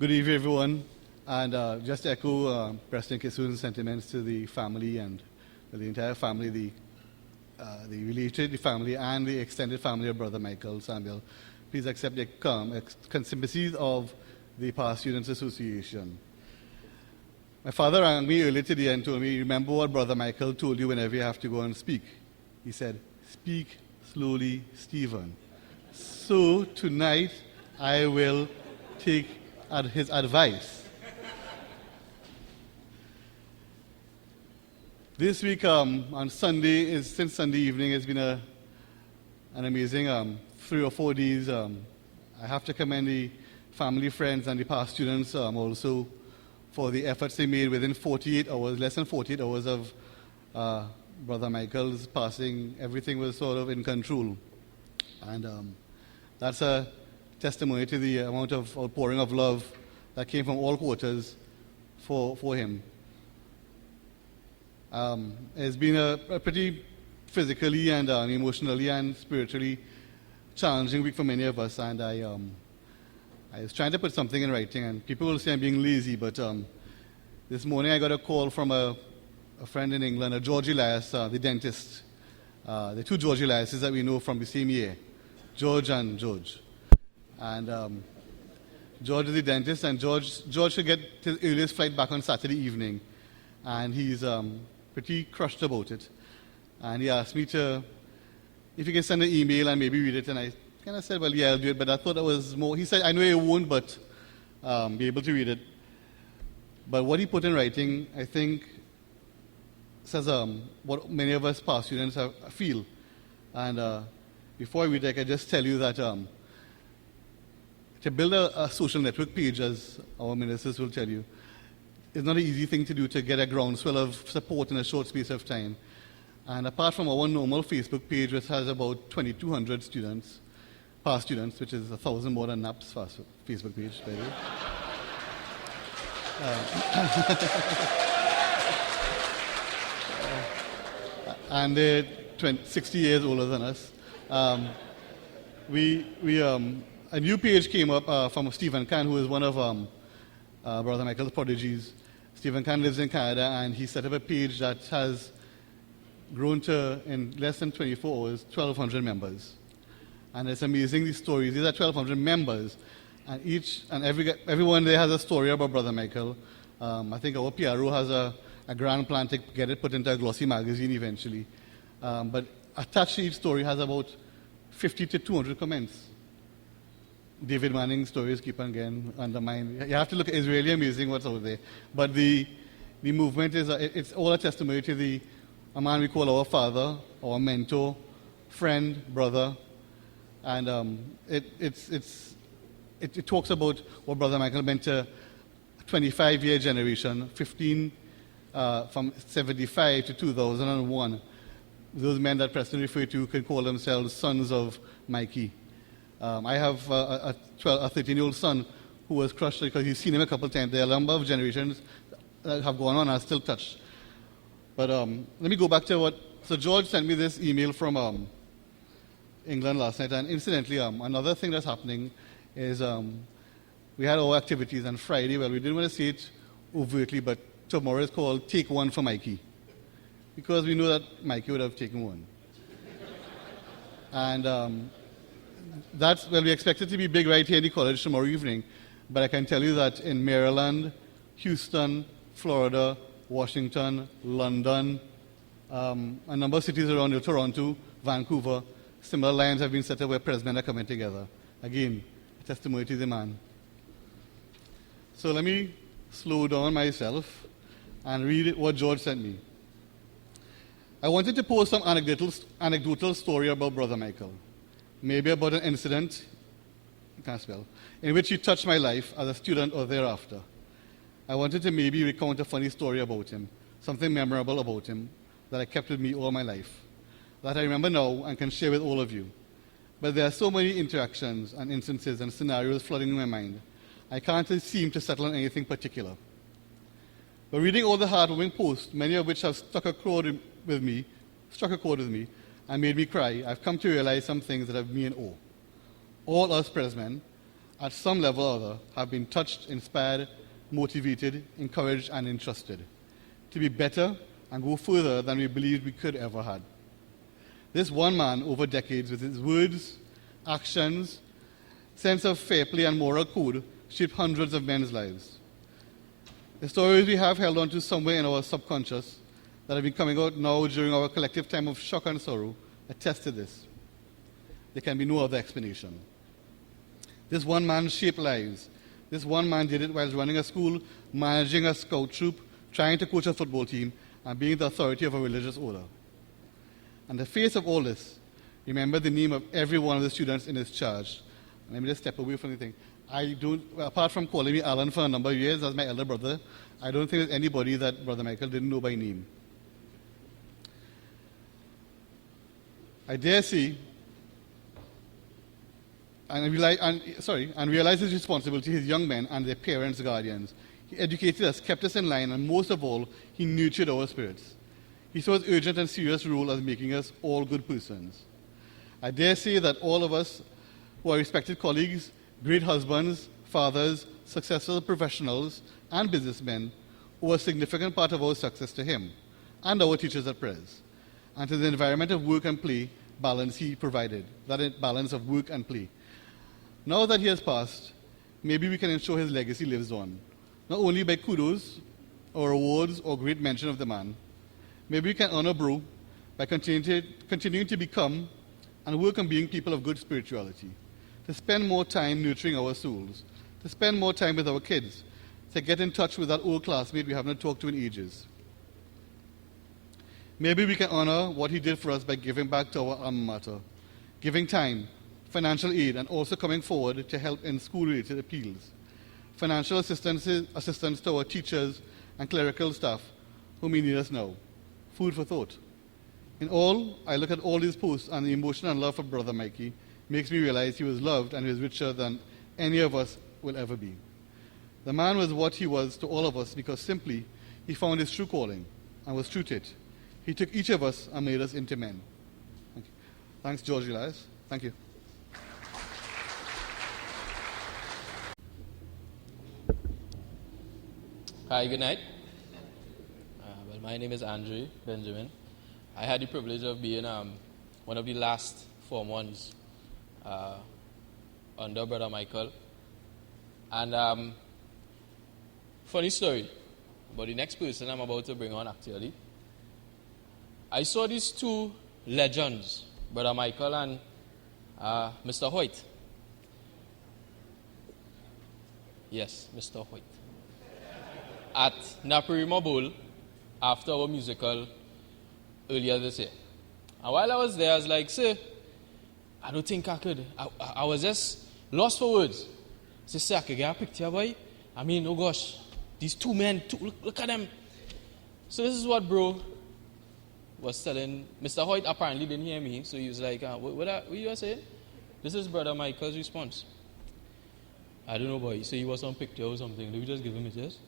Good evening, everyone. And just to echo President Kisu's sentiments to the family and the entire family, the related family and the extended family of Brother Michael Samuel. Please accept the sympathies of the Past Students Association. My father rang me earlier today and told me, remember what Brother Michael told you whenever you have to go and speak. He said, speak slowly, Stephen. So tonight I will take his advice. This week on Sunday, since Sunday evening, it's been an amazing 3 or 4 days. I have to commend the family, friends, and the past students also for the efforts they made within 48 hours, less than 48 hours of Brother Michael's passing. Everything was sort of in control. And that's a testimony to the amount of outpouring of love that came from all quarters for him. It's been a pretty physically and emotionally and spiritually challenging week for many of us, and I was trying to put something in writing, and people will say I'm being lazy, but this morning I got a call from a friend in England, a George Elias, the dentist. The two George Eliases that we know from the same year, George and George. And George is the dentist, and George should get his earliest flight back on Saturday evening. And he's pretty crushed about it. And he asked me if he can send an email and maybe read it. And I kind of said, well, yeah, I'll do it. But I thought it was more, he said, I know you won't, but be able to read it. But what he put in writing, I think, says what many of us past students feel. And before I read it, I can just tell you that to build a social network page, as our ministers will tell you, is not an easy thing to do, to get a groundswell of support in a short space of time. And apart from our normal Facebook page, which has about 2,200 students, past students, which is 1,000 more than NAP's Facebook page, by the way. And they're 60 years older than us. A new page came up from Stephen Khan, who is one of Brother Michael's prodigies. Stephen Khan lives in Canada, and he set up a page that has grown to, in less than 24 hours, 1,200 members. And it's amazing, these stories. These are 1,200 members, and everyone there has a story about Brother Michael. I think our PRO has a grand plan to get it put into a glossy magazine eventually. But attached to each story has about 50 to 200 comments. David Manning's stories keep on getting undermined. You have to look, it's really amazing what's out there. But the movement it's all a testimony to a man we call our father, our mentor, friend, brother. And it talks about what Brother Michael meant to a 25-year generation, 15 from 75 to 2001. Those men that Preston referred to can call themselves sons of Mikey. I have a 13-year-old son who was crushed because he's seen him a couple of times. There are a number of generations that have gone on and are still touched. But let me go back to so George sent me this email from England last night. And incidentally, another thing that's happening is we had our activities on Friday. Well, we didn't want to say it overtly, but tomorrow is called Take One for Mikey, because we know that Mikey would have taken one. And we expect it to be big right here in the college tomorrow evening. But I can tell you that in Maryland, Houston, Florida, Washington, London, a number of cities around here, Toronto, Vancouver, similar lines have been set up where pressmen are coming together. Again, a testimony to the man. So let me slow down myself and read what George sent me. I wanted to post some anecdotal story about Brother Michael. Maybe about an incident, in which he touched my life as a student or thereafter. I wanted to maybe recount a funny story about him, something memorable about him that I kept with me all my life, that I remember now and can share with all of you. But there are so many interactions and instances and scenarios flooding in my mind, I can't seem to settle on anything particular. But reading all the heartwarming posts, many of which have struck a chord with me, and made me cry, I've come to realize some things that have me in awe. All us pressmen at some level or other, have been touched, inspired, motivated, encouraged, and entrusted to be better and go further than we believed we could ever had. This one man, over decades, with his words, actions, sense of fair play, and moral code, shaped hundreds of men's lives. The stories we have held on to somewhere in our subconscious that have been coming out now during our collective time of shock and sorrow attest to this. There can be no other explanation. This one man shaped lives. This one man did it while running a school, managing a scout troop, trying to coach a football team, and being the authority of a religious order. And the face of all this, remember the name of every one of the students in his charge. Let me just step away from the thing. I don't, apart from calling me Alan for a number of years as my elder brother, I don't think there's anybody that Brother Michael didn't know by name. I dare say, and realize his responsibility to his young men and their parents, guardians. He educated us, kept us in line, and most of all, he nurtured our spirits. He saw his urgent and serious role as making us all good persons. I dare say that all of us who are respected colleagues, great husbands, fathers, successful professionals, and businessmen owe a significant part of our success to him and our teachers at Pres, and to the environment of work and play balance he provided, that balance of work and play. Now that he has passed, maybe we can ensure his legacy lives on, not only by kudos or awards or great mention of the man. Maybe we can honor Bro by continuing to become and work on being people of good spirituality, to spend more time nurturing our souls, to spend more time with our kids, to get in touch with that old classmate we haven't talked to in ages. Maybe we can honor what he did for us by giving back to our alma mater, giving time, financial aid, and also coming forward to help in school-related appeals, financial assistance to our teachers and clerical staff who may need us now. Food for thought. In all, I look at all these posts, and the emotion and love for Brother Mikey makes me realize he was loved and he was richer than any of us will ever be. The man was what he was to all of us because simply he found his true calling and was true to it. He took each of us and made us into men. Thank you. Thanks, George Elias. Thank you. Hi, good night. Well, my name is Andrew Benjamin. I had the privilege of being one of the last Form 1s under Brother Michael. And funny story about the next person I'm about to bring on, actually. I saw these two legends, Brother Michael and Mr. Hoyt. Yes, Mr. Hoyt. At Naparima Bowl after our musical earlier this year. And while I was there, I was like, sir, I don't think I could. I was just lost for words. Sir, I could get a picture, boy. I mean, oh gosh, these two men, look at them. So this is what bro was telling. Mr. Hoyt apparently didn't hear me, so he was like, what you were saying? This is Brother Michael's response. I don't know, boy. So he was on picture or something. Did we just give him a chest?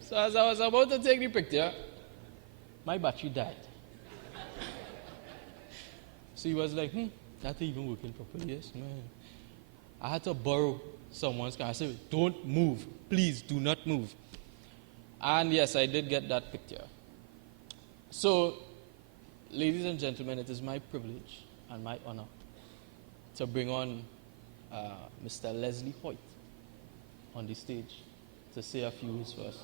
So as I was about to take the picture, my battery died. So he was like, that's even working properly. Yes, man. I had to borrow someone's car. I said, don't move. Please do not move. And yes, I did get that picture. So, ladies and gentlemen, it is my privilege and my honor to bring on Mr. Leslie Hoyt on the stage to say a few words first.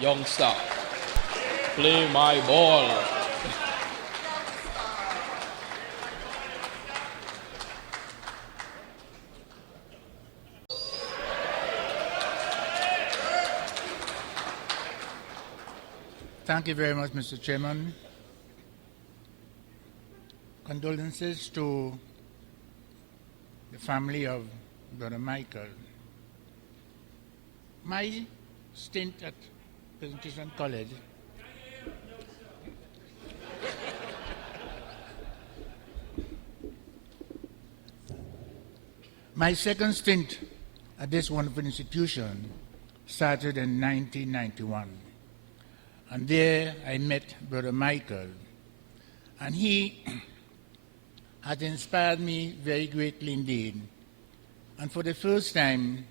Youngster, play my ball. Thank you very much, Mr. Chairman. Condolences to the family of Brother Michael. My stint at Presentation College my second stint at this wonderful institution started in 1991. And there I met Brother Michael. And he has inspired me very greatly indeed. And for the first time,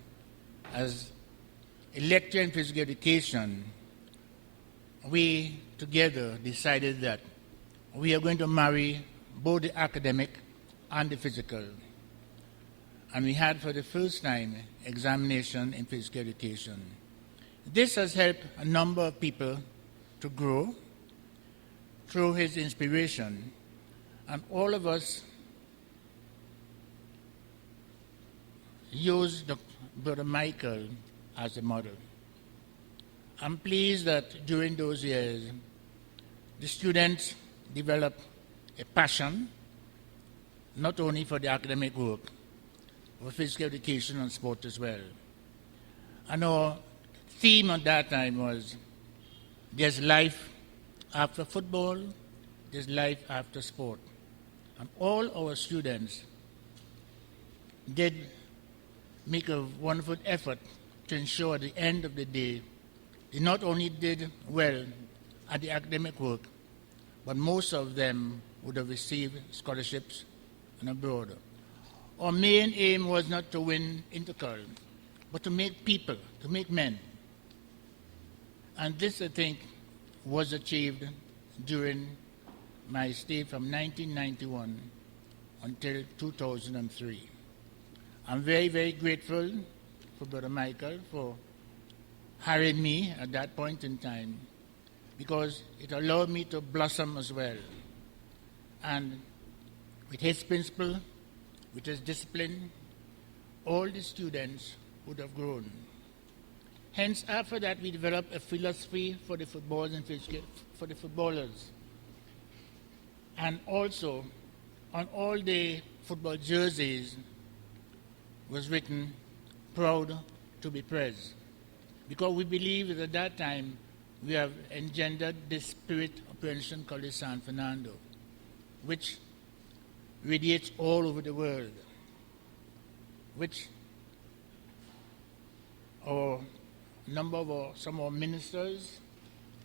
as a lecturer in physical education, we together decided that we are going to marry both the academic and the physical. And we had for the first time examination in physical education. This has helped a number of people to grow through his inspiration, and all of us use Brother Michael as a model. I'm pleased that during those years, the students developed a passion, not only for the academic work, but for physical education and sport as well. And our theme at that time was, there's life after football, there's life after sport. And all our students did make a wonderful effort to ensure at the end of the day, they not only did well at the academic work, but most of them would have received scholarships and abroad. Our main aim was not to win intercol, but to make people, to make men. And this, I think, was achieved during my stay from 1991 until 2003. I'm very, very grateful for Brother Michael for hiring me at that point in time, because it allowed me to blossom as well. And with his principle, with his discipline, all the students would have grown. Hence, after that, we developed a philosophy for the footballers and for the footballers. And also, on all the football jerseys was written, "Proud to be Prez." Because we believe that at that time, we have engendered this spirit of President called San Fernando, which radiates all over the world, which some of our ministers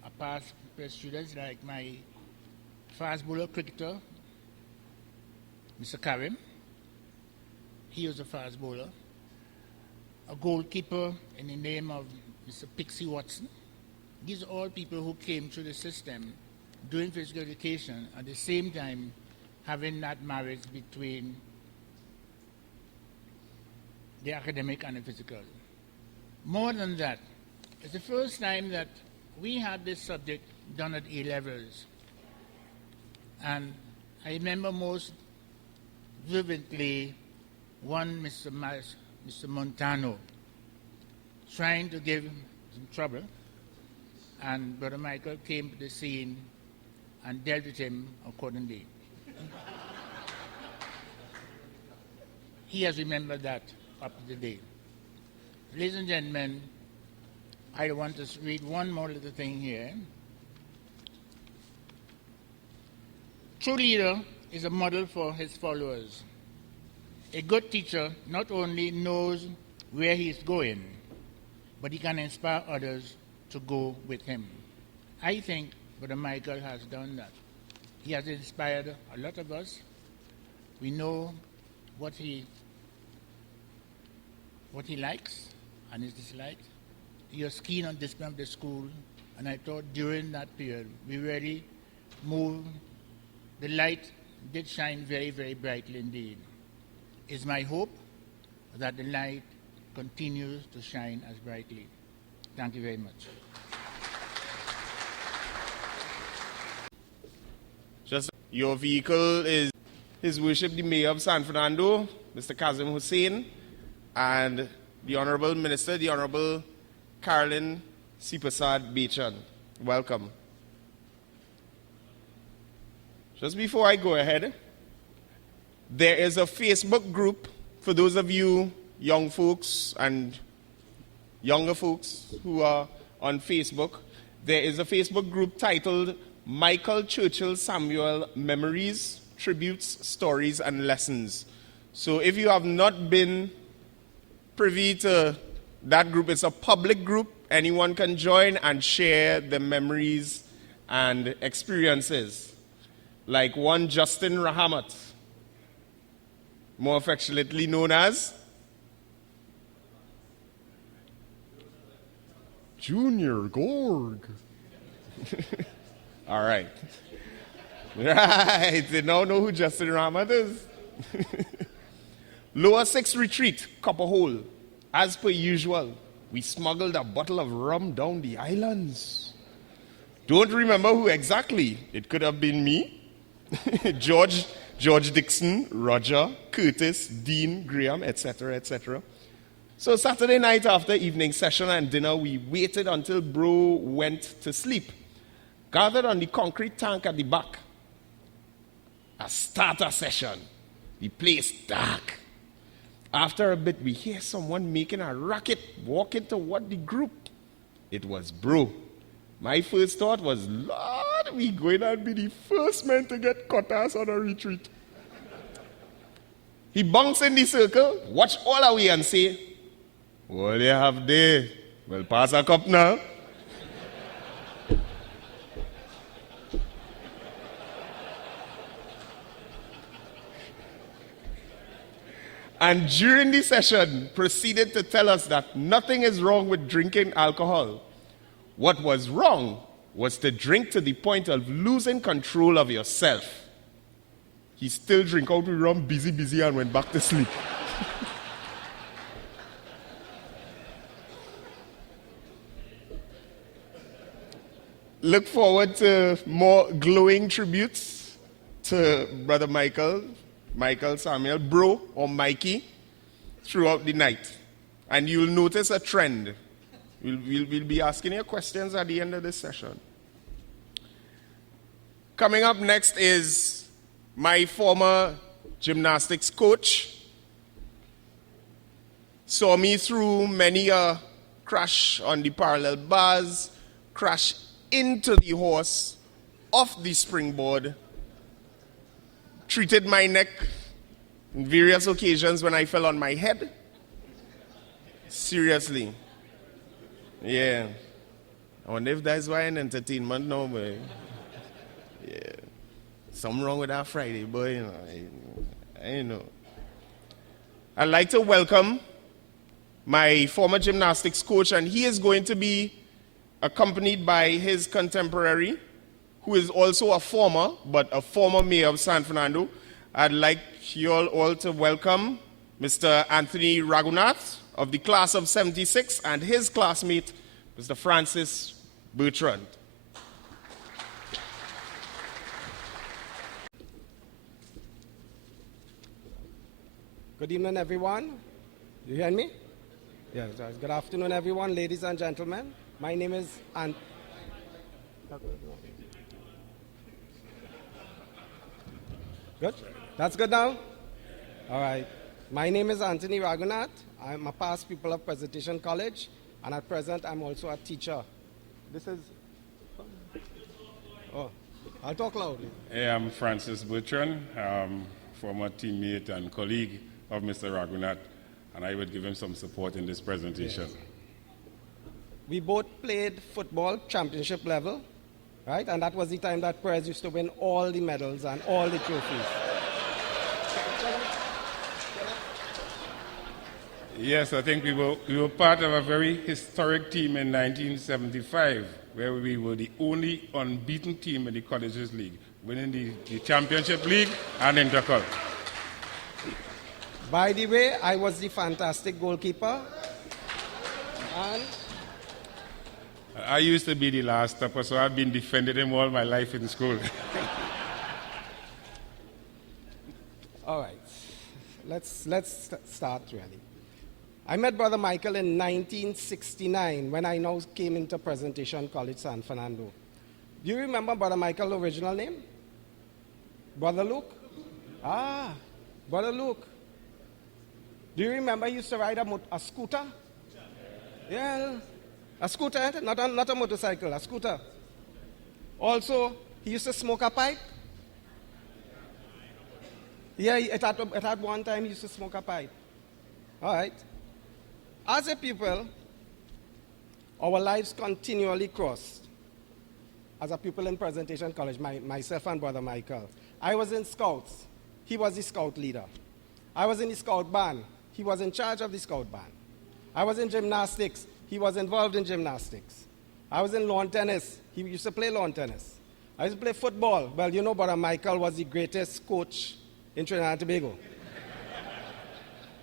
are past students, like my fast bowler cricketer, Mr. Karim. He was a fast bowler. A goalkeeper in the name of Mr. Pixie Watson. These are all people who came through the system doing physical education, at the same time having that marriage between the academic and the physical. More than that, it's the first time that we had this subject done at A-levels. And I remember most vividly one Mr. Montano trying to give him some trouble, and Brother Michael came to the scene and dealt with him accordingly. He has remembered that up to the day. Ladies and gentlemen, I want to read one more little thing here. True leader is a model for his followers. A good teacher not only knows where he is going, but he can inspire others to go with him. I think Brother Michael has done that. He has inspired a lot of us. We know what he likes and his dislikes. He was keen on discipline of the school, and I thought during that period we really moved. The light did shine very, very brightly indeed. It's my hope that the light continues to shine as brightly. Thank you very much. Your vehicle is His Worship the Mayor of San Fernando, Mr. Kazim Hussein, and the Honorable Minister, the Honorable Carolyn Sipasad Bechan. Welcome. Just before I go ahead, there is a Facebook group for those of you young folks and younger folks who are on Facebook. There is a Facebook group titled Michael Churchill Samuel Memories, Tributes, Stories, and Lessons. So if you have not been privy to that group, it's a public group. Anyone can join and share their memories and experiences. Like one Justin Rahamat, more affectionately known as Junior Gorg. All right. Right, they now know who Justin Ramat is. Lower 6th Retreat, Copper Hole. As per usual, we smuggled a bottle of rum down the islands. Don't remember who exactly. It could have been me, George Dixon, Roger, Curtis, Dean, Graham, etc., etc. So Saturday night after evening session and dinner, we waited until bro went to sleep. Gathered on the concrete tank at the back. A starter session. The place dark. After a bit, we hear someone making a racket walking toward the group. It was bro. My first thought was, Lord, we going to be the first men to get caught on a retreat. He bunks in the circle, watch all away and say, what do you have there? Well, pass a cup now. And during the session, proceeded to tell us that nothing is wrong with drinking alcohol. What was wrong was to drink to the point of losing control of yourself. He still drank out with rum, busy, and went back to sleep. Look forward to more glowing tributes to Brother Michael Samuel, bro, or Mikey, throughout the night. And you'll notice a trend. We'll be asking you questions at the end of this session. Coming up next is my former gymnastics coach. Saw me through many a crash on the parallel bars, crash into the horse, off the springboard, treated my neck on various occasions when I fell on my head. Seriously. Yeah. I wonder if that's why in entertainment now, boy. Yeah. Something wrong with that Friday, boy. You know, I know. I'd like to welcome my former gymnastics coach, and he is going to be accompanied by his contemporary, who is also a former mayor of San Fernando. I'd like you all to welcome Mr. Anthony Raghunath of the class of 76 and his classmate, Mr. Francis Bertrand. Good evening, everyone. You hear me? Yes. Good afternoon, everyone, ladies and gentlemen. My name is Good? That's good now? All right. My name is Anthony Raghunath. I'm a past pupil of Presentation College, and at present, I'm also a teacher. This is... Oh, I'll talk loudly. Hey, I'm Francis Bertrand, former teammate and colleague of Mr. Raghunath, and I would give him some support in this presentation. Yes. We both played football championship level, right? And that was the time that Perez used to win all the medals and all the trophies. Yes, I think we were part of a very historic team in 1975, where we were the only unbeaten team in the Colleges League, winning the Championship League and Intercol. By the way, I was the fantastic goalkeeper. And I used to be the last stopper, so I've been defending him all my life in school. all right, let's start really. I met Brother Michael in 1969 when I now came into Presentation College, San Fernando. Do you remember Brother Michael's original name? Brother Luke? Ah, Brother Luke. Do you remember he used to ride a scooter? Yeah, a scooter, not a motorcycle, a scooter. Also, he used to smoke a pipe. Yeah, at one time he used to smoke a pipe. All right. As a pupil, our lives continually crossed. As a pupil in Presentation College, myself and Brother Michael. I was in Scouts. He was the Scout leader. I was in the scout band. He was in charge of the scout band. I was in gymnastics. He was involved in gymnastics. I was in lawn tennis. He used to play lawn tennis. I used to play football. Well, you know, Brother Michael was the greatest coach in Trinidad and Tobago.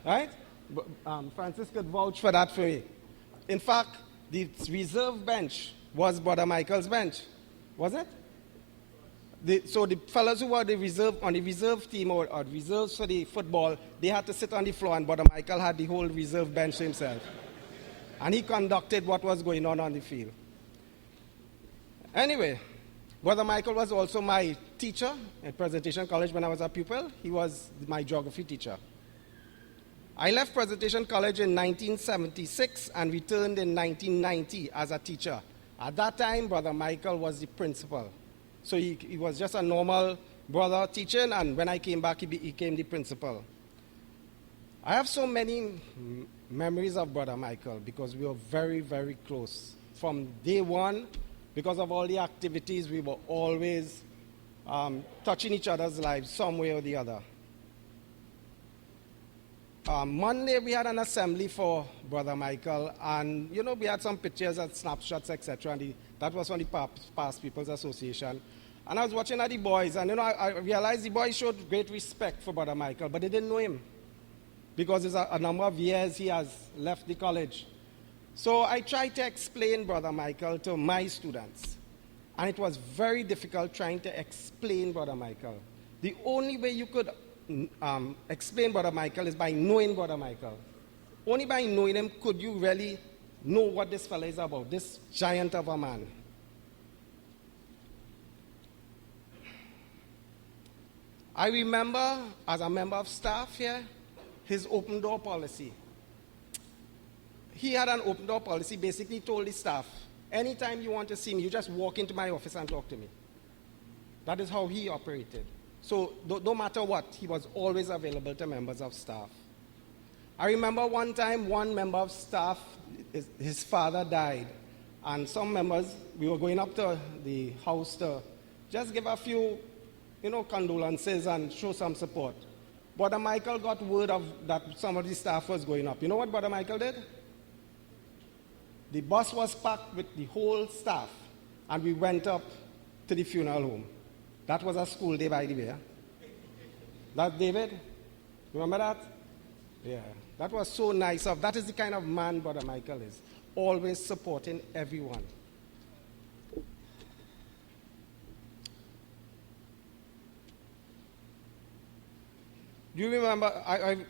Right? Francis could vouch for that for me. In fact, the reserve bench was Brother Michael's bench. Was it? So the fellows who were on the reserve team or reserves for the football, they had to sit on the floor, and Brother Michael had the whole reserve bench to himself. And he conducted what was going on the field. Anyway, Brother Michael was also my teacher at Presentation College when I was a pupil. He was my geography teacher. I left Presentation College in 1976 and returned in 1990 as a teacher. At that time, Brother Michael was the principal. So he was just a normal brother teaching, and when I came back, he became the principal. I have so many memories of Brother Michael because we were very, very close. From day one, because of all the activities, we were always touching each other's lives some way or the other. Monday, we had an assembly for Brother Michael, and, you know, we had some pictures and snapshots, etc., and that was from the Past People's Association. And I was watching at the boys, and, you know, I realized the boys showed great respect for Brother Michael, but they didn't know him because it's a number of years he has left the college. So I tried to explain Brother Michael to my students, and it was very difficult trying to explain Brother Michael. The only way you could explain Brother Michael is by knowing Brother Michael. Only by knowing him could you really know what this fella is about, this giant of a man. I remember, as a member of staff here, his open door policy. He had an open door policy, basically told the staff, anytime you want to see me, you just walk into my office and talk to me. That is how he operated. So no matter what, he was always available to members of staff. I remember one time, one member of staff, his father died, and some members, we were going up to the house to just give a few, you know, condolences and show some support. Brother Michael got word of that some of the staff was going up. You know what Brother Michael did? The bus was packed with the whole staff, and we went up to the funeral home. That was a school day, by the way. That David? Remember that? Yeah. That was so nice. That is the kind of man Brother Michael is. Always supporting everyone. Do you remember,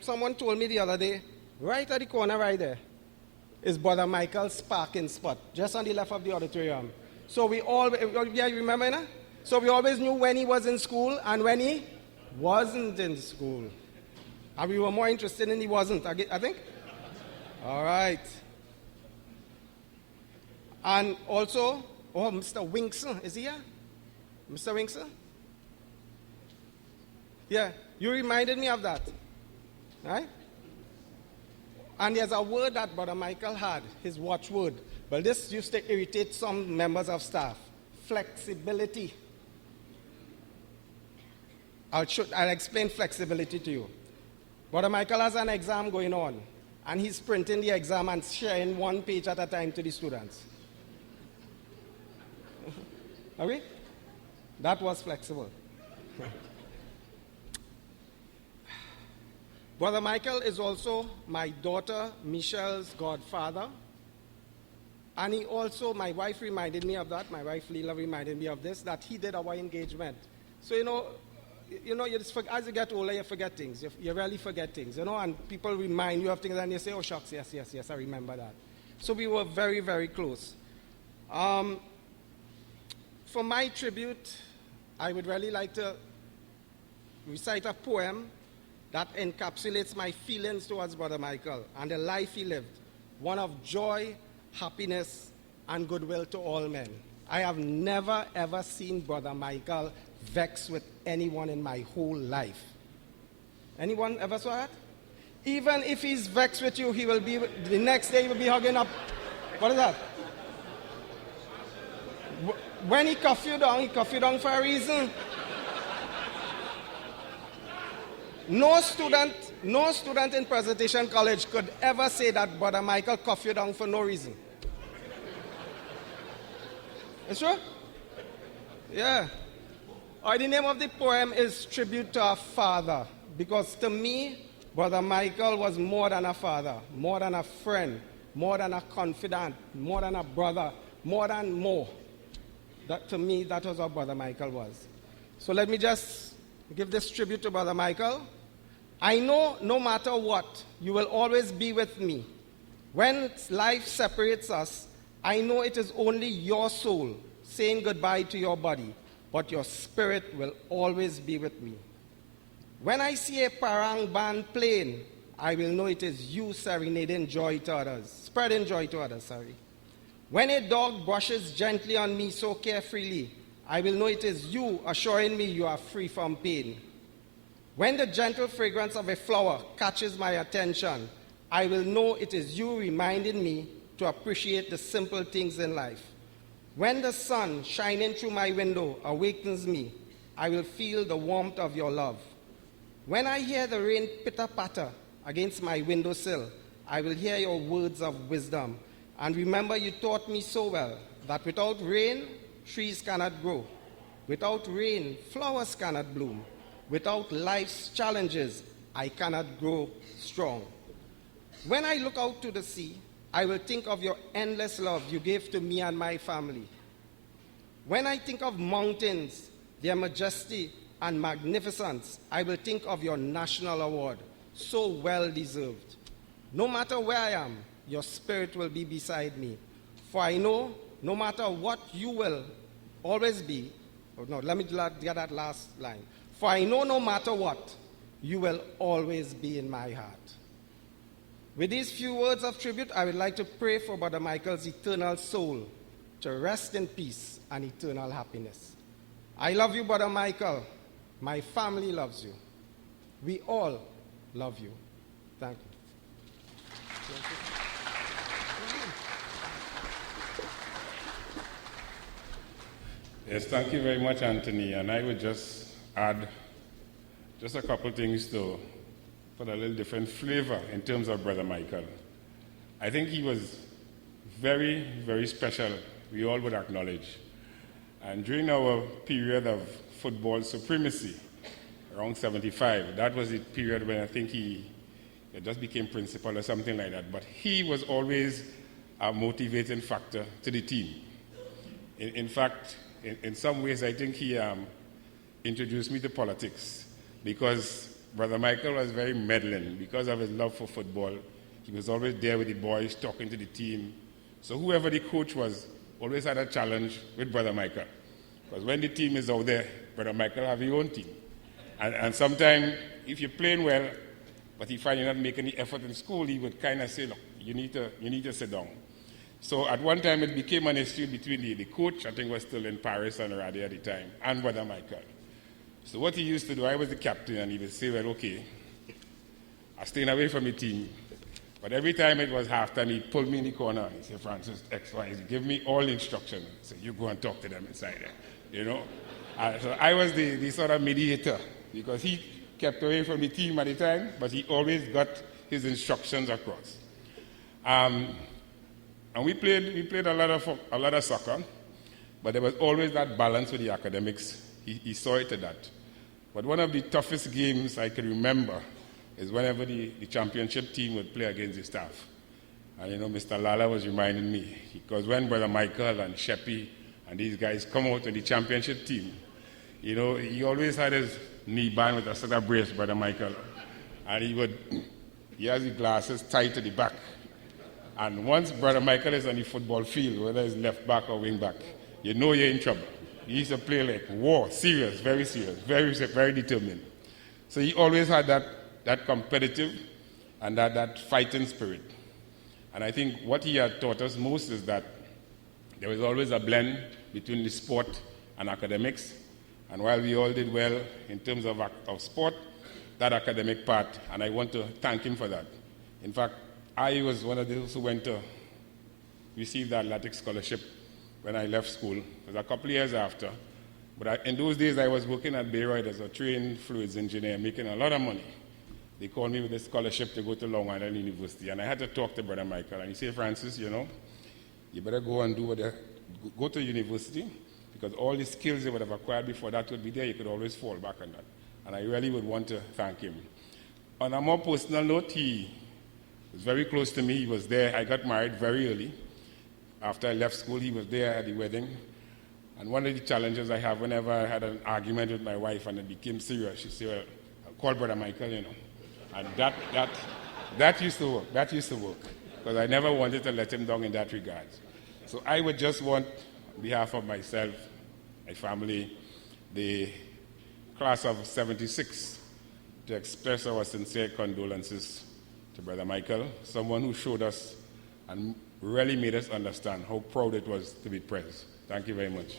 someone told me the other day, right at the corner right there, is Brother Michael's parking spot, just on the left of the auditorium. So we all, yeah, you remember that? So we always knew when he was in school and when he wasn't in school. And we were more interested in he wasn't, I think? All right. And also, Mr. Winkson, is he here? Mr. Winkson? Yeah, you reminded me of that, right? And there's a word that Brother Michael had, his watchword. Well, this used to irritate some members of staff. Flexibility. I'll explain flexibility to you. Brother Michael has an exam going on, and he's printing the exam and sharing one page at a time to the students. Okay? That was flexible. Brother Michael is also my daughter Michelle's godfather. And he also, my wife reminded me of that, my wife Leela reminded me of this, that he did our engagement. So, you know, as you get older, you forget things. You really forget things, you know, and people remind you of things and you say, oh, shucks, yes, I remember that. So we were very, very close. For my tribute, I would really like to recite a poem that encapsulates my feelings towards Brother Michael and the life he lived, one of joy, happiness, and goodwill to all men. I have never, ever seen Brother Michael vex with anyone in my whole life. Anyone ever saw that? Even if he's vexed with you, the next day he will be hugging up. What is that? When he cuff you down for a reason. No student in Presentation College could ever say that Brother Michael cuffed you down for no reason. It's true? Yeah. The name of the poem is Tribute to Our Father, because to me, Brother Michael was more than a father, more than a friend, more than a confidant, more than a brother, more than more. That, to me, that was what Brother Michael was. So let me just give this tribute to Brother Michael. I know no matter what, you will always be with me. When life separates us, I know it is only your soul saying goodbye to your body, but your spirit will always be with me. When I see a parang band playing, I will know it is you serenading joy to others, spreading joy to others, sorry. When a dog brushes gently on me so carefreely, I will know it is you assuring me you are free from pain. When the gentle fragrance of a flower catches my attention, I will know it is you reminding me to appreciate the simple things in life. When the sun shining through my window awakens me, I will feel the warmth of your love. When I hear the rain pitter-patter against my windowsill, I will hear your words of wisdom. And remember, you taught me so well that without rain, trees cannot grow. Without rain, flowers cannot bloom. Without life's challenges, I cannot grow strong. When I look out to the sea, I will think of your endless love you gave to me and my family. When I think of mountains, their majesty and magnificence, I will think of your national award, so well deserved. No matter where I am, your spirit will be beside me. For I know, no matter what, you will always be. Oh, no, let me get that last line. For I know no matter what, you will always be in my heart. With these few words of tribute, I would like to pray for Brother Michael's eternal soul to rest in peace and eternal happiness. I love you, Brother Michael. My family loves you. We all love you. Thank you. Yes, thank you very much, Anthony. And I would just add just a couple things to put a little different flavor in terms of Brother Michael. I think he was very, very special, we all would acknowledge. And during our period of football supremacy, around 75, that was the period when I think he just became principal or something like that. But he was always a motivating factor to the team. In fact, in some ways, I think he introduced me to politics, because Brother Michael was very meddling. Because of his love for football, he was always there with the boys, talking to the team. So whoever the coach was always had a challenge with Brother Michael. Because when the team is out there, Brother Michael have his own team. And sometimes, if you're playing well, but he find you're not making any effort in school, he would kind of say, look, you need to sit down. So at one time, it became an issue between the coach, I think was still in Paris and Radi at the time, and Brother Michael. So what he used to do, I was the captain, and he would say, well, okay, I'm staying away from the team. But every time it was halftime, he'd pull me in the corner, and he'd say, Francis, X, Y, Z, give me all the instructions. So you go and talk to them inside there, you know. So I was the sort of mediator, because he kept away from the team at the time, but he always got his instructions across. And we played a lot of soccer, but there was always that balance with the academics. He saw it to that. But one of the toughest games I can remember is whenever the championship team would play against the staff. And you know, Mr. Lala was reminding me, because when Brother Michael and Sheppy and these guys come out with the championship team, you know, he always had his knee band with a set of brace, Brother Michael. And he has the glasses tied to the back. And once Brother Michael is on the football field, whether it's left back or wing back, you know you're in trouble. He used to play like war, serious, very determined. So he always had that competitive and that fighting spirit. And I think what he had taught us most is that there was always a blend between the sport and academics. And while we all did well in terms of sport, that academic part, and I want to thank him for that. In fact, I was one of those who went to receive the athletic scholarship when I left school. It was a couple of years after, But in those days, I was working at Bayreuth as a trained fluids engineer, making a lot of money. They called me with a scholarship to go to Long Island University, and I had to talk to Brother Michael. And he said, Francis, you better go and go to university, because all the skills you would have acquired before that would be there. You could always fall back on that. And I really would want to thank him. On a more personal note, he was very close to me. He was there. I got married very early. After I left school, he was there at the wedding. And one of the challenges I have whenever I had an argument with my wife and it became serious, she said, well, I'll call Brother Michael, And that used to work. That used to work. Because I never wanted to let him down in that regard. So I would just want, on behalf of myself, my family, the class of 76, to express our sincere condolences to Brother Michael, someone who showed us and really made us understand how proud it was to be present. Thank you very much.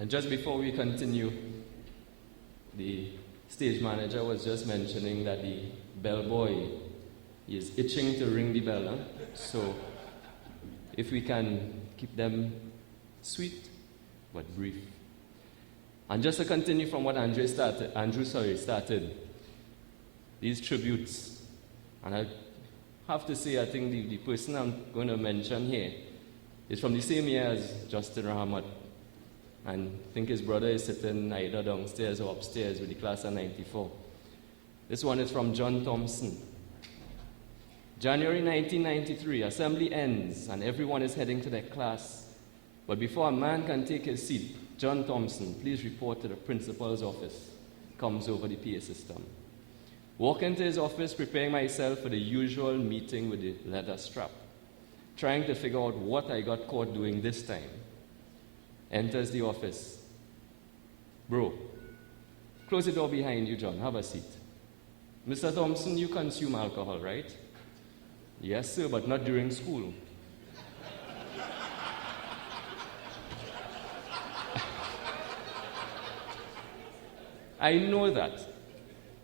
And just before we continue, the stage manager was just mentioning that the bellboy is itching to ring the bell. So if we can keep them sweet but brief. And just to continue from what Andrew started, these tributes. And I have to say, I think the person I'm going to mention here is from the same year as Justin Rahmat. And I think his brother is sitting either downstairs or upstairs with the class of 94. This one is from John Thompson. January 1993, assembly ends and everyone is heading to their class. But before a man can take his seat, John Thompson, please report to the principal's office, comes over the PA system. Walk into his office, preparing myself for the usual meeting with the leather strap, trying to figure out what I got caught doing this time. Enters the office. Bro, close the door behind you, John. Have a seat. Mr. Thompson, you consume alcohol, right? Yes, sir, but not during school. I know that.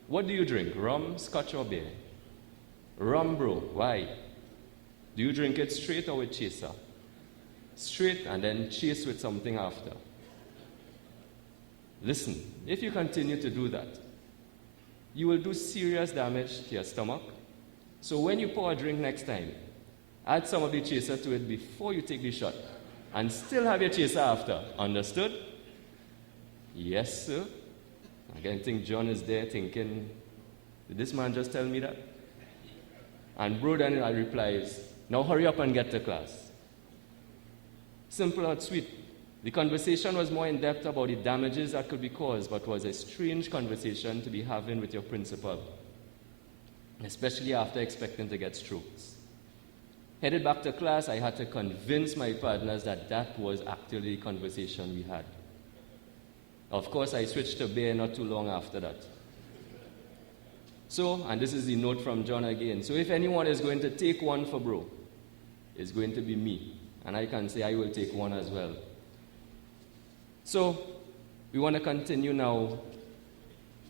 What do you drink? Rum, scotch, or beer? Rum, bro. Why? Do you drink it straight or with chaser? Straight and then chase with something after. Listen, if you continue to do that, you will do serious damage to your stomach. So when you pour a drink next time, add some of the chaser to it before you take the shot, and still have your chaser after. Understood? Yes, sir. Again, I think John is there thinking, did this man just tell me that? And bro then replies, now hurry up and get to class. Simple and sweet. The conversation was more in-depth about the damages that could be caused, but was a strange conversation to be having with your principal, especially after expecting to get strokes. Headed back to class, I had to convince my partners that that was actually the conversation we had. Of course, I switched to beer not too long after that. So, and this is the note from John again, so if anyone is going to take one for bro, it's going to be me. And I can say I will take one as well. So, we want to continue now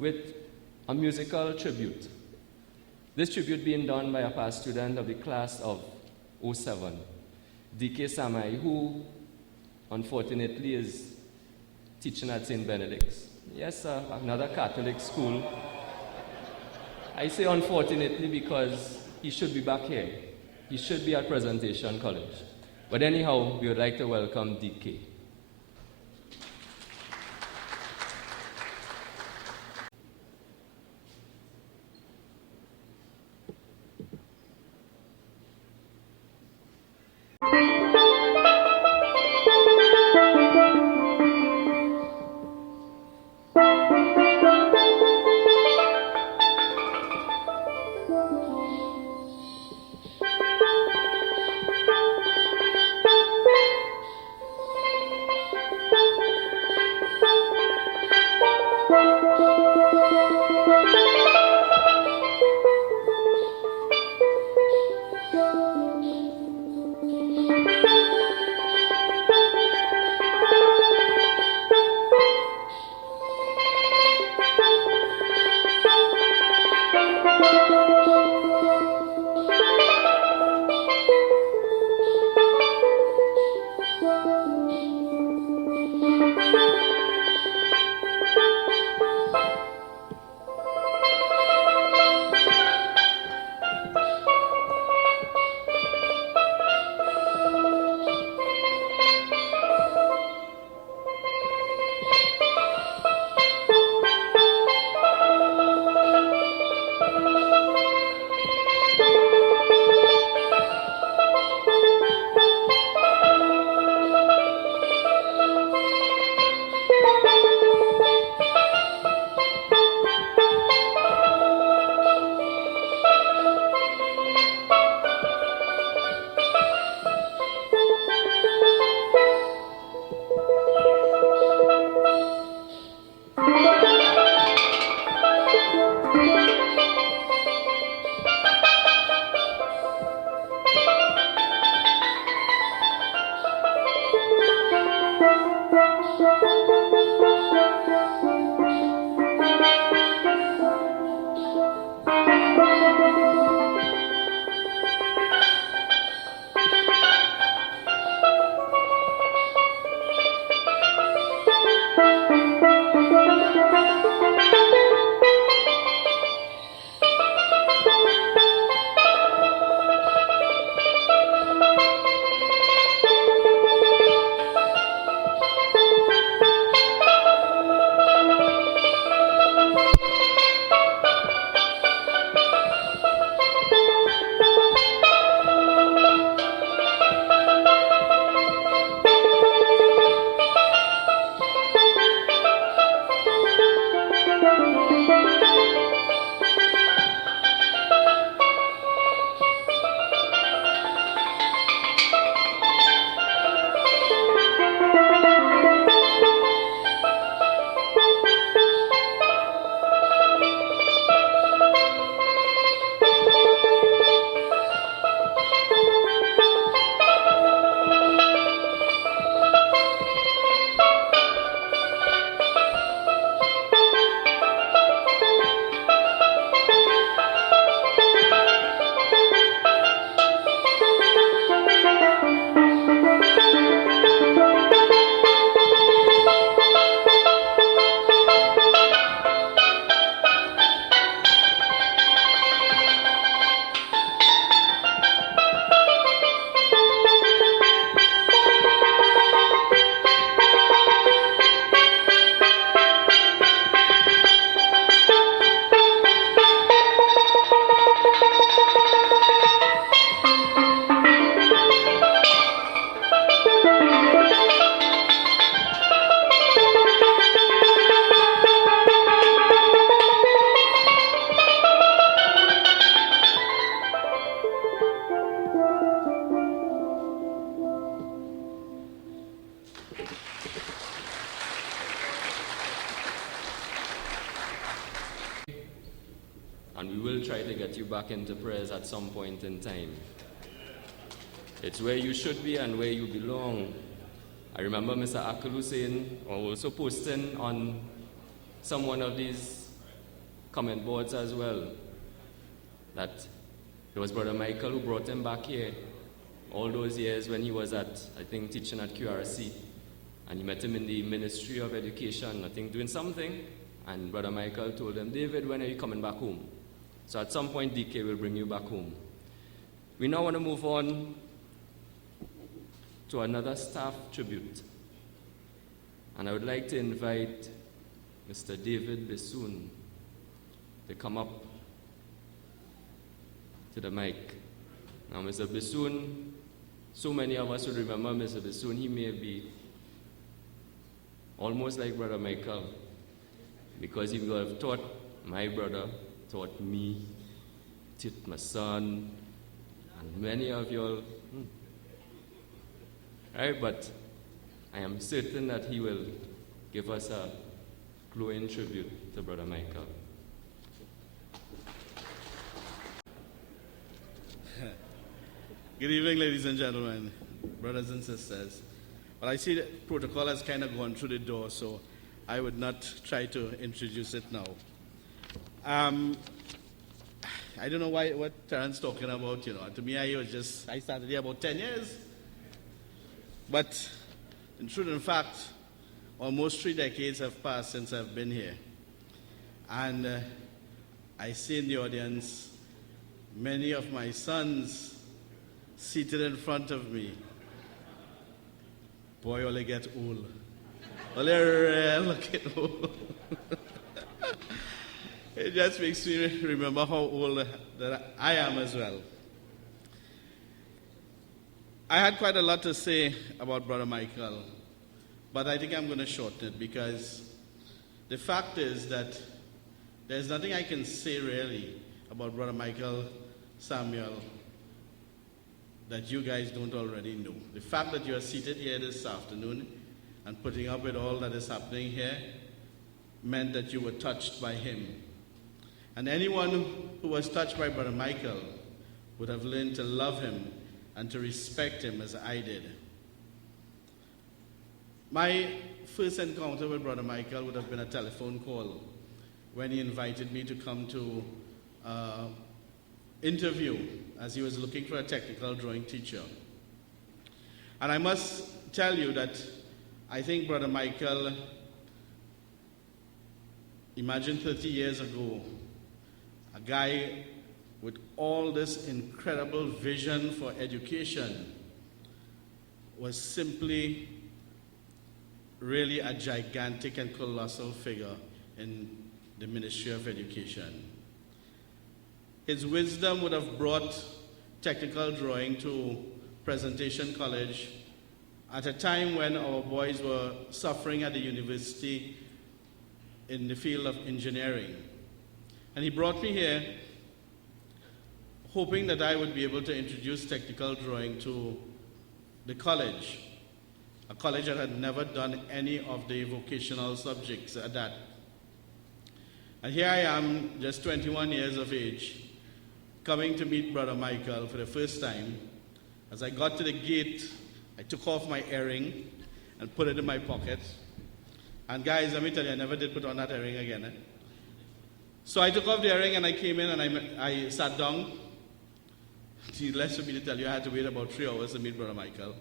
with a musical tribute. This tribute being done by a past student of the class of 07, D.K. Samai, who unfortunately is teaching at St. Benedict's. Yes, another Catholic school. I say unfortunately because he should be back here. He should be at Presentation College. But anyhow, we would like to welcome DK. And we will try to get you back into prayers at some point in time. It's where you should be and where you belong. I remember Mr. Akalu saying, or also posting on some one of these comment boards as well, that it was Brother Michael who brought him back here all those years when he was at, I think, teaching at QRC. And he met him in the Ministry of Education, I think, doing something. And Brother Michael told him, David, when are you coming back home? So at some point, DK will bring you back home. We now want to move on to another staff tribute. And I would like to invite Mr. David Bissoon to come up to the mic. Now, Mr. Bissoon, so many of us would remember Mr. Bissoon. He may be almost like Brother Michael, because he would have taught my brother, taught me, taught my son, and many of you all. Right, but I am certain that he will give us a glowing tribute to Brother Michael. Good evening, ladies and gentlemen, brothers and sisters. Well, I see the protocol has kind of gone through the door, so I would not try to introduce it now. I don't know what Terrence's talking about, To me, I started here about 10 years. But in truth and fact, almost 3 decades have passed since I've been here. And I see in the audience many of my sons seated in front of me. Boy, only get old. Only looking old. It just makes me remember how old that I am as well. I had quite a lot to say about Brother Michael, but I think I'm going to shorten it because the fact is that there's nothing I can say really about Brother Michael Samuel that you guys don't already know. The fact that you are seated here this afternoon and putting up with all that is happening here meant that you were touched by him. And anyone who was touched by Brother Michael would have learned to love him and to respect him as I did. My first encounter with Brother Michael would have been a telephone call when he invited me to come to interview as he was looking for a technical drawing teacher. And I must tell you that I think Brother Michael, imagine 30 years ago, a guy with all this incredible vision for education was simply really a gigantic and colossal figure in the Ministry of Education. His wisdom would have brought technical drawing to Presentation College at a time when our boys were suffering at the university in the field of engineering. And he brought me here hoping that I would be able to introduce technical drawing to the college, a college that had never done any of the vocational subjects at that. And here I am, just 21 years of age, coming to meet Brother Michael for the first time. As I got to the gate, I took off my earring and put it in my pocket. And guys, let me tell you, I never did put on that earring again. So I took off the earring and I came in and I sat down. It's less for me to tell you, I had to wait about 3 hours to meet Brother Michael.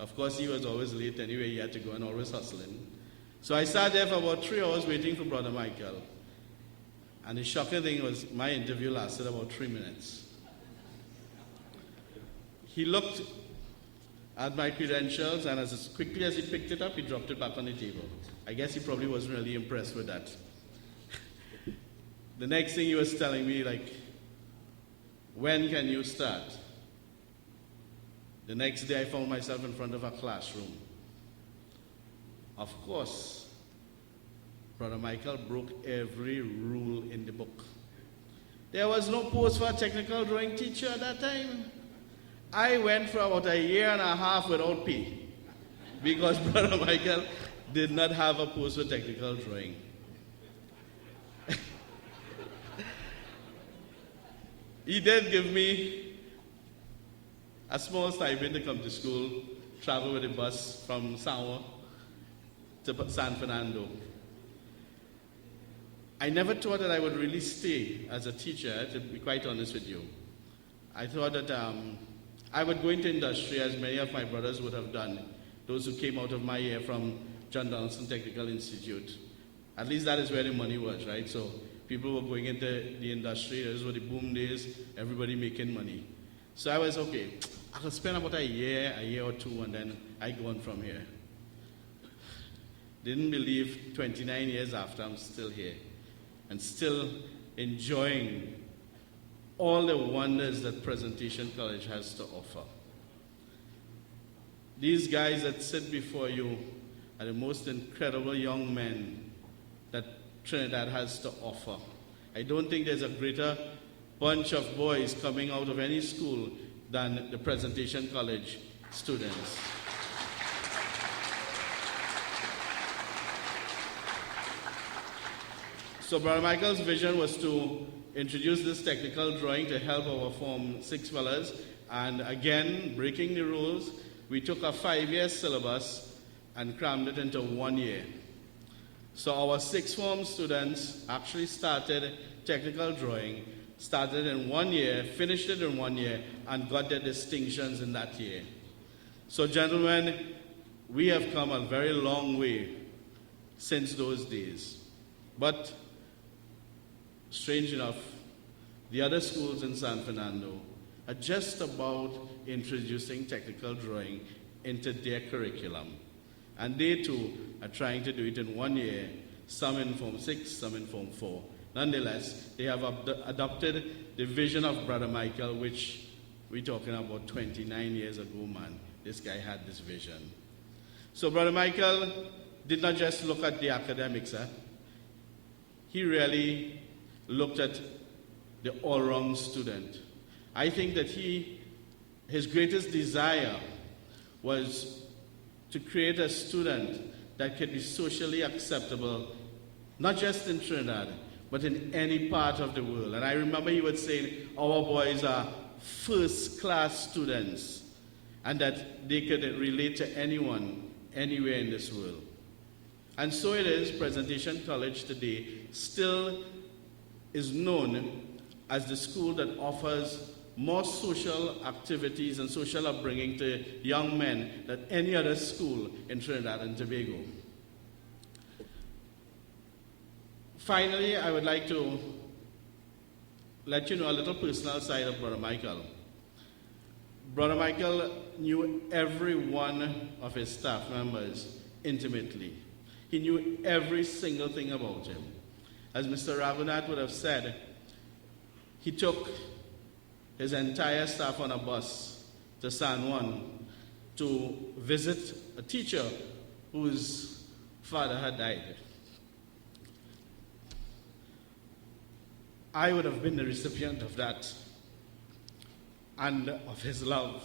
Of course, he was always late anyway, he had to go and always hustling. So I sat there for about 3 hours waiting for Brother Michael. And the shocking thing was my interview lasted about 3 minutes. He looked at my credentials, and as quickly as he picked it up, he dropped it back on the table. I guess he probably wasn't really impressed with that. The next thing he was telling me, like, when can you start? The next day I found myself in front of a classroom. Of course, Brother Michael broke every rule in the book. There was no post for a technical drawing teacher at that time. I went for about a year and a half without pay because Brother Michael did not have a post for technical drawing. He did give me a small stipend to come to school, travel with a bus from Samoa to San Fernando. I never thought that I would really stay as a teacher, to be quite honest with you. I thought that I would go into industry as many of my brothers would have done, those who came out of my year from John Donaldson Technical Institute. At least that is where the money was, right? So people were going into the industry, those were the boom days, everybody making money. So I was, okay, I could spend about a year or two, and then I go on from here. Didn't believe 29 years after I'm still here and still enjoying all the wonders that Presentation College has to offer. These guys that sit before you are the most incredible young men that Trinidad has to offer. I don't think there's a greater bunch of boys coming out of any school than the Presentation College students. So Brother Michael's vision was to introduce this technical drawing to help our Form 6 fellas. And again, breaking the rules, we took a 5-year syllabus and crammed it into 1 year. So our 6th form students actually started technical drawing, started in 1 year, finished it in 1 year, and got their distinctions in that year. So gentlemen, we have come a very long way since those days. But strange enough, the other schools in San Fernando are just about introducing technical drawing into their curriculum. And they too are trying to do it in 1 year, some in Form 6, some in Form 4. Nonetheless, they have adopted the vision of Brother Michael, which we're talking about 29 years ago, man. This guy had this vision. So Brother Michael did not just look at the academics. He really looked at the all-round student. I think that his greatest desire was to create a student that could be socially acceptable, not just in Trinidad, but in any part of the world. And I remember he would say, our boys are first-class students, and that they could relate to anyone, anywhere in this world. And so it is, Presentation College today still is known as the school that offers more social activities and social upbringing to young men than any other school in Trinidad and Tobago. Finally, I would like to let you know a little personal side of Brother Michael. Brother Michael knew every one of his staff members intimately. He knew every single thing about him. As Mr. Raghunath would have said, he took his entire staff on a bus to San Juan to visit a teacher whose father had died. I would have been the recipient of that and of his love.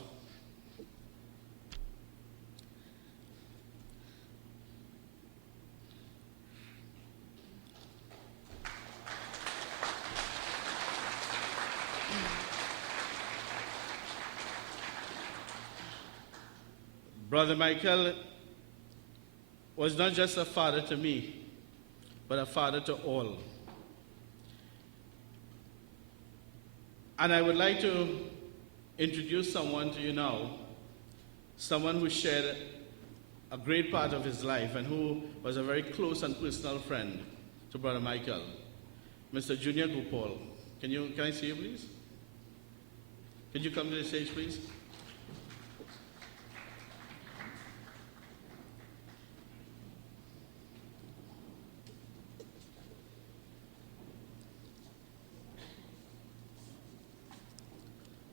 Brother Michael was not just a father to me, but a father to all. And I would like to introduce someone to you now, someone who shared a great part of his life and who was a very close and personal friend to Brother Michael, Mr. Junior Gopal. Can I see you, please? Could you come to the stage, please?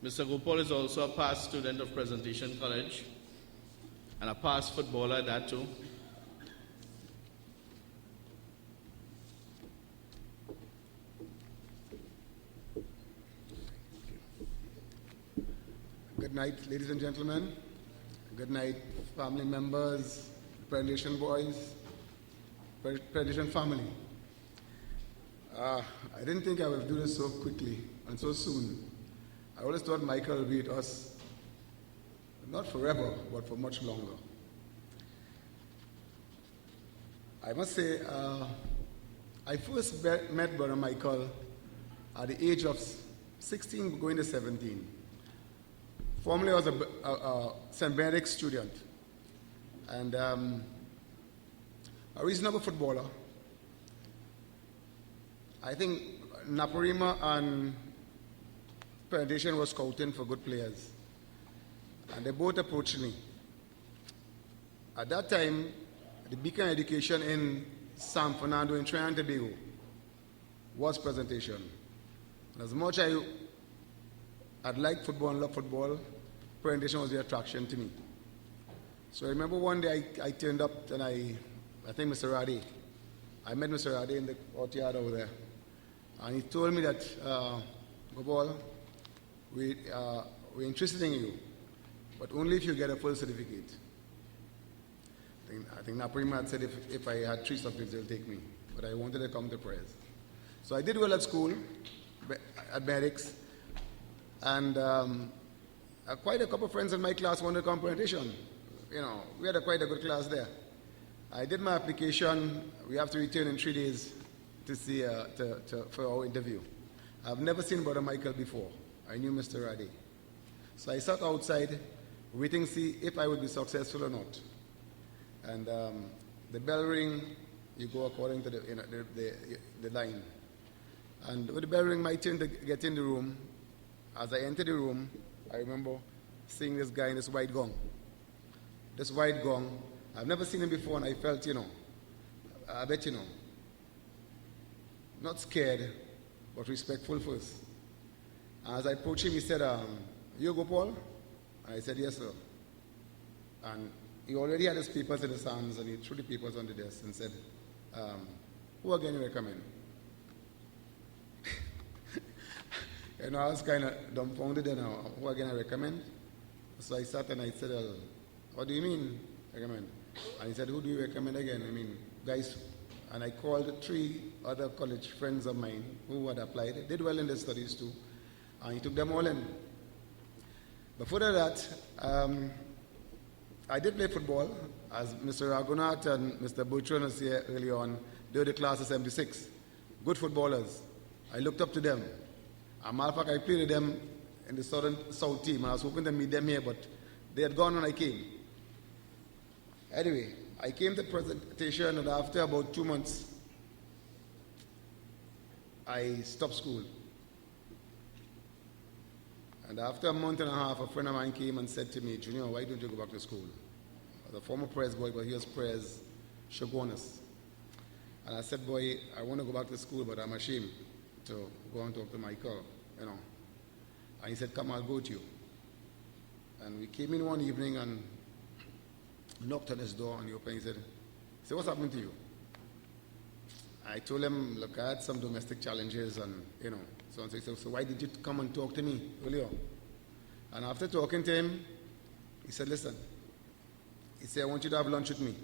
Mr. Gopal is also a past student of Presentation College and a past footballer at that too. Good night, ladies and gentlemen. Good night, family members, Presentation boys, Presentation family. I didn't think I would do this so quickly and so soon. I always thought Michael would be with us, not forever, but for much longer. I must say, I first met Brother Michael at the age of 16 going to 17. Formerly, I was a St. Benedict student and a reasonable footballer. I think Naparima and Presentation was scouting for good players, and they both approached me. At that time, the beacon education in San Fernando in Trinidad and Tobago was Presentation. And as much as I'd like football and love football, Presentation was the attraction to me. So I remember one day I turned up and I think Mr. Rade, I met Mr. Rade in the courtyard over there, and he told me that, Gopal, we're interested in you, but only if you get a full certificate. I think Naparima had said if I had 3 subjects, they'll take me, but I wanted to come to prayers. So I did well at school, at Medics, and quite a couple of friends in my class wanted to come to Presentation. You know, we had quite a good class there. I did my application. We have to return in 3 days to see for our interview. I've never seen Brother Michael before. I knew Mr. Rade. So I sat outside waiting to see if I would be successful or not. And the bell ring, you go according to the line. And with the bell ring, my turn to get in the room. As I entered the room, I remember seeing this guy in this white gown. This white gown, I've never seen him before, and I felt, I bet not scared, but respectful first. As I approached him, he said, you Gopal? I said, yes, sir. And he already had his papers in his hands, and he threw the papers on the desk and said, who again you recommend? I was kind of dumbfounded, and who again I recommend? So I sat and I said, what do you mean, recommend? And he said, who do you recommend again? I mean, guys, and I called 3 other college friends of mine who had applied, did well in their studies too, and he took them all in. But further that, I did play football as Mr. Raghunatha and Mr. Butchon was here early on, they were the class of 76. Good footballers. I looked up to them. As a matter of fact, I played with them in the South team, and I was hoping to meet them here, but they had gone when I came. Anyway, I came to the presentation, and after about 2 months, I stopped school. And after a month and a half, a friend of mine came and said to me, Junior, why don't you go back to school? I was a former press boy, but here's press Shogunus. And I said, boy, I want to go back to school, but I'm ashamed to go and talk to Michael, you know. And he said, come, I'll go with you. And we came in one evening and knocked on his door, and he opened. He said, what's happening to you? I told him, look, I had some domestic challenges, and, you know, so on. So he said, so why did you come and talk to me earlier? And after talking to him, he said, listen, he said, I want you to have lunch with me.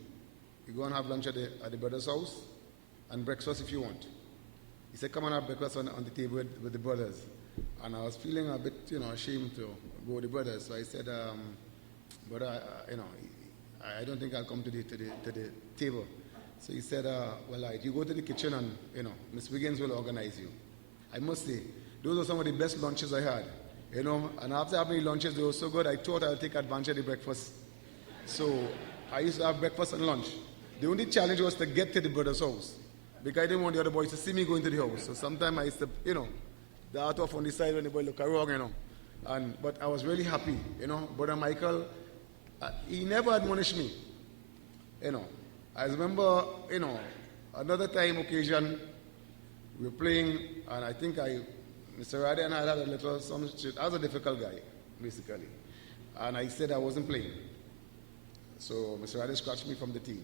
You go and have lunch at the brother's house, and breakfast if you want. He said, come and have breakfast on the table with the brothers. And I was feeling a bit, you know, ashamed to go with the brothers. So I said, brother, you know, I don't think I'll come to the table. So he said, well, you go to the kitchen and, you know, Miss Wiggins will organize you. I must say, those were some of the best lunches I had, you know, and after having lunches, they were so good, I thought I'd take advantage of the breakfast. So I used to have breakfast and lunch. The only challenge was to get to the brother's house, because I didn't want the other boys to see me going to the house. So sometimes I used to, you know, dart off on the side when the boy look around, you know. But I was really happy, you know. Brother Michael, he never admonished me, you know. I remember, you know, another occasion, we were playing, and I think Mr. Rade and I had a little, I was a difficult guy, basically. And I said I wasn't playing. So Mr. Rade scratched me from the team.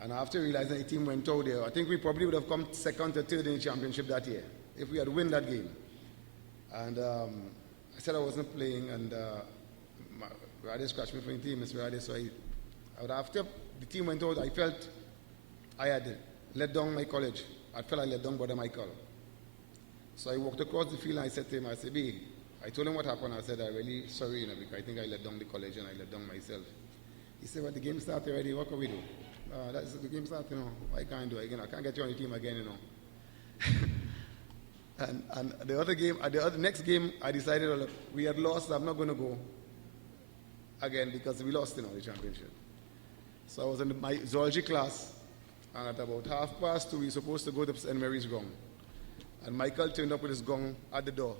And after realizing the team went out there, I think we probably would have come second or third in the championship that year, if we had won that game. And I said I wasn't playing, and Rade scratched me from the team, Mr. Rade, so after the team went out, I felt I had let down my college. I felt I let down Brother Michael. So I walked across the field and I said to him, I said, B, I told him what happened. I said, I'm really sorry, you know, because I think I let down the college and I let down myself. He said, well, the game started already. What can we do? The game started, you know. I can't do it again. I can't get you on the team again, you know. and the other game, the next game, I decided, well, we had lost. I'm not going to go again because we lost, you know, the championship. So I was in my zoology class, and at about 2:30, we were supposed to go to St. Mary's ground. And Michael turned up with his gong at the door.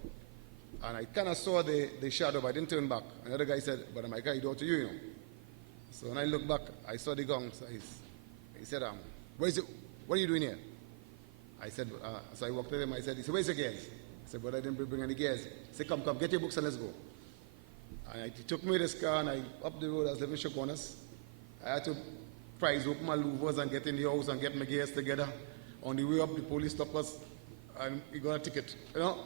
And I kind of saw the shadow, but I didn't turn back. Another guy said, but Michael, he door to you, you know. So when I looked back, I saw the gong. So he said, what are you doing here? I said, so I walked to him. I said, he said, where's your gears? I said, but I didn't bring any gears. He said, come, get your books and let's go. And he took me to this car, and up the road, I was living in Shogunus. I had to prize open my louvers and get in the house and get my gears together. On the way up, the police stopped us, and we got a ticket. You know,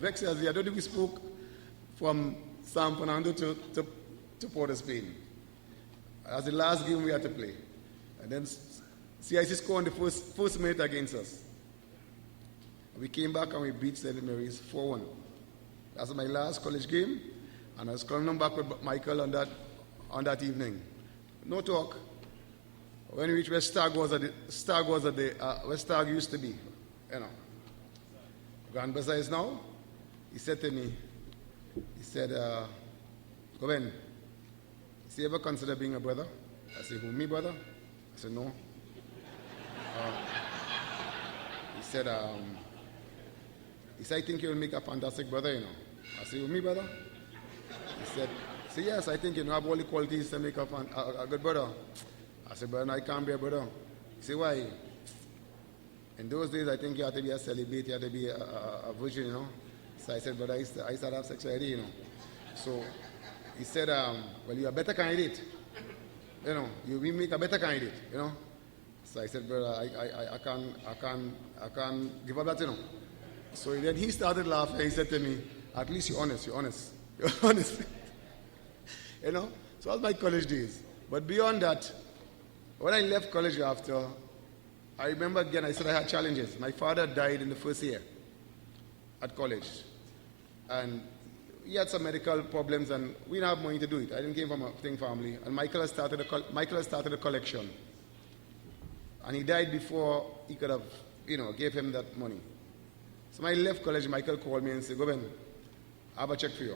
Vex says, I don't think we spoke from San Fernando to Port of Spain. That's the last game we had to play. And then CIC scored in the first minute against us. We came back and we beat St. Mary's 4-1. That's my last college game, and I was coming back with Michael on that evening. No talk. When we reached where Stag was at where Stag used to be, you know. Grand Bazaar is now. He said to me, he said, come in. Has he ever considered being a brother? I said, who, me, brother? I said, no. He said, I think you'll make a fantastic brother, you know. I said, who, me, brother? He said, yes, I think you have all the qualities to make a good brother. I said, brother, I can't be a brother. He said, why? In those days, I think you had to be a celibate, you had to be a virgin, you know. So I said, brother, I used to have sex already, you know. So he said, well, you're a better candidate. You know, we make a better candidate, you know. So I said, brother, I can't give up that, you know. So then he started laughing. He said to me, at least you're honest. You know, so that was my college days. But beyond that, when I left college after, I remember again, I said I had challenges. My father died in the first year at college. And he had some medical problems, and we didn't have money to do it. I didn't came from a thing family, and Michael had started a collection, and he died before he could have, gave him that money. So when I left college, Michael called me and said, "Go Ben, I have a check for you."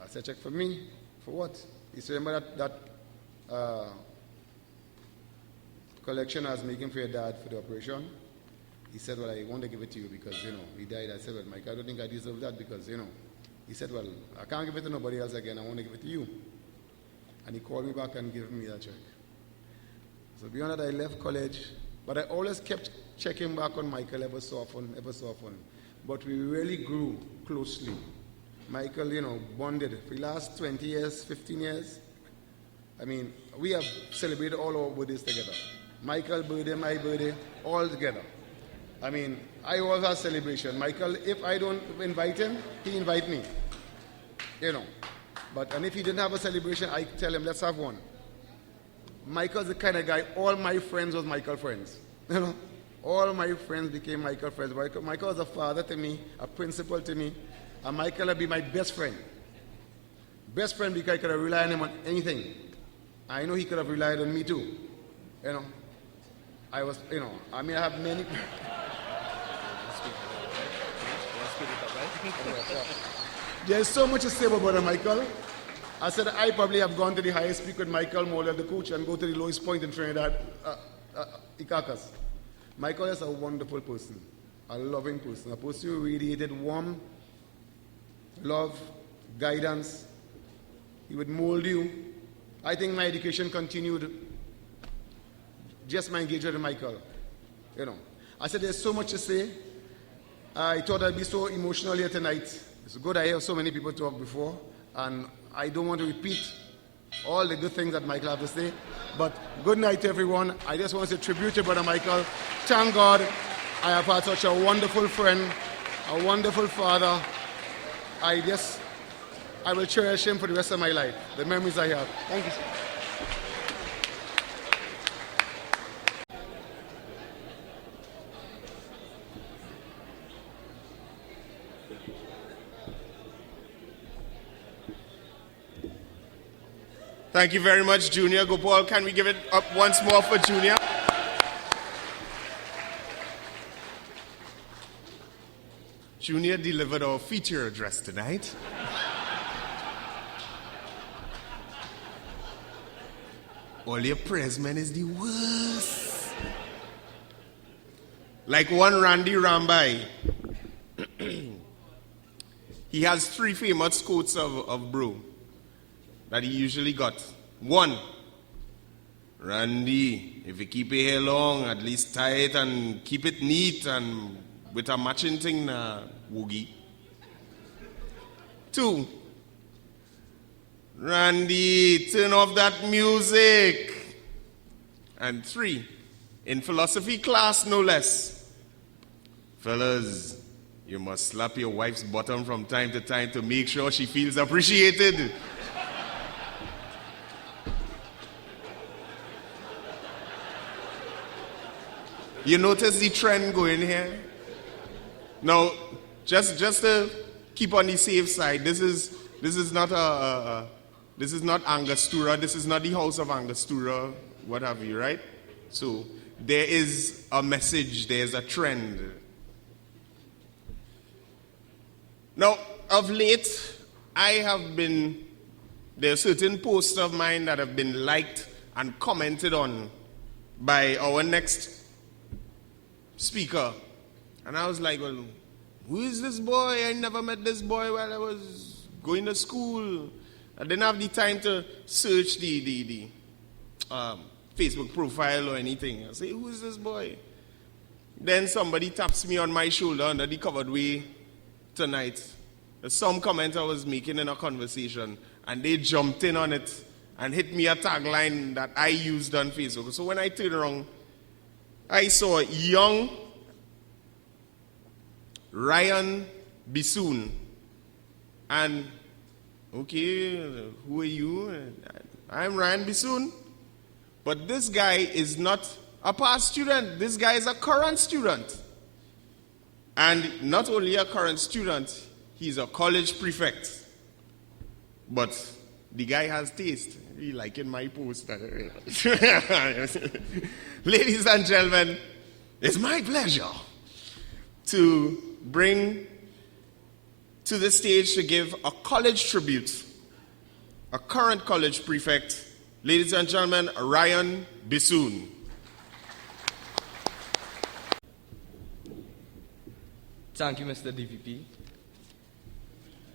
I said, "Check for me? For what?" He said, "Remember that collection I was making for your dad for the operation?" He said, "Well, I want to give it to you because, he died." I said, "Well, Mike, I don't think I deserve that because, He said, "Well, I can't give it to nobody else again. I want to give it to you." And he called me back and gave me that check. So beyond that, I left college, but I always kept checking back on Michael ever so often. But we really grew closely. Michael, bonded for the last 20 years, 15 years. I mean, we have celebrated all our birthdays together. Michael's birthday, my birthday, all together. I mean, I always have celebration. Michael, if I don't invite him, he invite me. And if he didn't have a celebration, I tell him, let's have one. Michael's the kind of guy, all my friends was Michael friends. All my friends became Michael friends. Michael was a father to me, a principal to me, and Michael would be my best friend. Best friend because I could have relied on him on anything. I know he could have relied on me too. I have many... There's so much to say about Brother Michael. I said I probably have gone to the highest peak with Michael more than the coach and go to the lowest point in Trinidad, Ikakas. Michael is a wonderful person, a loving person, a person who radiated warmth, love, guidance. He would mold you. I think my education continued just my engagement with Michael. I said there's so much to say. I thought I'd be so emotional here tonight. It's good I hear so many people talk before, and I don't want to repeat all the good things that Michael have to say. But good night, everyone. I just want to say tribute to Brother Michael. Thank God I have had such a wonderful friend, a wonderful father. I will cherish him for the rest of my life, the memories I have. Thank you, sir. Thank you very much, Junior. Gopal, can we give it up once more for Junior? Junior delivered our feature address tonight. All your praise, man, is the worst. Like one Randy Rambai. He has 3 famous quotes of Bro that he usually got. 1, Randy, if you keep your hair long, at least tie it and keep it neat and with a matching thing na woogie. 2, Randy, turn off that music. And 3, in philosophy class no less, fellas, you must slap your wife's bottom from time to time to make sure she feels appreciated. You notice the trend going here? Now, just to keep on the safe side, this is not Angostura, this is not the house of Angostura, what have you, right? So there is a message, there's a trend. Now, of late, there are certain posts of mine that have been liked and commented on by our next speaker. And I was like, well, who is this boy? I never met this boy while I was going to school. I didn't have the time to search the Facebook profile or anything. I say, who is this boy? Then somebody taps me on my shoulder under the covered way tonight. There's some comment I was making in a conversation, and they jumped in on it and hit me a tagline that I used on Facebook. So when I turned around, I saw young Ryan Bissoon. And, okay, who are you? I'm Ryan Bissoon. But this guy is not a past student. This guy is a current student. And not only a current student, he's a college prefect. But the guy has taste. He liking my post. Ladies and gentlemen, it's my pleasure to bring to the stage to give a college tribute, a current college prefect, ladies and gentlemen, Ryan Bissoon. Thank you, Mr. DVP.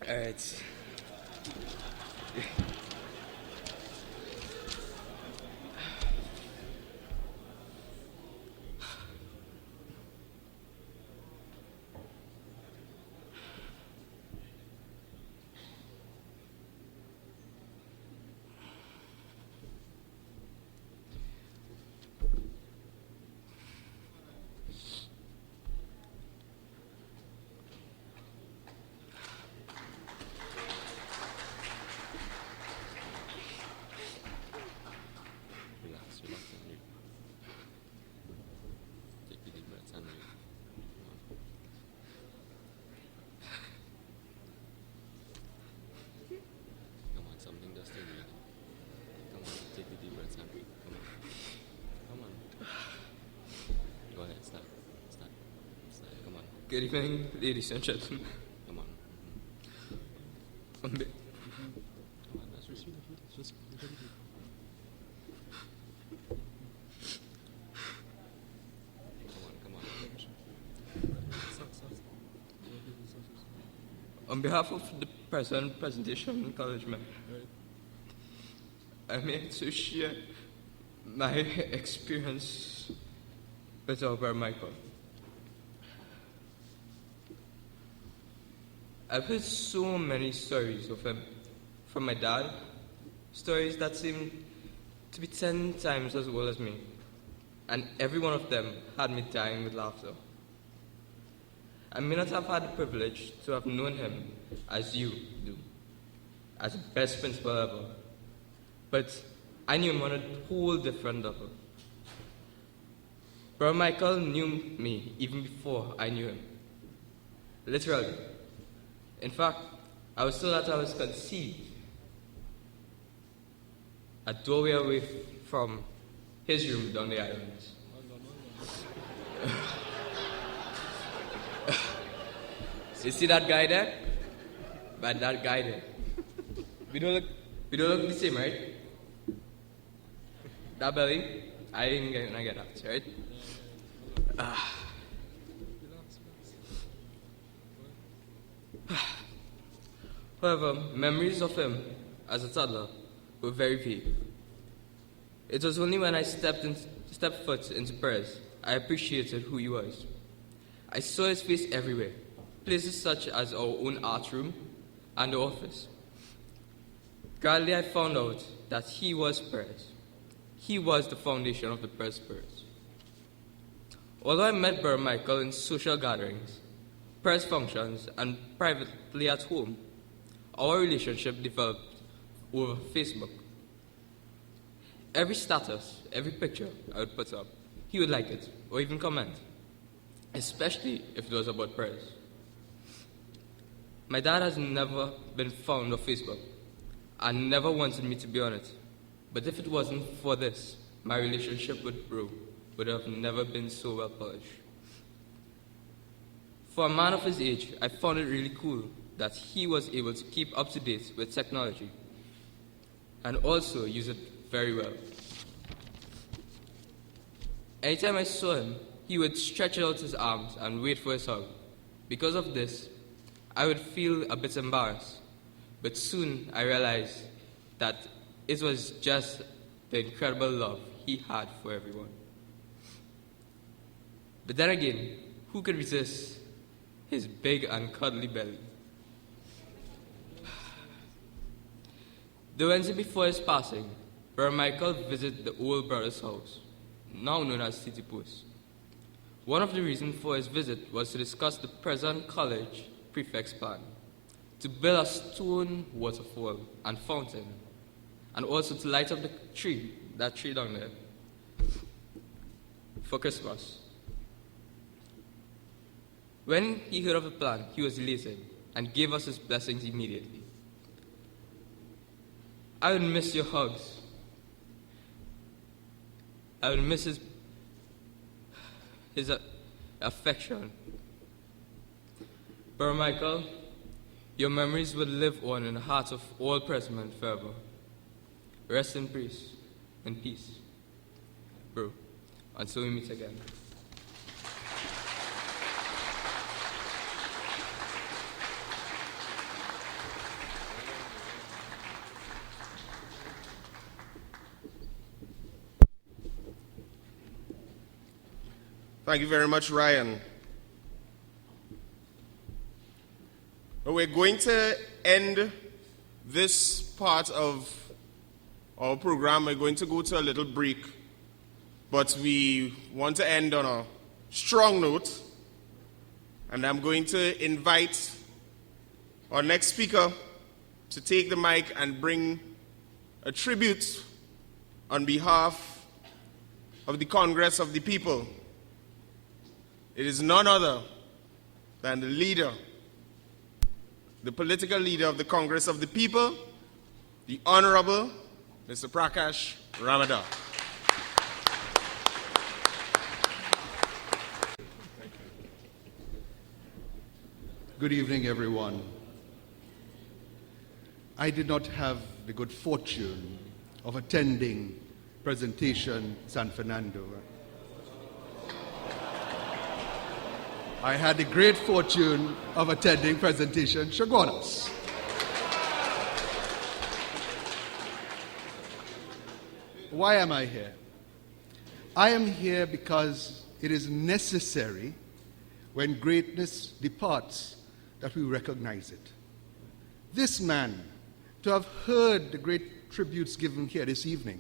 All right. Good evening, ladies and gentlemen. Come on. Come on, On behalf of the present presentation encouragement, I'm here to share my experience with our brother Michael. I've heard so many stories of him from my dad, stories that seem to be 10 times as old as me, and every one of them had me dying with laughter. I may not have had the privilege to have known him as you do, as the best principal ever, but I knew him on a whole different level. Brother Michael knew me even before I knew him. Literally. In fact, I was told that I was conceived a doorway away from his room down the islands. You see that guy there? But that guy there. We don't look the same, right? That belly, I ain't gonna get that, right? However, memories of him as a toddler were very vague. It was only when I stepped foot into Paris I appreciated who he was. I saw his face everywhere, places such as our own art room and the office. Gradually, I found out that he was Paris. He was the foundation of the Paris spirit. Although I met Brother Michael in social gatherings, press functions, and privately at home, our relationship developed over Facebook. Every status, every picture I would put up, he would like it or even comment, especially if it was about prayers. My dad has never been fond of Facebook and never wanted me to be on it. But if it wasn't for this, my relationship with Bro would have never been so well polished. For a man of his age, I found it really cool that he was able to keep up to date with technology and also use it very well. Anytime I saw him, he would stretch out his arms and wait for his hug. Because of this, I would feel a bit embarrassed, but soon I realized that it was just the incredible love he had for everyone. But then again, who could resist his big and cuddly belly? The Wednesday before his passing, Brother Michael visited the old brother's house, now known as City Post. One of the reasons for his visit was to discuss the present college prefect's plan to build a stone waterfall and fountain, and also to light up that tree down there, for Christmas. When he heard of the plan, he was elated and gave us his blessings immediately. I would miss your hugs. I would miss his affection. Brother Michael, your memories will live on in the hearts of all present forever. Rest in peace, bro. Until we meet again. Thank you very much, Ryan. Well, we're going to end this part of our program. We're going to go to a little break, but we want to end on a strong note, and I'm going to invite our next speaker to take the mic and bring a tribute on behalf of the Congress of the People. It is none other than the leader, the political leader of the Congress of the People, the Honorable Mr. Prakash Ramadan. Good evening, everyone. I did not have the good fortune of attending presentation San Fernando. I had the great fortune of attending presentation Chaguanas. Why am I here? I am here because it is necessary when greatness departs that we recognize it. This man, to have heard the great tributes given here this evening,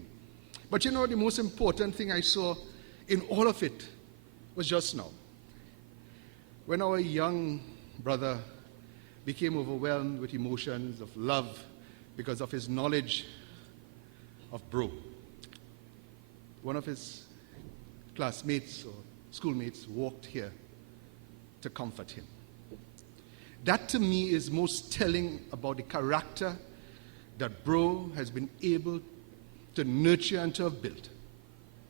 but you know the most important thing I saw in all of it was just now. When our young brother became overwhelmed with emotions of love because of his knowledge of Bro, one of his classmates or schoolmates walked here to comfort him. That to me is most telling about the character that Bro has been able to nurture and to have built.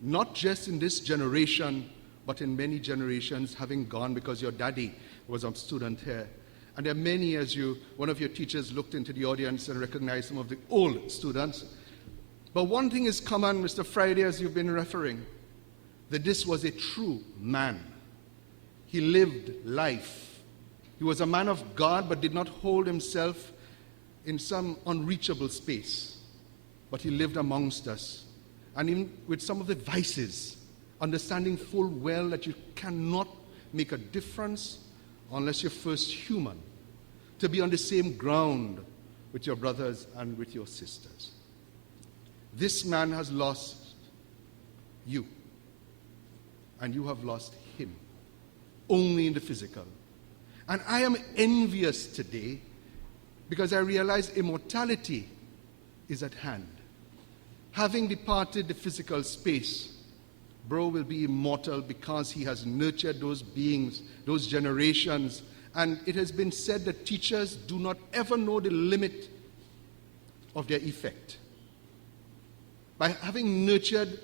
Not just in this generation, but in many generations having gone, because your daddy was a student here. And there are many, as one of your teachers looked into the audience and recognized some of the old students. But one thing is common, Mr. Friday, as you've been referring, that this was a true man. He lived life. He was a man of God, but did not hold himself in some unreachable space. But he lived amongst us. And even with some of the vices, understanding full well that you cannot make a difference unless you're first human, to be on the same ground with your brothers and with your sisters. This man has lost you, and you have lost him, only in the physical. And I am envious today because I realize immortality is at hand. Having departed the physical space, Bro will be immortal because he has nurtured those beings, those generations. And it has been said that teachers do not ever know the limit of their effect. By having nurtured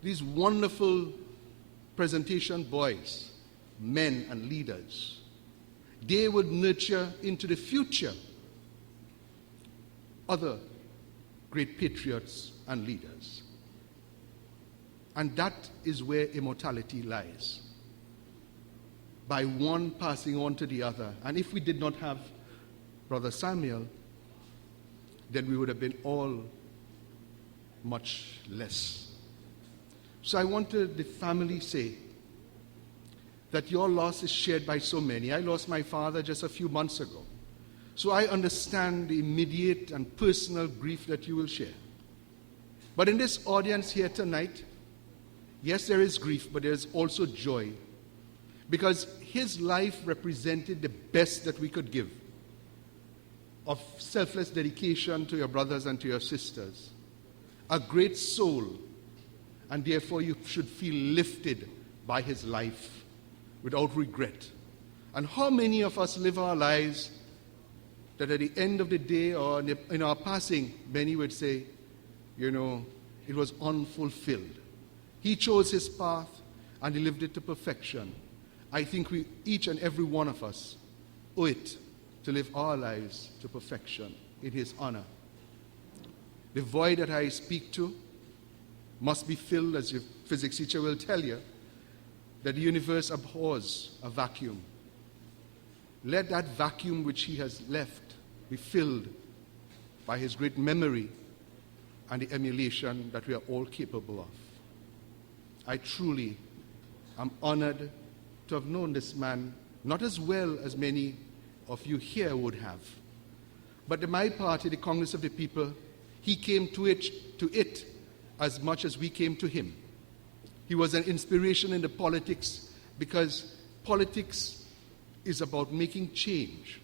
these wonderful presentation boys, men and leaders, they would nurture into the future other great patriots and leaders. And that is where immortality lies. By one passing on to the other. And if we did not have Brother Samuel, then we would have been all much less. So I want the family say that your loss is shared by so many. I lost my father just a few months ago. So I understand the immediate and personal grief that you will share. But in this audience here tonight, yes, there is grief, but there's also joy. Because his life represented the best that we could give of selfless dedication to your brothers and to your sisters. A great soul, and therefore you should feel lifted by his life without regret. And how many of us live our lives that at the end of the day or in our passing, many would say, you know, it was unfulfilled. He chose his path and he lived it to perfection. I think we, each and every one of us, owe it to live our lives to perfection in his honor. The void that I speak to must be filled, as your physics teacher will tell you, that the universe abhors a vacuum. Let that vacuum which he has left be filled by his great memory and the emulation that we are all capable of. I truly am honored to have known this man, not as well as many of you here would have, but my party, the Congress of the People, he came to it as much as we came to him. He was an inspiration in the politics because politics is about making change.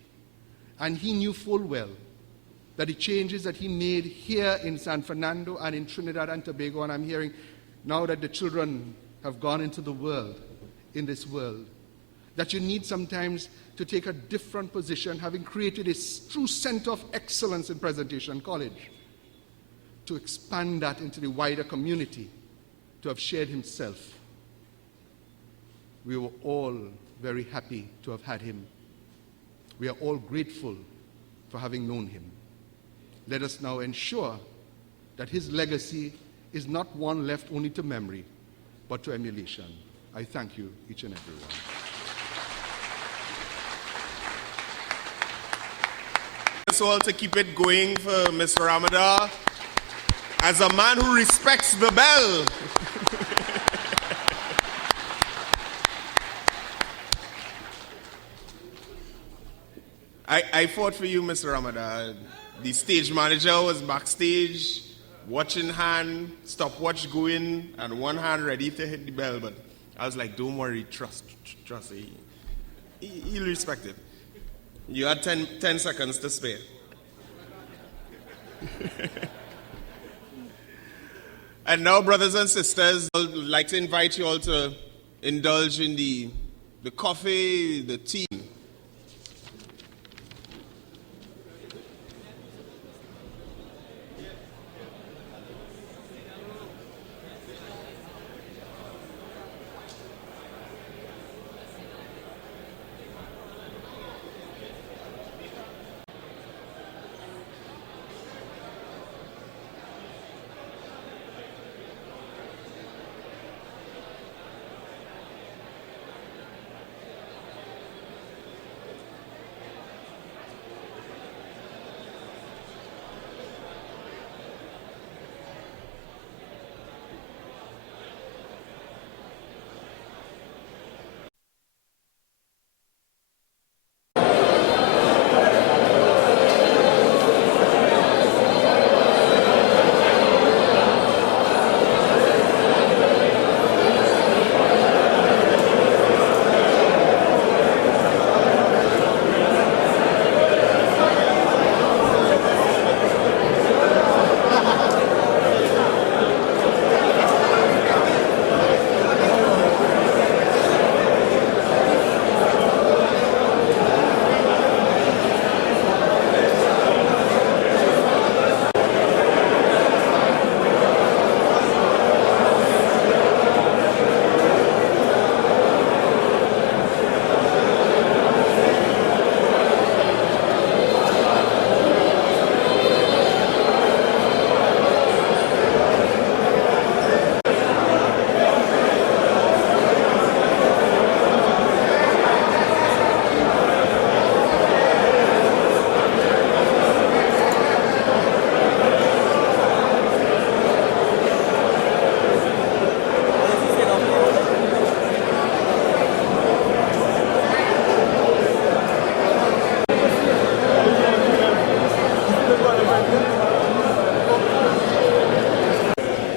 And he knew full well that the changes that he made here in San Fernando and in Trinidad and Tobago, and I'm hearing now that the children have gone into the world, in this world, that you need sometimes to take a different position, having created a true center of excellence in Presentation College, to expand that into the wider community, to have shared himself. We were all very happy to have had him. We are all grateful for having known him. Let us now ensure that his legacy is not one left only to memory, but to emulation. I thank you, each and every one. So all to keep it going for Mr. Ramadan, as a man who respects the bell. I fought for you, Mr. Ramadan. The stage manager was backstage, watching hand, stopwatch going, and one hand ready to hit the bell. But I was like, don't worry, trust. He'll respect it. You had 10 seconds to spare. And now, brothers and sisters, I'd like to invite you all to indulge in the coffee, the tea.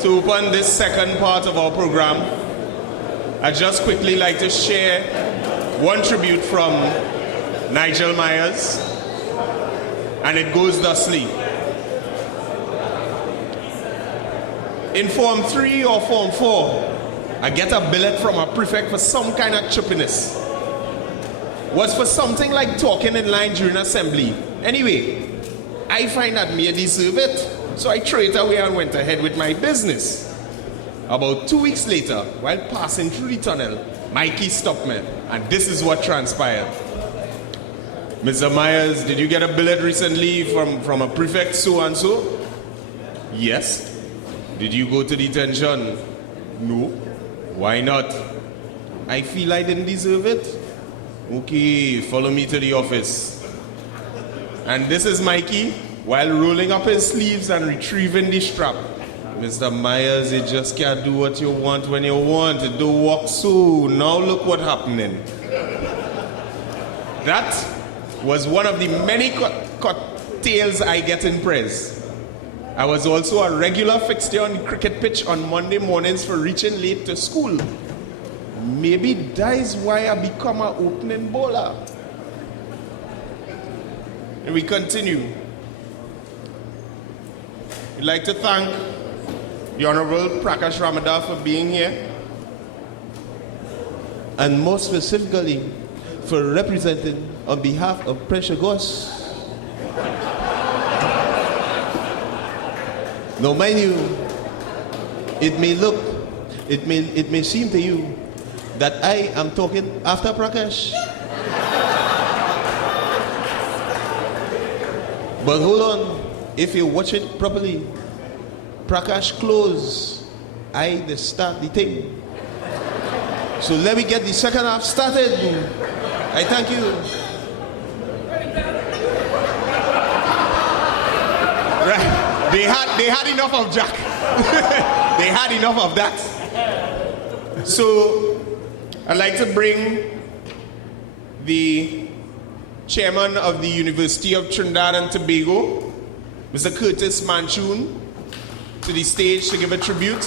To open this second part of our program, I'd just quickly like to share one tribute from Nigel Myers, and it goes thusly. In Form 3 or Form 4, I get a billet from a prefect for some kind of chippiness. Was for something like talking in line during assembly. Anyway, I find that me deserve it. So I threw it away and went ahead with my business. About 2 weeks later, while passing through the tunnel, Mikey stopped me, and this is what transpired. Mr. Myers, did you get a billet recently from a prefect so-and-so? Yes. Did you go to detention? No. Why not? I feel I didn't deserve it. Okay, follow me to the office. And this is Mikey, while rolling up his sleeves and retrieving the strap. Mr. Myers, you just can't do what you want when you want. It don't work so. Now look what happening. That was one of the many cocktails I get in press. I was also a regular fixture on the cricket pitch on Monday mornings for reaching late to school. Maybe that is why I become an opening bowler. And we continue. We'd like to thank the Honorable Prakash Ramadar for being here, and more specifically for representing on behalf of Pressure Ghost. Now mind you, it may seem to you that I am talking after Prakash. But hold on, if you watch it properly, Prakash close, I the start the thing. So let me get the second half started. I thank you. Right. They had enough of Jack. They had enough of that. So I'd like to bring the chairman of the University of Trinidad and Tobago, Mr. Curtis Manchun, to the stage to give a tribute.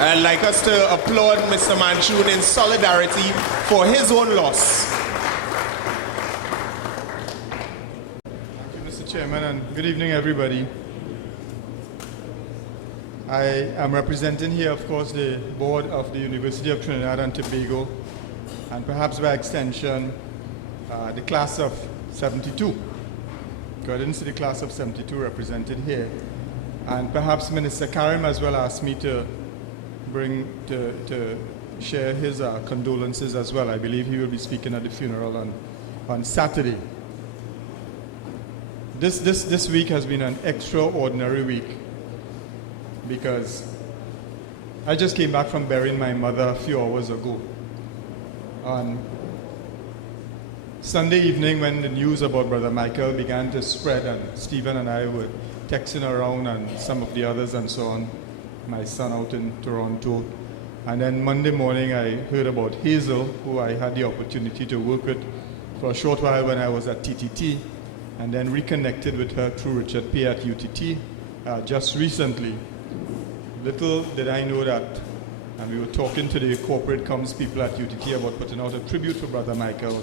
I'd like us to applaud Mr. Manchun in solidarity for his own loss. Thank you, Mr. Chairman, and good evening, everybody. I am representing here, of course, the board of the University of Trinidad and Tobago, and perhaps by extension, the class of 72. I didn't see the class of 72 represented here. And perhaps Minister Karim as well asked me to share his condolences as well. I believe he will be speaking at the funeral on Saturday. This week has been an extraordinary week because I just came back from burying my mother a few hours ago. On Sunday evening, when the news about Brother Michael began to spread, and Stephen and I were texting around, and some of the others and so on, my son out in Toronto. And then Monday morning, I heard about Hazel, who I had the opportunity to work with for a short while when I was at TTT, and then reconnected with her through Richard P. at UTT just recently. Little did I know that, and we were talking to the corporate comms people at UTT about putting out a tribute for Brother Michael,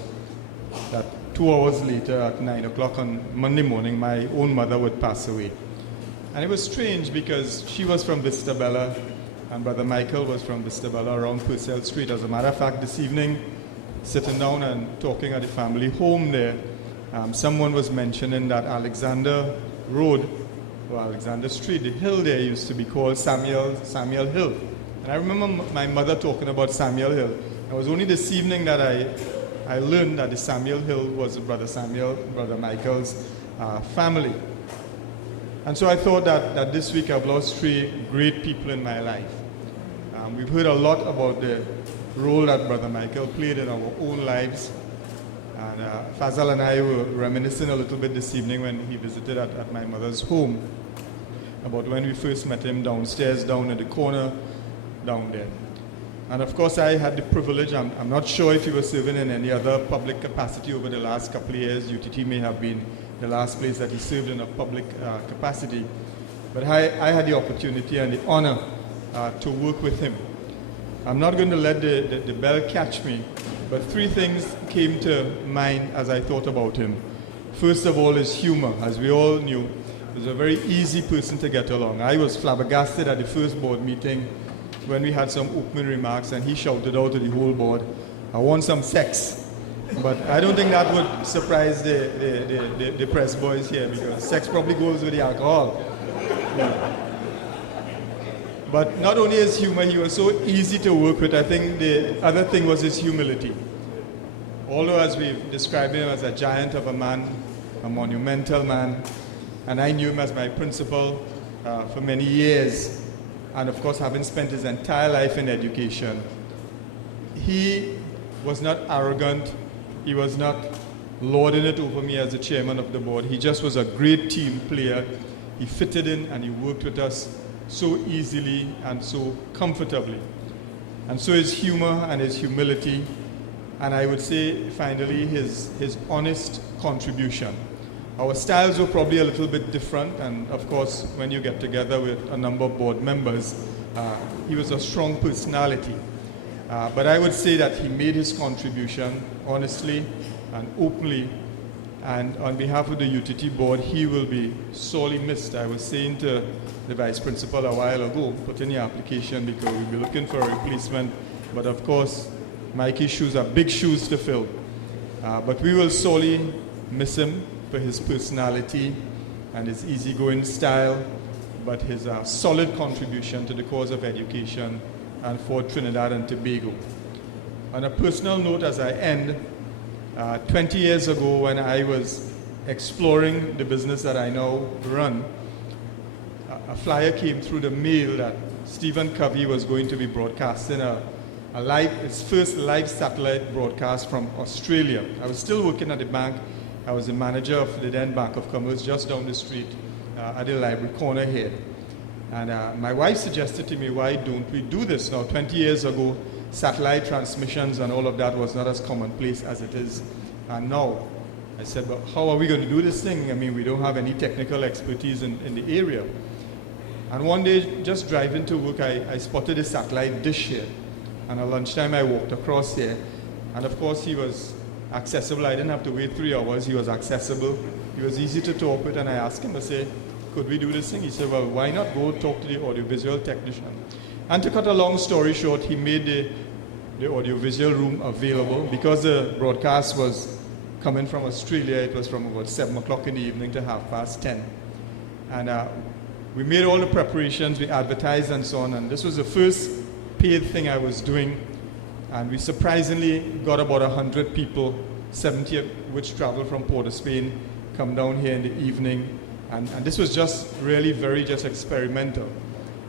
that 2 hours later at 9 o'clock on Monday morning, my own mother would pass away. And it was strange because she was from Vista Bella and Brother Michael was from Vista Bella around Purcell Street. As a matter of fact, this evening, sitting down and talking at the family home there, someone was mentioning that Alexander Road, or Alexander Street, the hill there used to be called Samuel Hill. And I remember my mother talking about Samuel Hill. It was only this evening that I learned that the Samuel Hill was Brother Michael's family. And so I thought that this week I've lost 3 great people in my life. We've heard a lot about the role that Brother Michael played in our own lives. And Fazal and I were reminiscing a little bit this evening when he visited at my mother's home about when we first met him downstairs, down in the corner, down there. And of course, I had the privilege, I'm not sure if he was serving in any other public capacity over the last couple of years. UTT may have been the last place that he served in a public capacity. But I had the opportunity and the honor to work with him. I'm not going to let the bell catch me, but 3 things came to mind as I thought about him. First of all, his humor. As we all knew, he was a very easy person to get along. I was flabbergasted at the first board meeting when we had some opening remarks and he shouted out to the whole board, "I want some sex." But I don't think that would surprise the press boys here, because sex probably goes with the alcohol. Yeah. But not only his humor, he was so easy to work with. I think the other thing was his humility. Although, as we've described him as a giant of a man, a monumental man, and I knew him as my principal for many years, and of course having spent his entire life in education, he was not arrogant. He was not lording it over me as the chairman of the board. He just was a great team player. He fitted in and he worked with us so easily and so comfortably. And so his humor and his humility, and I would say finally his honest contribution. Our styles were probably a little bit different, and of course when you get together with a number of board members, he was a strong personality. But I would say that he made his contribution honestly and openly, and on behalf of the UTT board, he will be sorely missed. I was saying to the vice principal a while ago, put in your application because we'll be looking for a replacement, but of course Mikey's shoes are big shoes to fill. But we will sorely miss him for his personality and his easygoing style, but his solid contribution to the cause of education and for Trinidad and Tobago. On a personal note, as I end, 20 years ago when I was exploring the business that I now run, a flyer came through the mail that Stephen Covey was going to be broadcasting his first live satellite broadcast from Australia. I was still working at the bank. I was the manager of the then Bank of Commerce just down the street at the library corner here. And my wife suggested to me, why don't we do this? Now, 20 years ago, satellite transmissions and all of that was not as commonplace as it is now. I said, but how are we going to do this thing? I mean, we don't have any technical expertise in the area. And one day, just driving to work, I spotted a satellite dish here. And at lunchtime, I walked across here. And of course, he was accessible. I didn't have to wait 3 hours. He was accessible. He was easy to talk with. And I asked him, I said, could we do this thing? He said, well, why not go talk to the audiovisual technician? And to cut a long story short, he made the audiovisual room available. Because the broadcast was coming from Australia, it was from about 7 o'clock in the evening to 10:30. And we made all the preparations, we advertised and so on. And this was the first paid thing I was doing. And we surprisingly got about 100 people, 70 of which traveled from Port of Spain, come down here in the evening. And this was just really just experimental.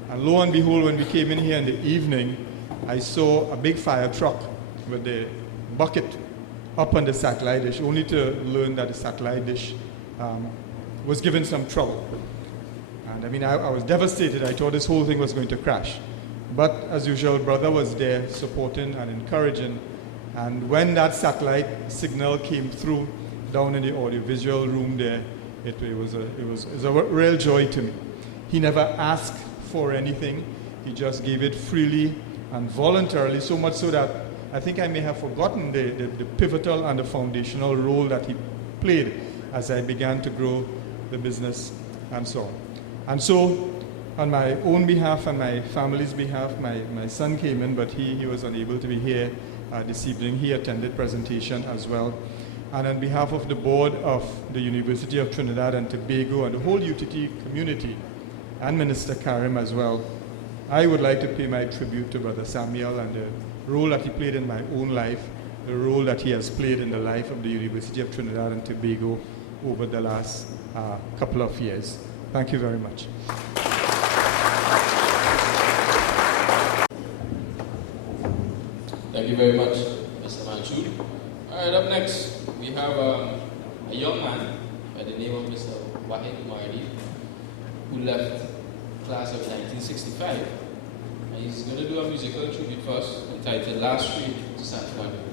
And lo and behold, when we came in here in the evening, I saw a big fire truck with the bucket up on the satellite dish, only to learn that the satellite dish was given some trouble. And I mean, I was devastated. I thought this whole thing was going to crash. But as usual, brother was there supporting and encouraging. And when that satellite signal came through down in the audiovisual room there, it was a real joy to me. He never asked for anything. He just gave it freely and voluntarily, so much so that I think I may have forgotten the pivotal and the foundational role that he played as I began to grow the business and so on. And so, on my own behalf and my family's behalf, my son came in, but he was unable to be here this evening. He attended presentation as well. And on behalf of the board of the University of Trinidad and Tobago and the whole UTT community, and Minister Karim as well, I would like to pay my tribute to Brother Samuel and the role that he played in my own life, the role that he has played in the life of the University of Trinidad and Tobago over the last couple of years. Thank you very much. Thank you very much, Mr. Manchur. All right, up next, we have a young man by the name of Mr. Wahid Mardi, who left class of 1965. And he's going to do a musical tribute for us entitled Last Street to San Fernando.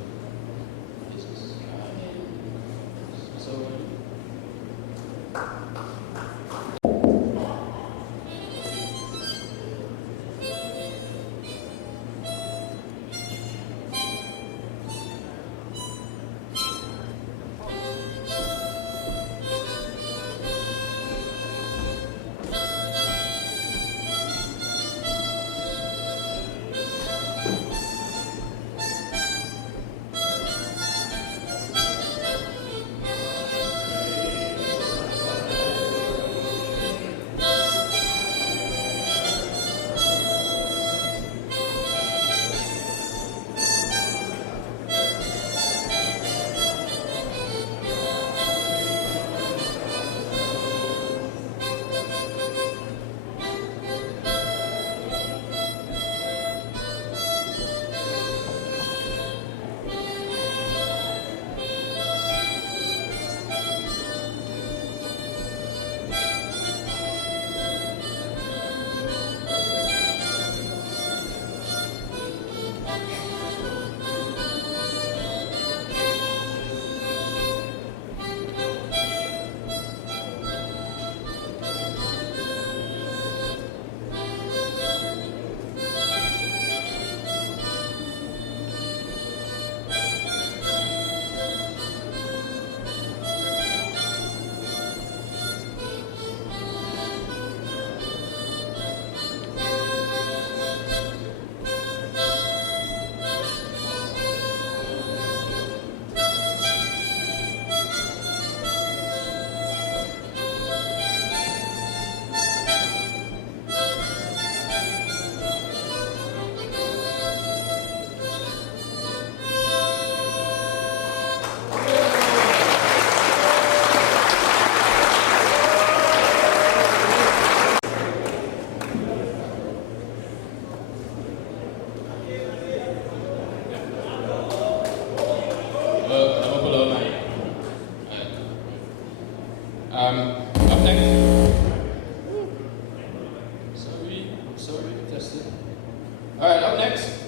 All right, up next,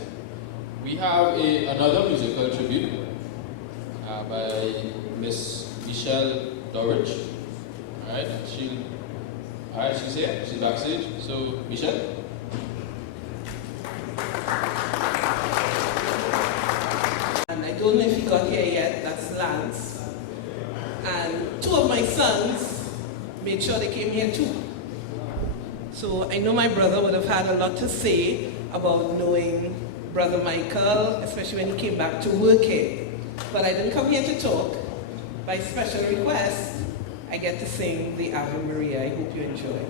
we have another musical tribute by Miss Michelle Dorridge. All right, she's here. She's backstage. So, Michelle. And I don't know if he got here yet. That's Lance. And two of my sons made sure they came here too. So I know my brother would have had a lot to say about knowing Brother Michael, especially when he came back to work here. But I didn't come here to talk. By special request, I get to sing the Ave Maria. I hope you enjoy.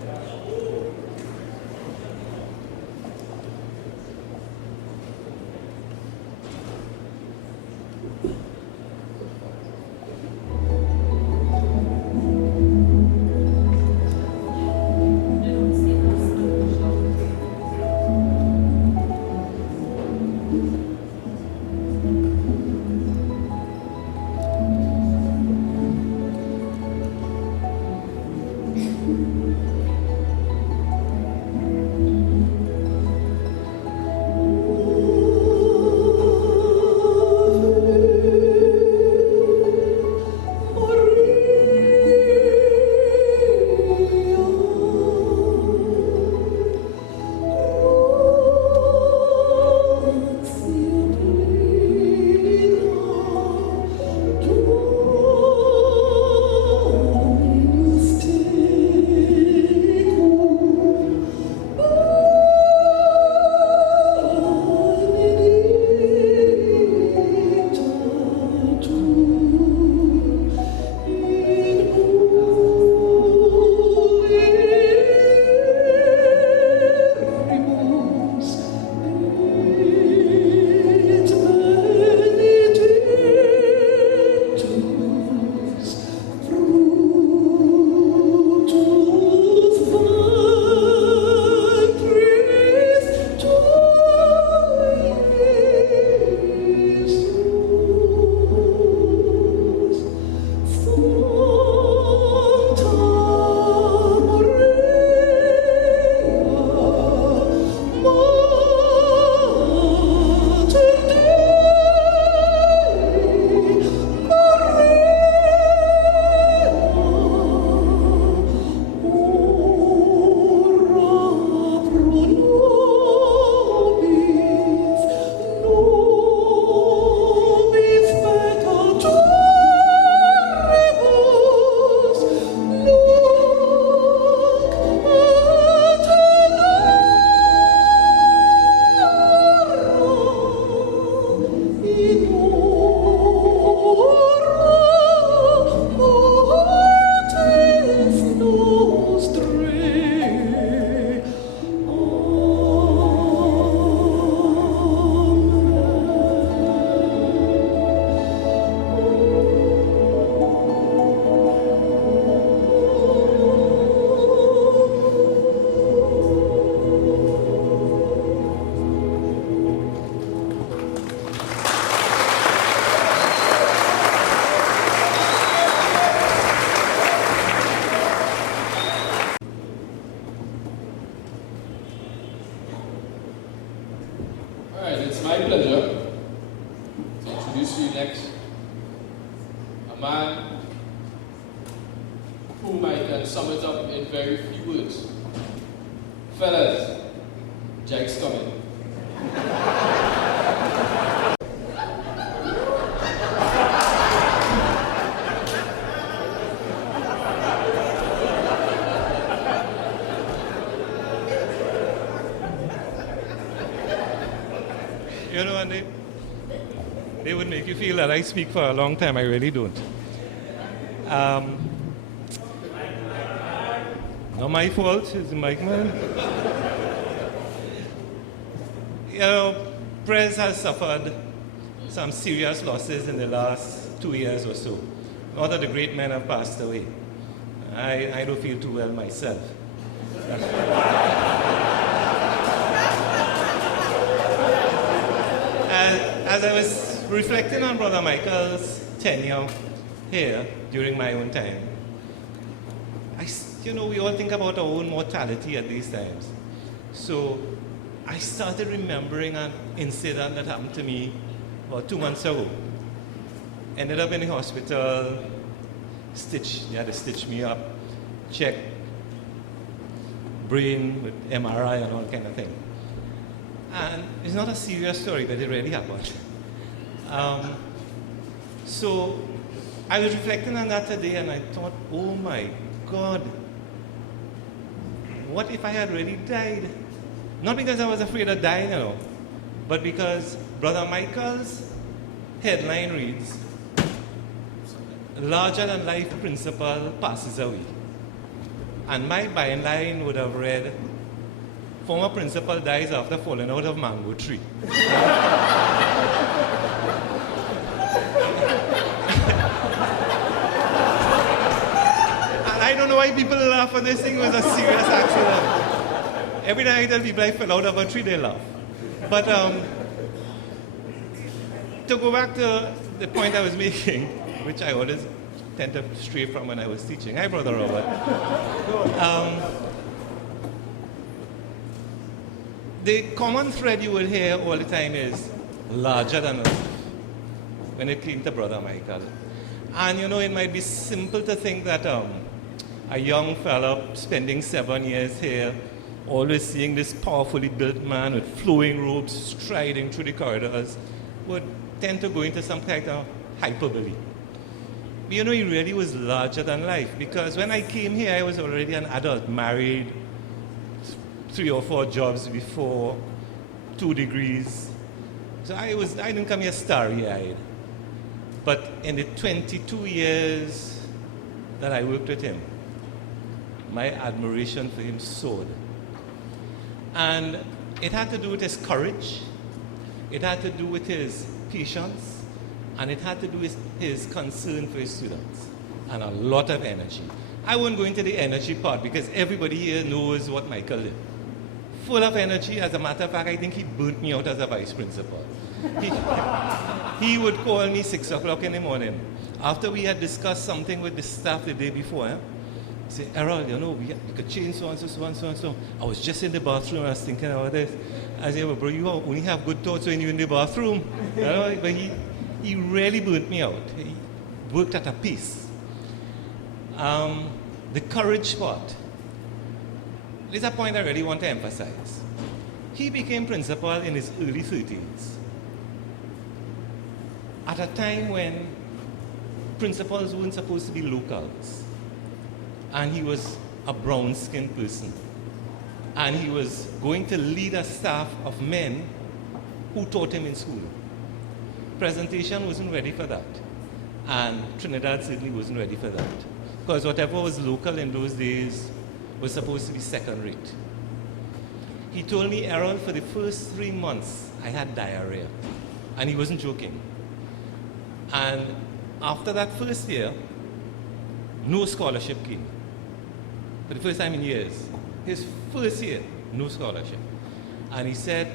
You know, and they would make you feel that I speak for a long time. I really don't. Not my fault, it's the mic man. You know, Prez has suffered some serious losses in the last 2 years or so. A lot of the great men have passed away. I don't feel too well myself. As I was reflecting on Brother Michael's tenure here during my own time, we all think about our own mortality at these times. So I started remembering an incident that happened to me about 2 months ago. Ended up in the hospital, they had to stitch me up, check brain with MRI and all kind of thing. And it's not a serious story, but it really happened. So I was reflecting on that today, and I thought, oh my God, what if I had really died? Not because I was afraid of dying, but because Brother Michael's headline reads, larger than life principle passes away. And my byline would have read, former principal dies after falling out of mango tree. And I don't know why people laugh, but this thing was a serious accident. Every time I tell people I fell out of a tree, they laugh. But to go back to the point I was making, which I always tend to stray from when I was teaching. Hi, Brother Robert. The common thread you will hear all the time is larger than life when it came to Brother Michael. And it might be simple to think that a young fellow spending 7 years here, always seeing this powerfully built man with flowing robes striding through the corridors, would tend to go into some kind of hyperbole. But he really was larger than life, because when I came here, I was already an adult, married, 3 or 4 jobs before, 2 degrees. So I didn't come here starry-eyed. But in the 22 years that I worked with him, my admiration for him soared. And it had to do with his courage, it had to do with his patience, and it had to do with his concern for his students, and a lot of energy. I won't go into the energy part because everybody here knows what Michael did. Full of energy. As a matter of fact, I think he burnt me out as a vice principal. He would call me 6 o'clock in the morning after we had discussed something with the staff the day before. He said, Errol, we could change so and so, so and so and so. I was just in the bathroom, I was thinking about this. I said, well, bro, you only have good thoughts when you're in the bathroom. But he really burnt me out. He worked at a pace. The courage part. There's a point I really want to emphasize. He became principal in his early 30s. At a time when principals weren't supposed to be locals. And he was a brown-skinned person. And he was going to lead a staff of men who taught him in school. Presentation wasn't ready for that. And Trinidad certainly wasn't ready for that. Because whatever was local in those days was supposed to be second rate. He told me, Errol, for the first 3 months, I had diarrhea. And he wasn't joking. And after that first year, no scholarship came. For the first time in years. His first year, no scholarship. And he said,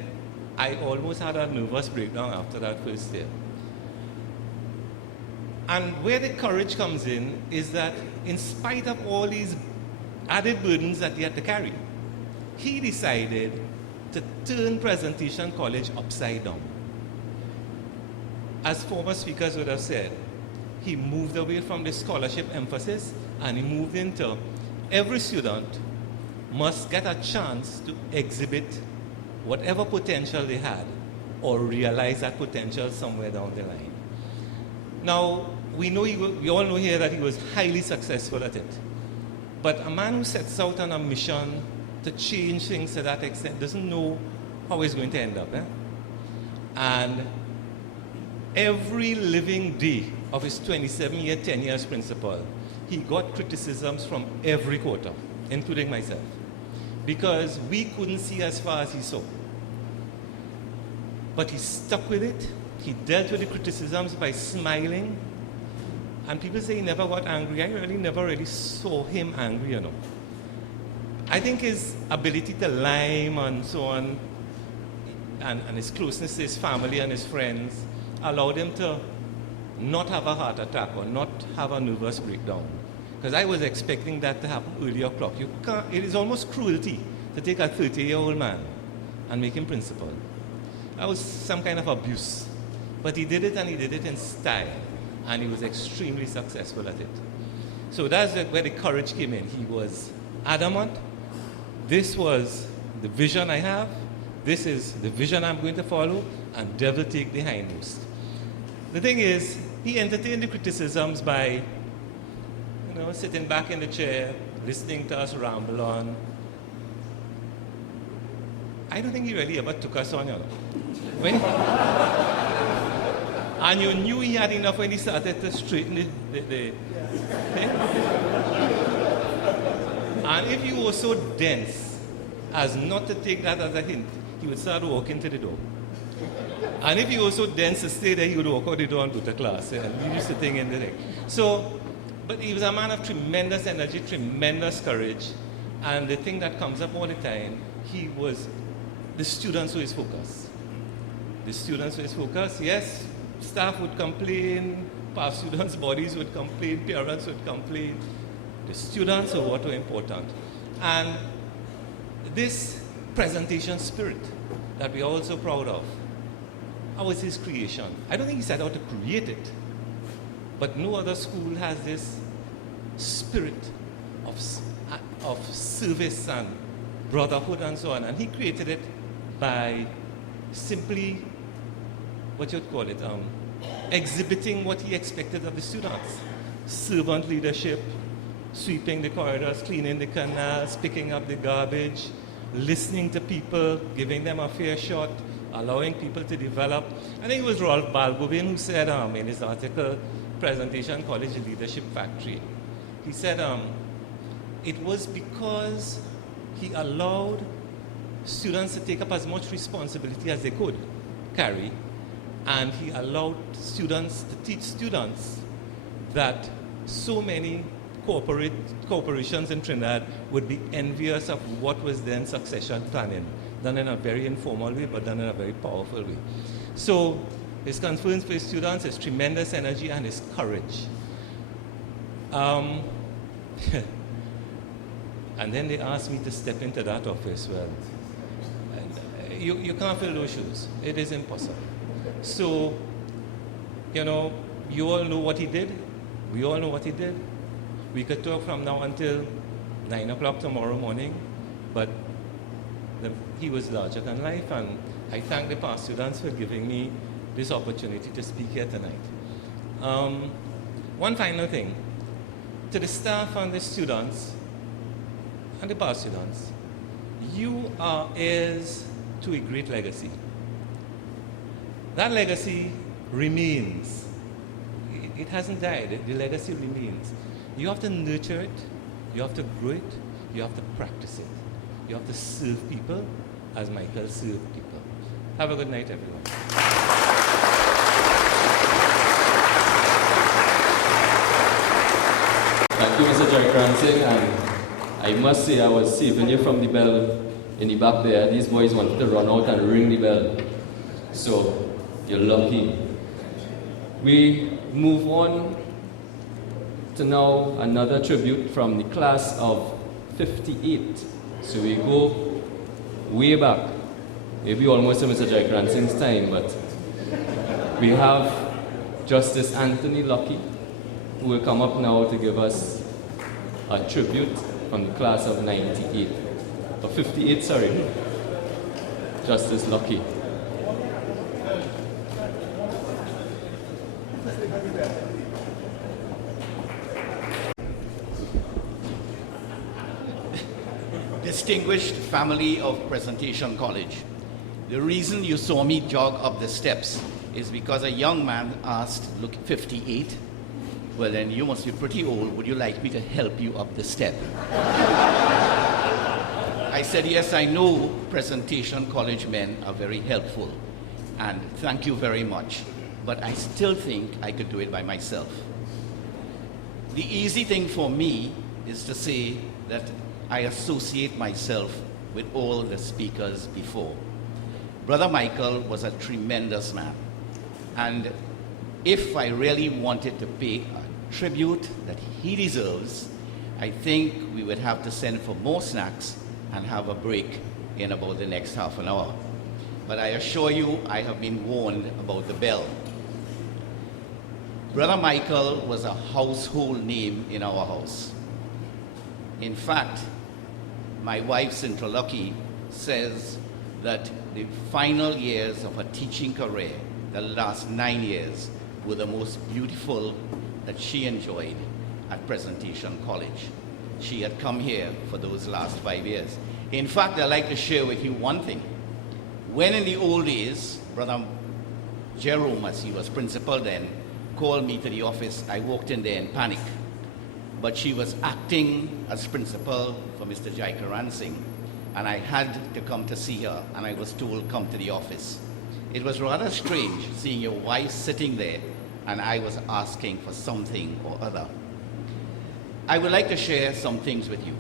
I almost had a nervous breakdown after that first year. And where the courage comes in is that in spite of all these added burdens that he had to carry, he decided to turn Presentation College upside down. As former speakers would have said, he moved away from the scholarship emphasis and he moved into every student must get a chance to exhibit whatever potential they had or realize that potential somewhere down the line. Now, we all know here that he was highly successful at it. But a man who sets out on a mission to change things to that extent doesn't know how he's going to end up. And every living day of his 27-year tenure as principal, he got criticisms from every quarter, including myself, because we couldn't see as far as he saw. But he stuck with it. He dealt with the criticisms by smiling. And people say he never got angry. I never really saw him angry, I think his ability to lime and so on, and his closeness to his family and his friends, allowed him to not have a heart attack or not have a nervous breakdown. Because I was expecting that to happen earlier o'clock. It is almost cruelty to take a 30-year-old man and make him principal. That was some kind of abuse. But he did it, and he did it in style, and he was extremely successful at it. So that's where the courage came in. He was adamant. This was the vision I have. This is the vision I'm going to follow, and devil take the hindmost. The thing is, he entertained the criticisms by, sitting back in the chair, listening to us ramble on. I don't think he really ever took us on, and you knew he had enough when he started to straighten the thing. And if you were so dense as not to take that as a hint, he would start walking to the door. And if you were so dense to stay there, he would walk out the door and go to class. And he used to think in the thing. So, but he was a man of tremendous energy, tremendous courage. And the thing that comes up all the time, the students were his focus. The students were his focus. Yes, staff would complain, past students' bodies would complain, parents would complain. The students are what were important. And this presentation spirit that we are all so proud of, how was his creation? I don't think he set out to create it, but no other school has this spirit of service and brotherhood and so on. And he created it by simply, what you'd call it, exhibiting what he expected of the students. Servant leadership, sweeping the corridors, cleaning the canals, picking up the garbage, listening to people, giving them a fair shot, allowing people to develop. I think it was Rolf Balgobin who said in his article, Presentation College Leadership Factory, he said it was because he allowed students to take up as much responsibility as they could carry, and he allowed students to teach students that so many corporations in Trinidad would be envious of what was then succession planning, done in a very informal way, but done in a very powerful way. So his concern for his students, his tremendous energy, and his courage. And then they asked me to step into that office. Well, you can't fill those shoes. It is impossible. So, you all know what he did. We all know what he did. We could talk from now until 9 o'clock tomorrow morning, but he was larger than life, and I thank the past students for giving me this opportunity to speak here tonight. One final thing. To the staff and the students, and the past students, you are heirs to a great legacy. That legacy remains. It hasn't died. The legacy remains. You have to nurture it, you have to grow it, you have to practice it. You have to serve people as Michael served people. Have a good night, everyone. Thank you, Mr. Jerry Cranston, and I must say I was saving you from the bell in the back there. These boys wanted to run out and ring the bell. So, you're lucky. We move on to now another tribute from the class of 58. So we go way back, maybe almost to Mr. Jerry Cranston's time, but we have Justice Anthony Lucky, who will come up now to give us a tribute from the class of 98. Of 58, sorry. Justice Lucky. Distinguished family of Presentation College, the reason you saw me jog up the steps is because a young man asked, look, 58? Well, then you must be pretty old. Would you like me to help you up the step? I said, yes, I know Presentation College men are very helpful, and thank you very much, but I still think I could do it by myself. The easy thing for me is to say that I associate myself with all the speakers before. Brother Michael was a tremendous man. And if I really wanted to pay a tribute that he deserves, I think we would have to send for more snacks and have a break in about the next half an hour. But I assure you, I have been warned about the bell. Brother Michael was a household name in our house. In fact, my wife, Cynthia Lucky, says that the final years of her teaching career, the last 9 years, were the most beautiful that she enjoyed at Presentation College. She had come here for those last 5 years. In fact, I'd like to share with you one thing. When in the old days, Brother Jerome, as he was principal then, called me to the office, I walked in there in panic. But she was acting as principal for Mr. Jaikaransing, and I had to come to see her, and I was told, come to the office. It was rather strange seeing your wife sitting there, and I was asking for something or other. I would like to share some things with you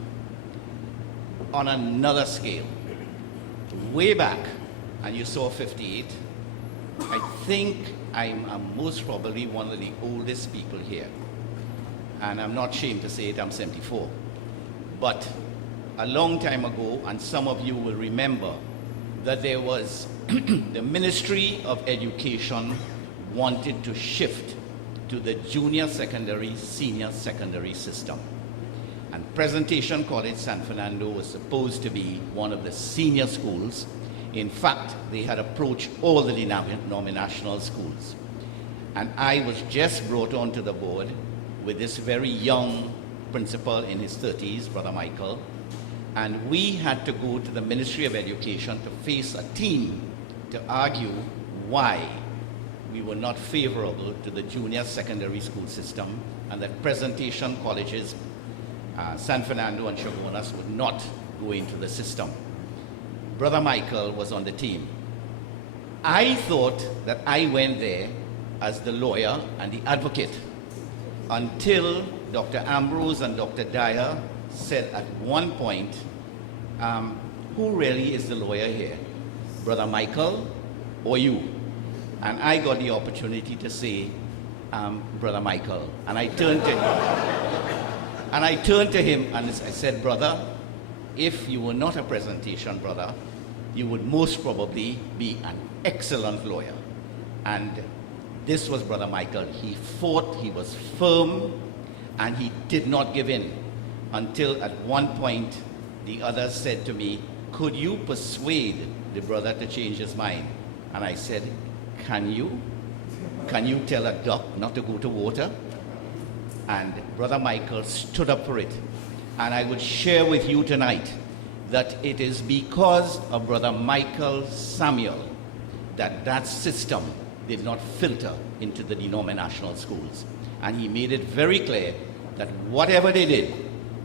on another scale. Way back, and you saw 58, I think I'm most probably one of the oldest people here. And I'm not ashamed to say it, I'm 74. But a long time ago, and some of you will remember, that there was the Ministry of Education wanted to shift to the junior secondary, senior secondary system. And Presentation College San Fernando was supposed to be one of the senior schools. In fact, they had approached all the denominational schools. And I was just brought onto the board with this very young principal in his 30s, Brother Michael, and we had to go to the Ministry of Education to face a team to argue why we were not favorable to the junior secondary school system and that Presentation Colleges, San Fernando and Chaguanas would not go into the system. Brother Michael was on the team. I thought that I went there as the lawyer and the advocate until Dr. Ambrose and Dr. Dyer said at one point, who really is the lawyer here? Brother Michael or you? And I got the opportunity to say, Brother Michael. And I turned to him and I said, brother, if you were not a presentation brother, you would most probably be an excellent lawyer. And this was Brother Michael. He fought, he was firm, and he did not give in until at one point the others said to me, could you persuade the brother to change his mind? And I said, can you? Can you tell a duck not to go to water? And Brother Michael stood up for it. And I would share with you tonight that it is because of Brother Michael Samuel that that system did not filter into the denominational schools. And he made it very clear that whatever they did,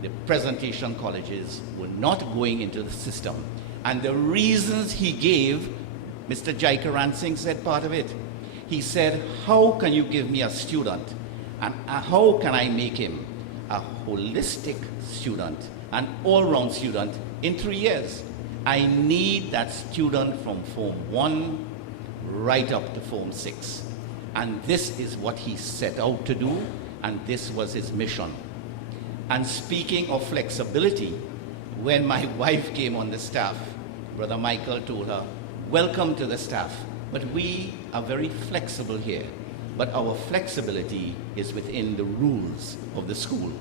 the presentation colleges were not going into the system. And the reasons he gave, Mr. Jaikaransing said part of it. He said, how can you give me a student? And how can I make him a holistic student, an all-round student in 3 years? I need that student from Form 1 right up to Form 6. And this is what he set out to do, and this was his mission. And speaking of flexibility, when my wife came on the staff, Brother Michael told her, welcome to the staff, but we are very flexible here. But our flexibility is within the rules of the school.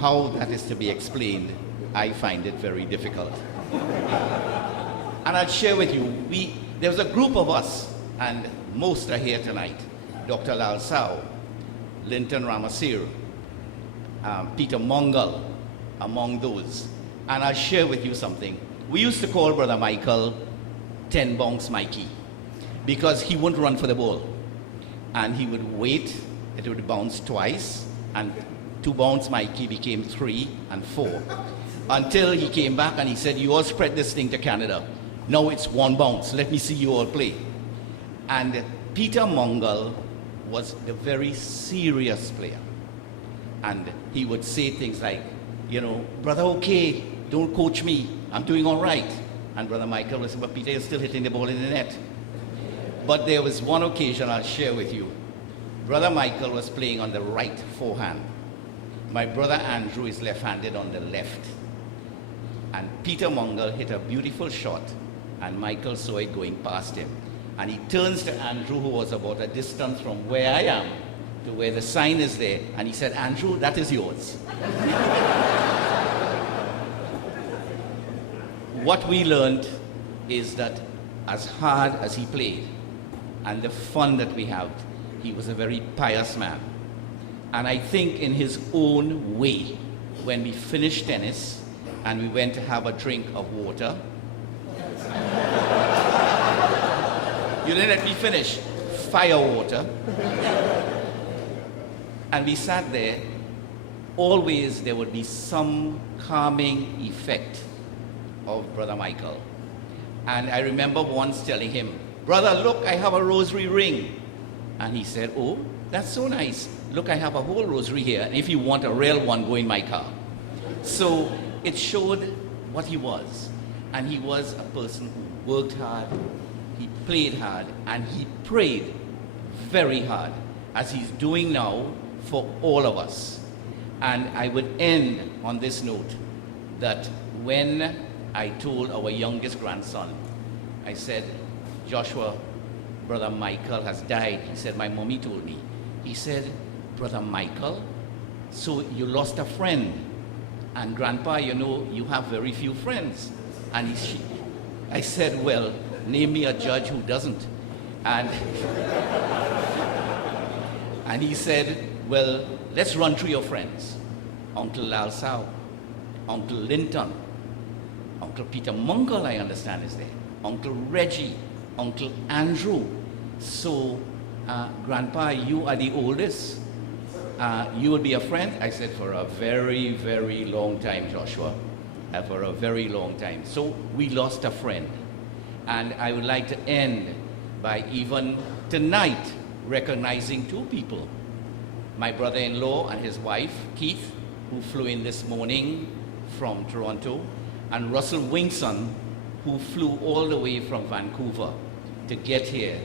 How that is to be explained, I find it very difficult. And I'll share with you, there was a group of us, and most are here tonight. Dr. Lal Sao, Linton Ramasir, Peter Mongal, among those. And I'll share with you something. We used to call Brother Michael 10 bounce Mikey because he wouldn't run for the ball. And he would wait, it would bounce twice, and 2 bounce Mikey became 3 and 4. Until he came back and he said, you all spread this thing to Canada. Now it's 1 bounce. Let me see you all play. And Peter Mongal was a very serious player. And he would say things like, you know, brother, okay, don't coach me. I'm doing all right. And Brother Michael would say, but Peter, you're still hitting the ball in the net. But there was one occasion I'll share with you. Brother Michael was playing on the right forehand. My brother Andrew is left-handed on the left. And Peter Mungle hit a beautiful shot, and Michael saw it going past him. And he turns to Andrew, who was about a distance from where I am, to where the sign is there, and he said, "Andrew, that is yours." What we learned is that as hard as he played and the fun that we had, he was a very pious man. And I think in his own way, when we finished tennis and we went to have a drink of water, you didn't let me finish, fire water, and we sat there, always there would be some calming effect of Brother Michael. And I remember once telling him, "Brother, look, I have a rosary ring." And he said, "Oh, that's so nice. Look, I have a whole rosary here. And if you want a real one, go in my car." So it showed what he was. And he was a person who worked hard, he played hard, and he prayed very hard, as he's doing now for all of us. And I would end on this note, that when I told our youngest grandson, I said, "Joshua, Brother Michael has died." He said, "My mommy told me." He said, "Brother Michael, so you lost a friend. And Grandpa, you know, you have very few friends." And I said, "Well, name me a judge who doesn't." And he said, "Well, let's run through your friends. Uncle Lalsao, Uncle Linton, Uncle Peter Mungle, I understand, is there. Uncle Reggie, Uncle Andrew. So, Grandpa, you are the oldest. You will be a friend?" I said, "For a very, very long time, Joshua. For a very long time." So we lost a friend. And I would like to end by even tonight recognizing two people. My brother-in-law and his wife, Keith, who flew in this morning from Toronto, and Russell Wingson, who flew all the way from Vancouver to get here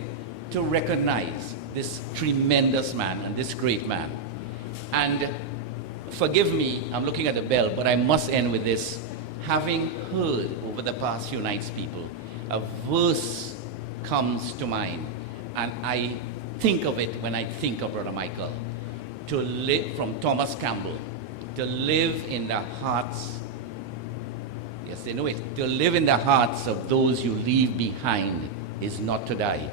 to recognize this tremendous man and this great man. And forgive me, I'm looking at the bell, but I must end with this. Having heard over the past few nights, people, a verse comes to mind, and I think of it when I think of Brother Michael. To live, from Thomas Campbell, to live in the hearts, yes, they know it, to live in the hearts of those you leave behind is not to die.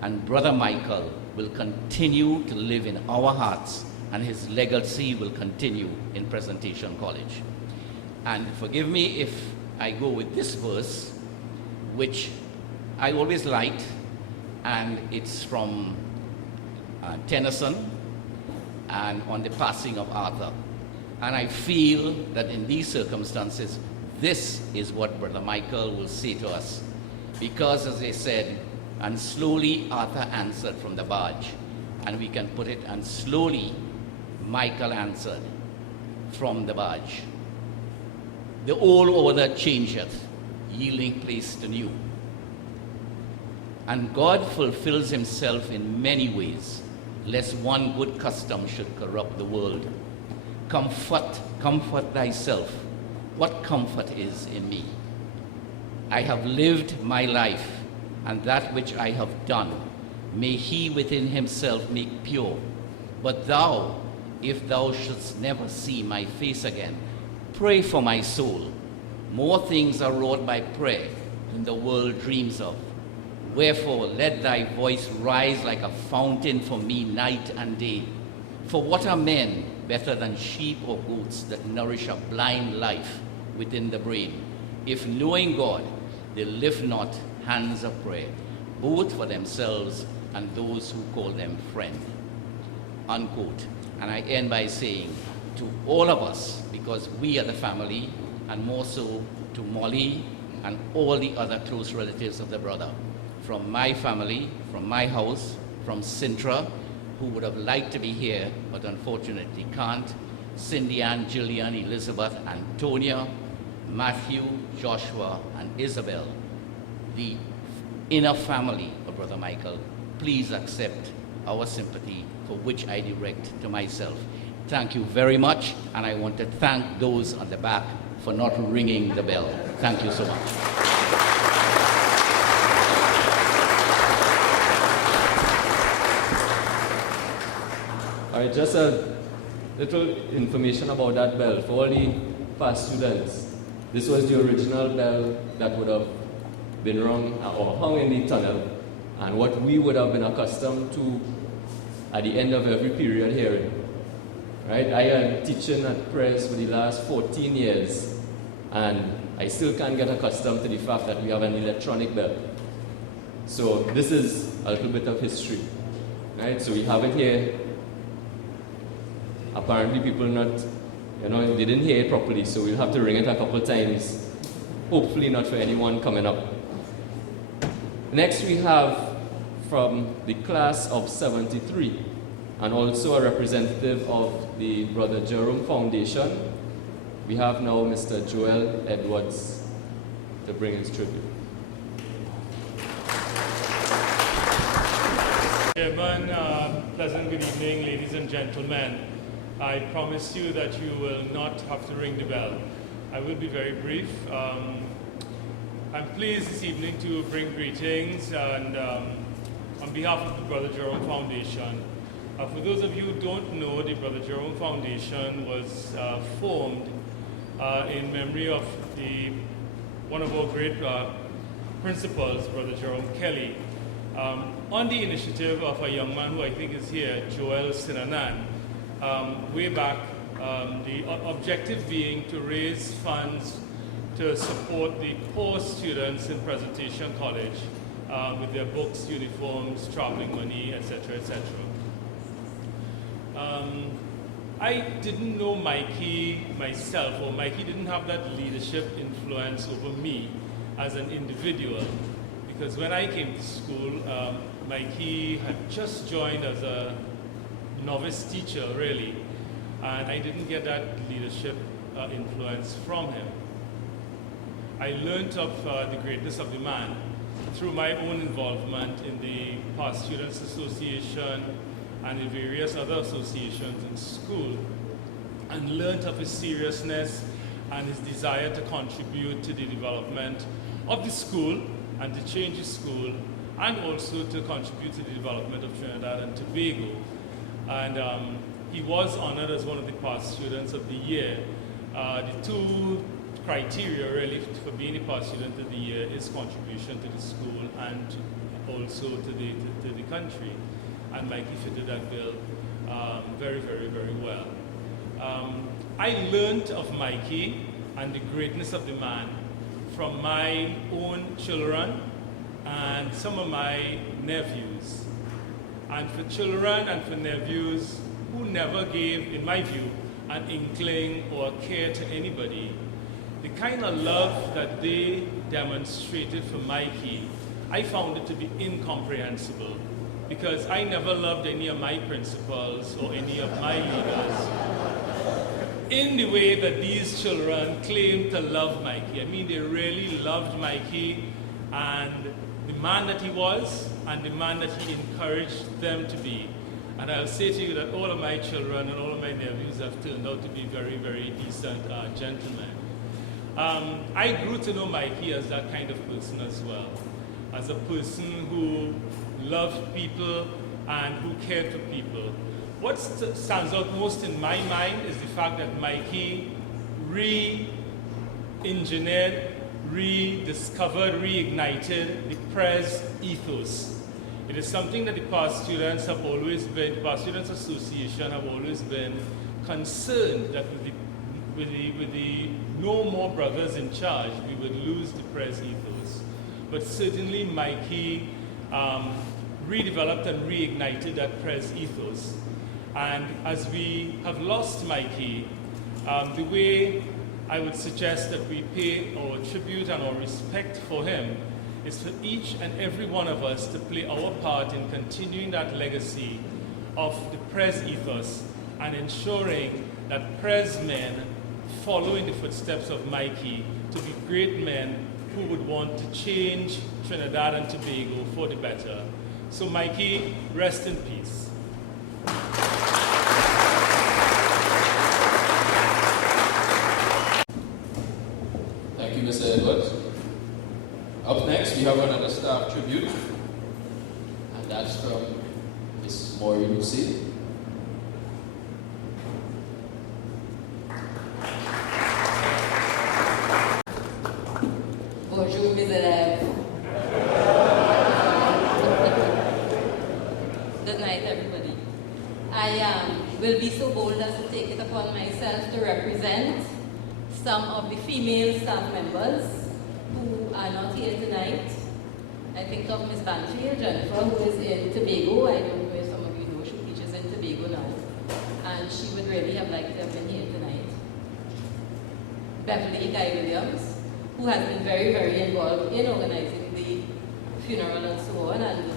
And Brother Michael will continue to live in our hearts, and his legacy will continue in Presentation College. And forgive me if I go with this verse, which I always liked, and it's from Tennyson, and on the passing of Arthur. And I feel that in these circumstances, this is what Brother Michael will say to us. Because, as they said, and slowly Arthur answered from the barge, and we can put it, and slowly Michael answered from the barge. The old order changeth, yielding place to new. And God fulfills himself in many ways, lest one good custom should corrupt the world. Comfort thyself. What comfort is in me? I have lived my life, and that which I have done, may he within himself make pure. But thou, if thou shouldst never see my face again, pray for my soul. More things are wrought by prayer than the world dreams of. Wherefore, let thy voice rise like a fountain for me night and day. For what are men better than sheep or goats that nourish a blind life within the brain, if knowing God, they lift not hands of prayer, both for themselves and those who call them friend. Unquote. And I end by saying to all of us, because we are the family, and more so to Molly and all the other close relatives of the brother, from my family, from my house, from Sintra, who would have liked to be here, but unfortunately can't, Cindy Ann, Jillian, Elizabeth, Antonia, Matthew, Joshua, and Isabel, the inner family of Brother Michael, please accept our sympathy, for which I direct to myself. Thank you very much, and I want to thank those on the back for not ringing the bell. Thank you so much. All right, just a little information about that bell. For all the past students, this was the original bell that would have been rung or hung in the tunnel, and what we would have been accustomed to at the end of every period hearing. Right? I am teaching at Pres for the last 14 years, and I still can't get accustomed to the fact that we have an electronic bell. So this is a little bit of history. Right? So we have it here. Apparently people they didn't hear it properly, so we'll have to ring it a couple times. Hopefully not for anyone coming up. Next we have from the class of 73, and also a representative of the Brother Jerome Foundation. We have now Mr. Joel Edwards to bring his tribute. Chairman, pleasant good evening, ladies and gentlemen. I promise you that you will not have to ring the bell. I will be very brief. I'm pleased this evening to bring greetings and on behalf of the Brother Jerome Foundation. For those of you who don't know, the Brother Jerome Foundation was formed in memory of one of our great principals, Brother Jerome Kelly, on the initiative of a young man who I think is here, Joel Sinanan. Way back, the objective being to raise funds to support the poor students in Presentation College with their books, uniforms, traveling money, etc., etc. I didn't know Mikey myself, or Mikey didn't have that leadership influence over me as an individual, because when I came to school, Mikey had just joined as a novice teacher, really, and I didn't get that leadership influence from him. I learned of the greatness of the man through my own involvement in the Past Students Association and in various other associations in school, and learned of his seriousness and his desire to contribute to the development of the school and to change the school, and also to contribute to the development of Trinidad and Tobago. And he was honored as one of the Past Students of the Year. The two criteria really for being a Past Student of the Year is contribution to the school and also to the country. And Mikey fitted that bill very, very, very well. I learned of Mikey and the greatness of the man from my own children and some of my nephews. And for children and for nephews who never gave, in my view, an inkling or care to anybody, the kind of love that they demonstrated for Mikey, I found it to be incomprehensible, because I never loved any of my principals or any of my leaders in the way that these children claim to love Mikey. I mean, they really loved Mikey and the man that he was and the man that he encouraged them to be. And I'll say to you that all of my children and all of my nephews have turned out to be very, very decent gentlemen. I grew to know Mikey as that kind of person as well, as a person who loved people and who cared for people. What stands out most in my mind is the fact that Mikey re-engineered, rediscovered, reignited the Pres ethos. It is something that the Past Students have always been, the Past Students Association have always been concerned that with the no more brothers in charge, we would lose the Pres ethos. But certainly Mikey redeveloped and reignited that Pres ethos. And as we have lost Mikey, the way I would suggest that we pay our tribute and our respect for him is for each and every one of us to play our part in continuing that legacy of the Pres ethos and ensuring that Pres men follow in the footsteps of Mikey to be great men who would want to change Trinidad and Tobago for the better. So Mikey, rest in peace. we have another staff tribute, and that's from Miss Maureen Lucy. Bonjour mes élèves. Good night everybody. I will be so bold as to take it upon myself to represent some of the female staff members who are not here tonight. I think of Miss Banfield, Jennifer, who is in Tobago. I don't know if some of you know, she teaches in Tobago now. And she would really have liked to have been here tonight. Beverly Guy Williams, who has been very, very involved in organizing the funeral and so on, and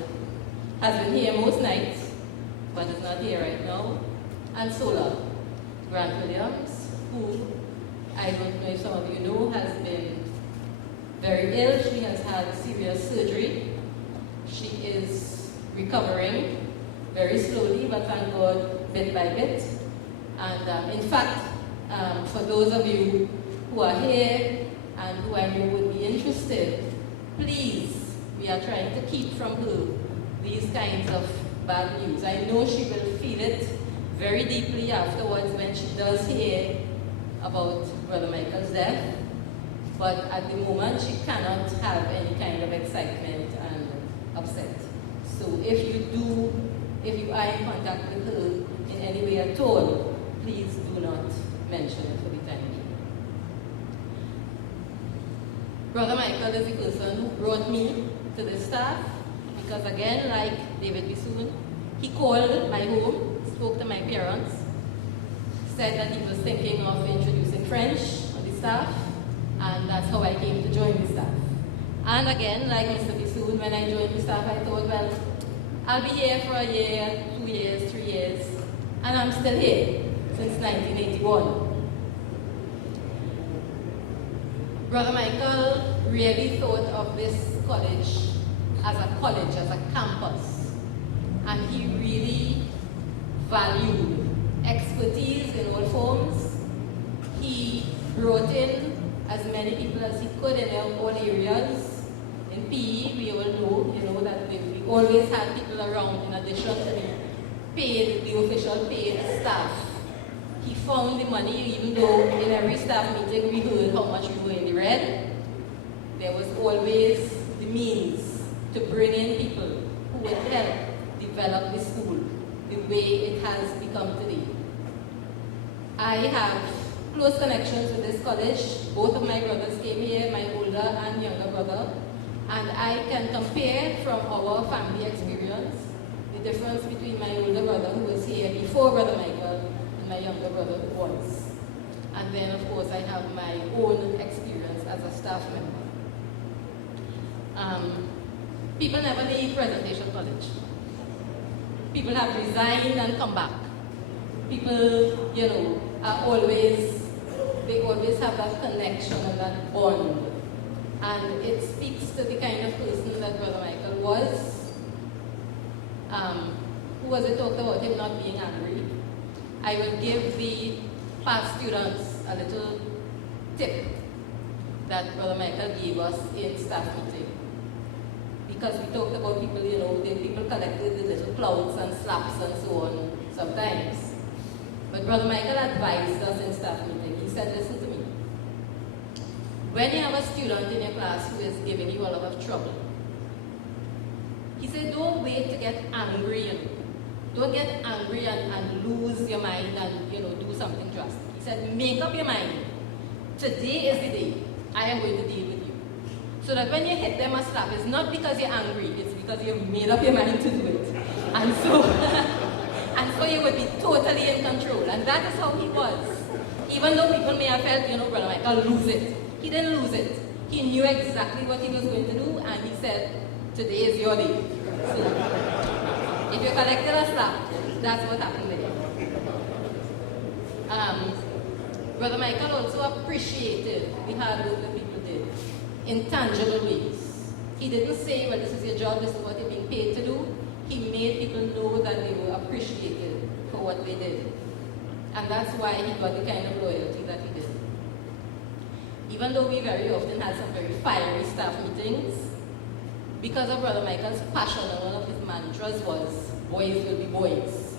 has been here most nights, but is not here right now. And Sola Grant Williams, who I don't know if some of you know, has been very ill. She has had serious surgery. She is recovering very slowly, but thank God, bit by bit. And in fact, for those of you who are here and who I know would be interested, please, we are trying to keep from her these kinds of bad news. I know she will feel it very deeply afterwards when she does hear about Brother Michael's death, but at the moment she cannot have any kind of excitement and upset. So if you are in contact with her in any way at all, please do not mention it for the time being. Brother Michael is the person who brought me to the staff, because again, like David Bissoon, he called my home, spoke to my parents, said that he was thinking of introducing French on the staff, and that's how I came to join the staff. And again, like Mr. Bissoon, when I joined the staff, I thought, well, I'll be here for a year, 2 years, 3 years, and I'm still here since 1981. Brother Michael really thought of this college, as a campus, and he really valued expertise in all forms. He brought in as many people as he could in all areas. In PE, we all know, that we always had people around in addition to the official paid staff. He found the money, even though in every staff meeting we heard how much we were in the red. There was always the means to bring in people who would help develop the school the way it has become today. I have close connections with this college. Both of my brothers came here, my older and younger brother, and I can compare from our family experience the difference between my older brother who was here before Brother Michael and my younger brother who was. And then of course I have my own experience as a staff member. People never leave Presentation College. People have resigned and come back. People, they always have that connection and that bond. And it speaks to the kind of person that Brother Michael was. Who was it talked about him not being angry? I will give the past students a little tip that Brother Michael gave us in staff meeting. Because we talked about people, the people collected the little clouds and slaps and so on sometimes. But Brother Michael advised us in staff meeting. He said, listen to me. When you have a student in your class who is giving you a lot of trouble, he said, don't wait to get angry. Don't get angry and lose your mind and do something drastic. He said, make up your mind. Today is the day I am going to deal with you. So that when you hit them a slap, it's not because you're angry, it's because you've made up your mind to do it. And so you would be totally in control. And that is how he was. Even though people may have felt, Brother Michael, lose it. He didn't lose it. He knew exactly what he was going to do, and he said, today is your day. So, if you collected a slap, that's what happened there. Brother Michael also appreciated the hard work that people did in tangible ways. He didn't say, well, this is your job, this is what you're being paid to do. He made people know that they were appreciated for what they did. And that's why he got the kind of loyalty that he did. Even though we very often had some very fiery staff meetings, because of Brother Michael's passion, and one of his mantras was, boys will be boys.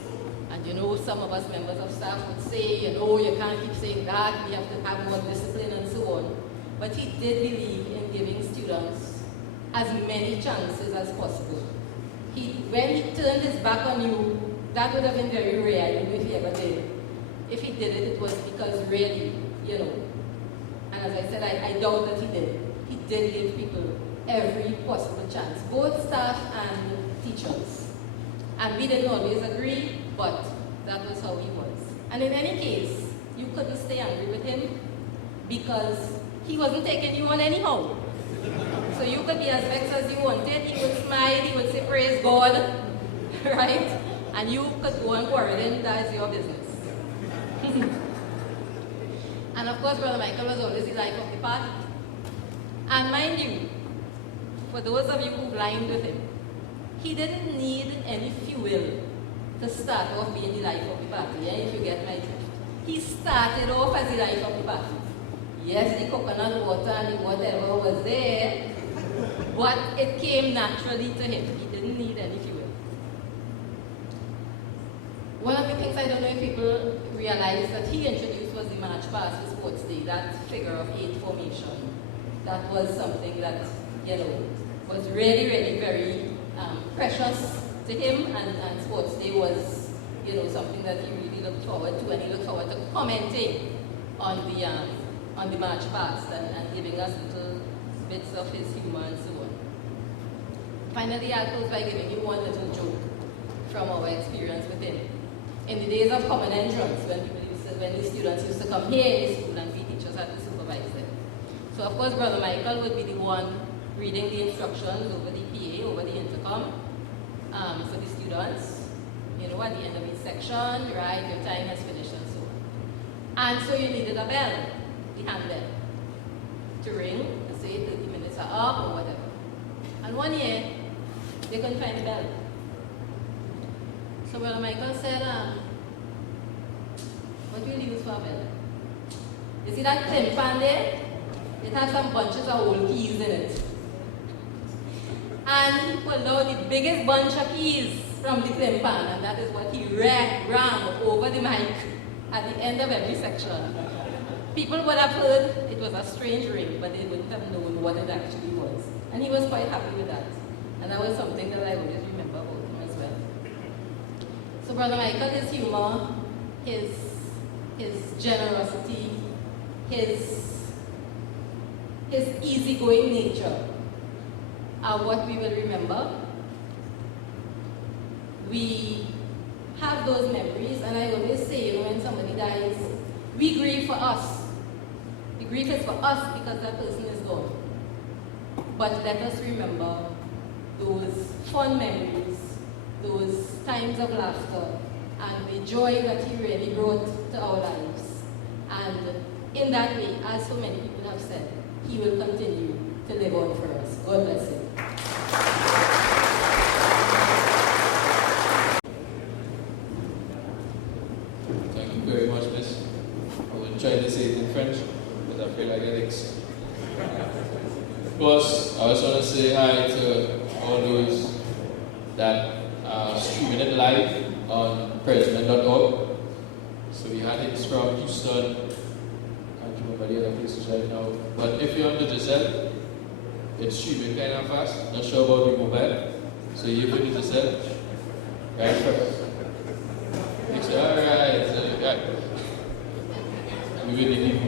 And you know, some of us members of staff would say, you know, you can't keep saying that, we have to have more discipline and so on. But he did believe in giving students as many chances as possible. When he turned his back on you, that would have been very rare, even if he ever did. If he did it, it was because really, you know, and as I said, I doubt that he did. He did give people every possible chance, both staff and teachers. And we didn't always agree, but that was how he was. And in any case, you couldn't stay angry with him because he wasn't taking you on anyhow. So you could be as vexed as you wanted. He would smile, he would say, praise God, right? And you could go and quarrel him, that is your business. And of course, Brother Michael was always the life of the party. And mind you, for those of you who lined with him, he didn't need any fuel to start off being the life of the party, yeah, if you get my drift. He started off as the life of the party. Yes, the coconut water and the whatever was there, but it came naturally to him. He didn't need any fuel. One of the things I don't know if people realize that he introduced was the March Past to Sports Day, that figure of 8 formation. That was something that, you know, was really, really very precious to him, and Sports Day was, you know, something that he really looked forward to, and he looked forward to commenting on the March Past and giving us little bits of his humor and so on. Finally, I'll close by giving you one little joke from our experience with him. In the days of common entrance, when the students used to come here in the school and we teachers had to supervise them. So of course, Brother Michael would be the one reading the instructions over the PA, over the intercom, for the students. You know, at the end of each section, right, your time has finished and so on. And so you needed a bell, the hand bell, to ring and say 30 minutes are up or whatever. And one year, they couldn't find the bell. So Brother Michael said, what will you use for a bell? You see that timpan there? It has some bunches of old keys in it. And he pulled out the biggest bunch of keys from the timpan, and that is what he rammed over the mic at the end of every section. People would have heard it was a strange ring, but they wouldn't have known what it actually was. And he was quite happy with that. And that was something that I always remember about him as well. So Brother Michael, his humor, his generosity, his easygoing nature are what we will remember. We have those memories, and I always say, you know, when somebody dies, we grieve for us. The grief is for us because that person is gone. But let us remember those fond memories, those times of laughter, and the joy that he really brought to our lives. And in that way, as so many people have said, he will continue to live on for us. God bless him. Thank you very much, Miss. I will try to say it in French, because I feel like it is. Of course, I just want to say hi to all those that are streaming it live on president.org. So we had hits from Houston, can't remember the other places right now. But if you're on the Giselle, it's streaming kind of fast. Not sure about the mobile. So you put the Giselle right first. You say, alright, right. We will need.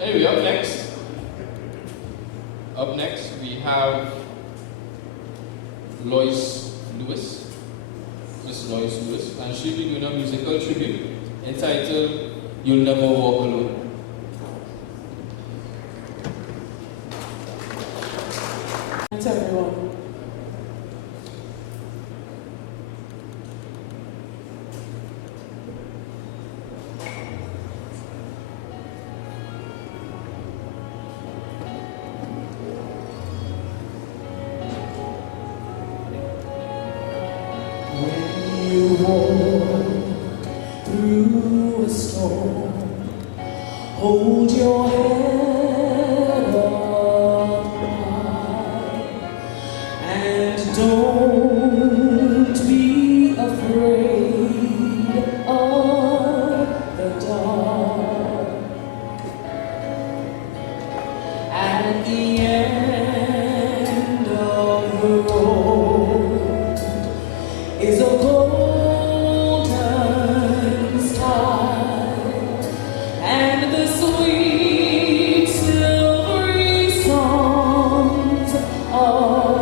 Anyway, up next we have Lois Lewis, Miss Lois Lewis, and she'll be doing a musical tribute entitled You'll Never Walk Alone. Thanks everyone. Hold your head up high. Don't be afraid of the dark. At the end of the road is a golden sky and the sweet silvery songs of Allah.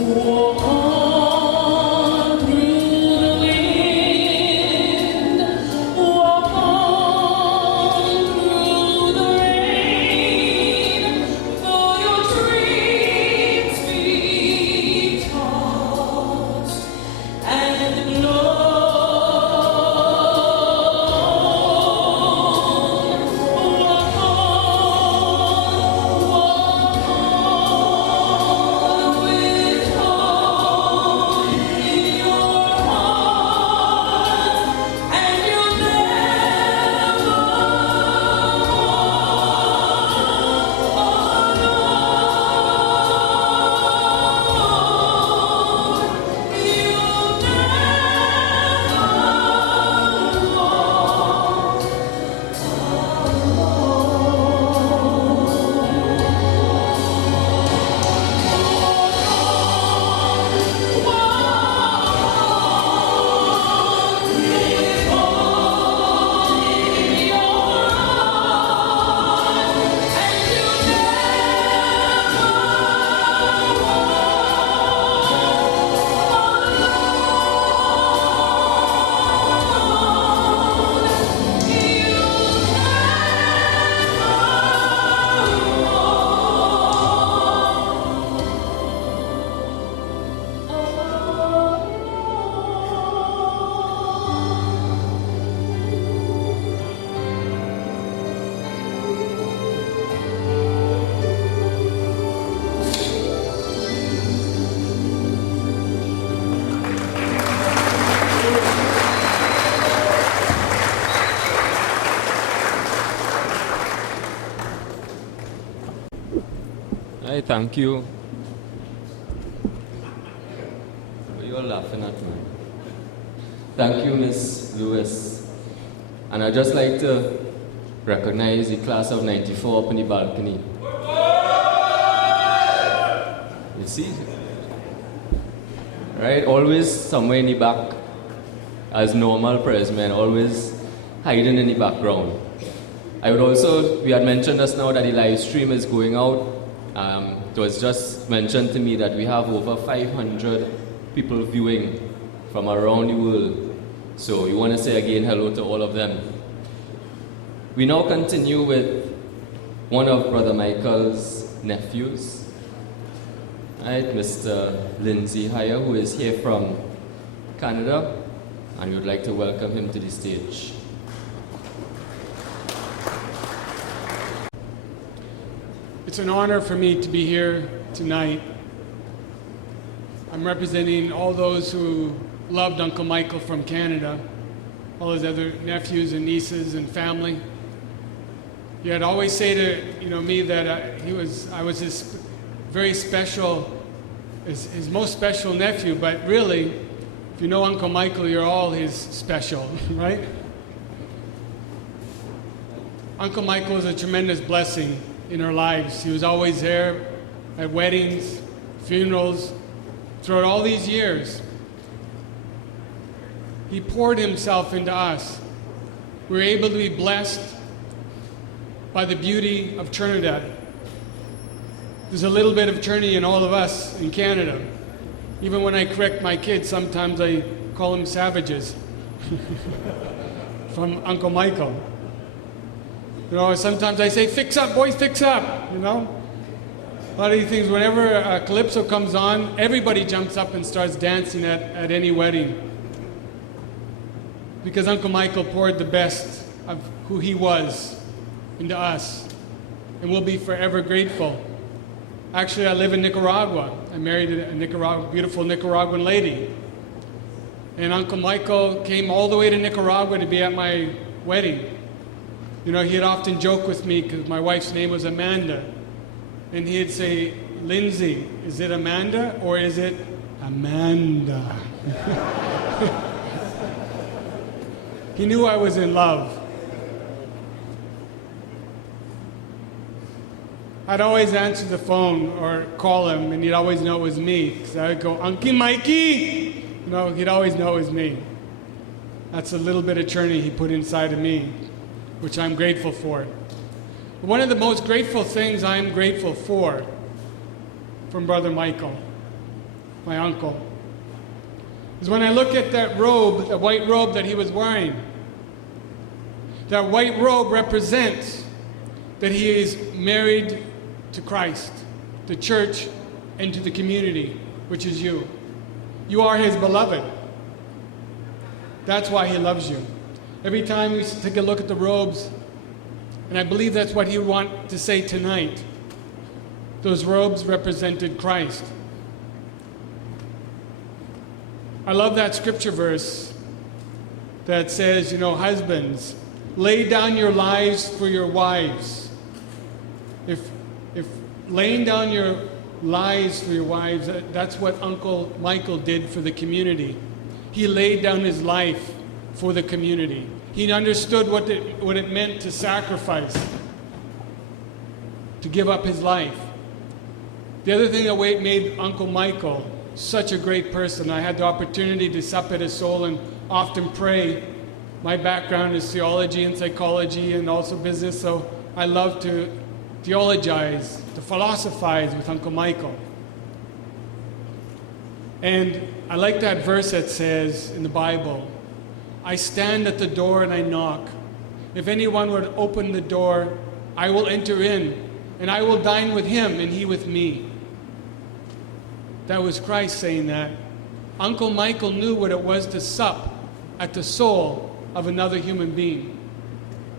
Walk on through the wind, walk on through the rain, though your dreams be tossed and blown. Walk on with hope in your heart, and you'll never I thank you. You're laughing at me. Thank you, Miss Lewis. And I'd just like to recognize the class of 94 up in the balcony. You see? Right? Always somewhere in the back, as normal press men, always hiding in the background. I would also, we had mentioned just now that the live stream is going out. It was just mentioned to me that we have over 500 people viewing from around the world. So we want to say again hello to all of them. We now continue with one of Brother Michael's nephews, right, Mr. Lindsay Hire, who is here from Canada, and we would like to welcome him to the stage. It's an honor for me to be here tonight. I'm representing all those who loved Uncle Michael from Canada, all his other nephews and nieces and family. He had always say to me that I was his very special, his most special nephew. But really, if you know Uncle Michael, you're all his special, right? Uncle Michael was a tremendous blessing in our lives. He was always there at weddings, funerals, throughout all these years. He poured himself into us. We were able to be blessed by the beauty of Trinidad. There's a little bit of Trinity in all of us in Canada. Even when I correct my kids, sometimes I call them savages from Uncle Michael. Sometimes I say, fix up, boys, fix up, A lot of these things, whenever a calypso comes on, everybody jumps up and starts dancing at any wedding. Because Uncle Michael poured the best of who he was into us. And we'll be forever grateful. Actually, I live in Nicaragua. I married a beautiful Nicaraguan lady. And Uncle Michael came all the way to Nicaragua to be at my wedding. You know, he'd often joke with me because my wife's name was Amanda. And he'd say, Lindsay, is it Amanda or is it Amanda? He knew I was in love. I'd always answer the phone or call him, and he'd always know it was me. Because I would go, Unky Mikey! You know, he'd always know it was me. That's a little bit of churning he put inside of me, which I'm grateful for. But one of the most grateful things I'm grateful for from Brother Michael, my uncle, is when I look at that robe, the white robe that he was wearing. That white robe represents that he is married to Christ, the church, and to the community, which is you. You are his beloved. That's why he loves you. Every time we take a look at the robes, and I believe that's what he wants to say tonight, those robes represented Christ. I love that scripture verse that says, you know, husbands, lay down your lives for your wives. If laying down your lives for your wives, that's what Uncle Michael did for the community. He laid down his life for the community. He understood what it meant to sacrifice, to give up his life. The other thing that made Uncle Michael such a great person, I had the opportunity to sup at his soul and often pray. My background is theology and psychology and also business, so I love to theologize, to philosophize with Uncle Michael. And I like that verse that says in the Bible, I stand at the door and I knock. If anyone would open the door, I will enter in, and I will dine with him and he with me. That was Christ saying that. Uncle Michael knew what it was to sup at the soul of another human being.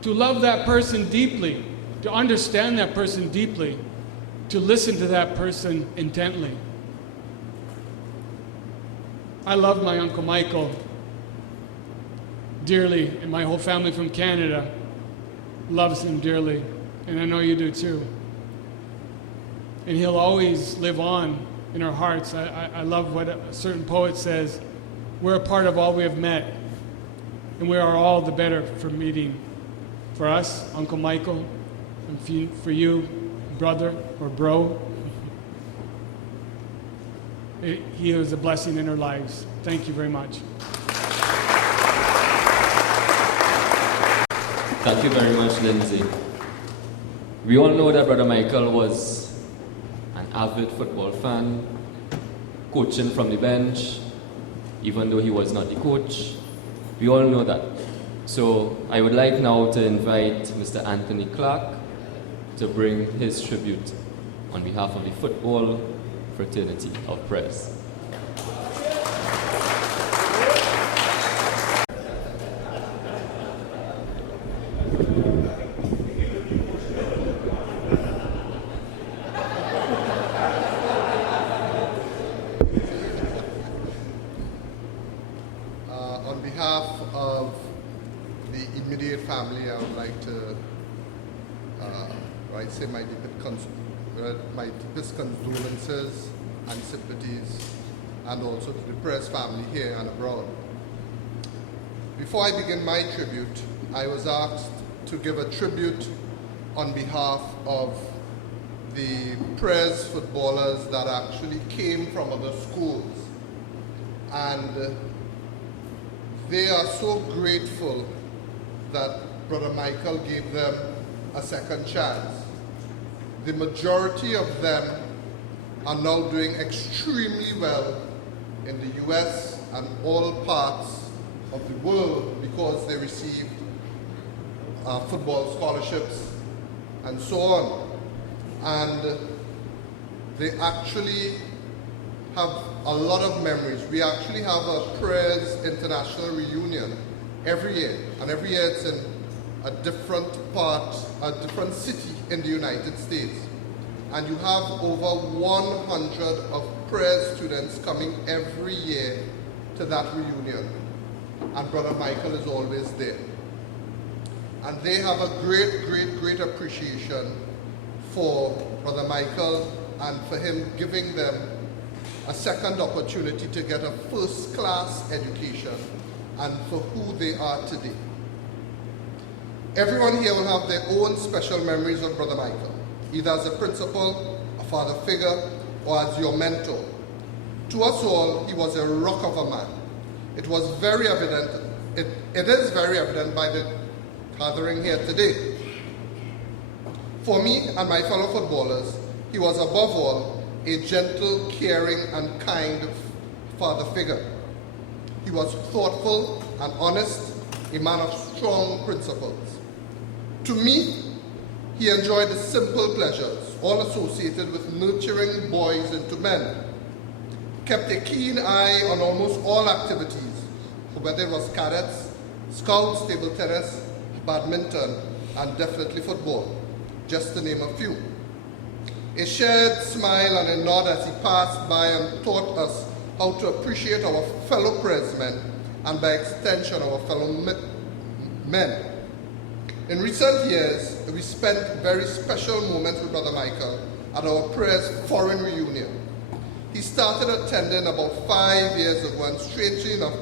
To love that person deeply, to understand that person deeply, to listen to that person intently. I love my Uncle Michael dearly, and my whole family from Canada loves him dearly, and I know you do too. And he'll always live on in our hearts. I love what a certain poet says, we're a part of all we have met, and we are all the better for meeting. For us, Uncle Michael, and for you, brother or bro, he is a blessing in our lives. Thank you very much. Thank you very much, Lindsay. We all know that Brother Michael was an avid football fan, coaching from the bench, even though he was not the coach. We all know that. So I would like now to invite Mr. Anthony Clark to bring his tribute on behalf of the football fraternity of press. On behalf of the immediate family, I would like to say my deepest condolences and sympathies, and also to the press family here and abroad. Before I begin my tribute, I was asked to give a tribute on behalf of the press footballers that actually came from other schools. And they are so grateful that Brother Michael gave them a second chance. The majority of them are now doing extremely well in the US and all parts of the world because they received football scholarships and so on. And they actually have a lot of memories. We actually have a Prayers International reunion every year, and every year it's in a different part, a different city in the United States. And you have over 100 of Prayers students coming every year to that reunion. And Brother Michael is always there. and they have a great, great, great appreciation for Brother Michael and for him giving them a second opportunity to get a first-class education and for who they are today. Everyone here will have their own special memories of Brother Michael, either as a principal, a father figure, or as your mentor. To us all, he was a rock of a man. It was very evident, it is very evident by the gathering here today. For me and my fellow footballers, he was above all a gentle, caring, and kind father figure. He was thoughtful and honest, a man of strong principles. To me, he enjoyed the simple pleasures, all associated with nurturing boys into men. Kept a keen eye on almost all activities, whether it was cadets, scouts, table tennis, badminton, and definitely football, just to name a few. A shared smile and a nod as he passed by and taught us how to appreciate our fellow pressmen and by extension our fellow men. In recent years, we spent very special moments with Brother Michael at our prayers foreign reunion. He started attending about 5 years ago, and strangely enough,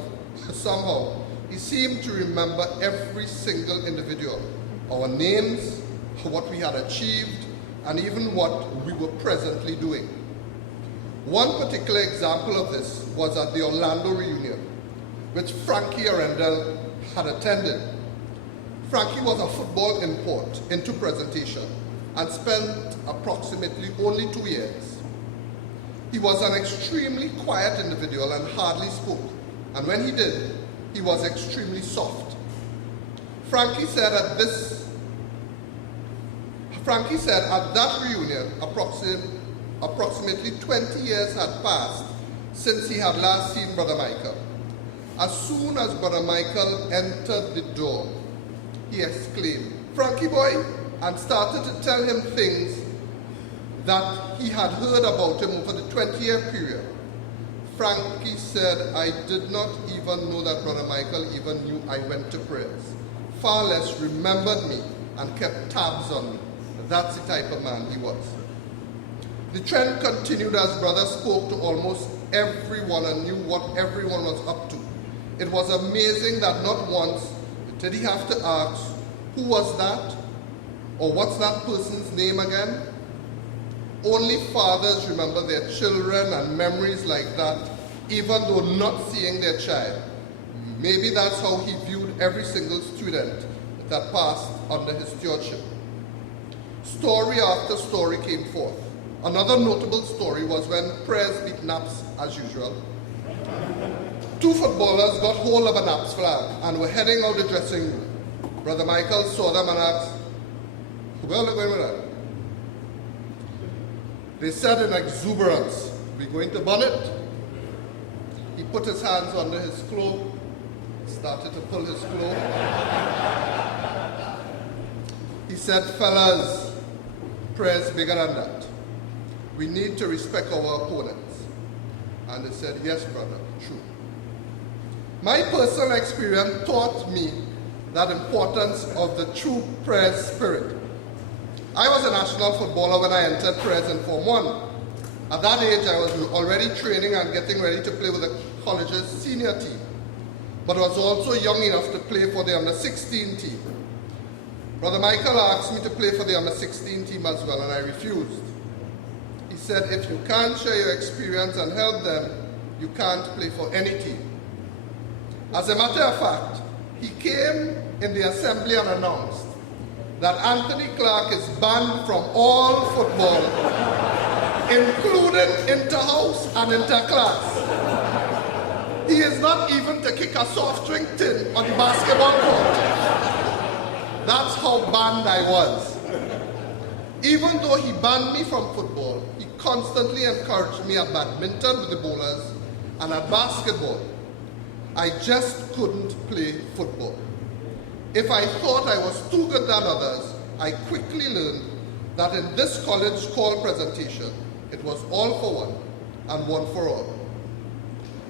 somehow, he seemed to remember every single individual, our names, what we had achieved, and even what we were presently doing. One particular example of this was at the Orlando reunion, which Frankie Arendelle had attended. Frankie was a football import into presentation and spent approximately only 2 years. He was an extremely quiet individual and hardly spoke, and when he did, he was extremely soft. Frankie said at that reunion, approximately 20 years had passed since he had last seen Brother Michael. As soon as Brother Michael entered the door, he exclaimed, "Frankie boy," and started to tell him things that he had heard about him over the 20-year period. Frankie said, "I did not even know that Brother Michael even knew I went to prayers, far less remembered me and kept tabs on me." That's the type of man he was. The trend continued as Brother spoke to almost everyone and knew what everyone was up to. It was amazing that not once did he have to ask, "Who was that?" or "What's that person's name again?" Only fathers remember their children and memories like that, even though not seeing their child. Maybe that's how he viewed every single student that passed under his stewardship. Story after story came forth. Another notable story was when prayers beat naps as usual. 2 footballers got hold of a naps flag and were heading out the dressing room. Brother Michael saw them and asked, "Where are they going with that?" They said in exuberance, "We going to burn it?" He put his hands under his cloak, started to pull his cloak. He said, "Fellas, prayer's bigger than that. We need to respect our opponents." And they said, "Yes, brother, true." My personal experience taught me that importance of the true prayer spirit. I was a national footballer when I entered prayers in Form 1. At that age, I was already training and getting ready to play with the college's senior team, but was also young enough to play for the under-16 team. Brother Michael asked me to play for the under-16 team as well, and I refused. He said, "If you can't share your experience and help them, you can't play for any team." As a matter of fact, he came in the assembly and announced that Anthony Clark is banned from all football, including inter-house and inter-class. He is not even to kick a soft drink tin on the basketball court. That's how banned I was. Even though he banned me from football, he constantly encouraged me at badminton with the bowlers and at basketball. I just couldn't play football. If I thought I was too good than others, I quickly learned that in this college call presentation, it was all for one and one for all.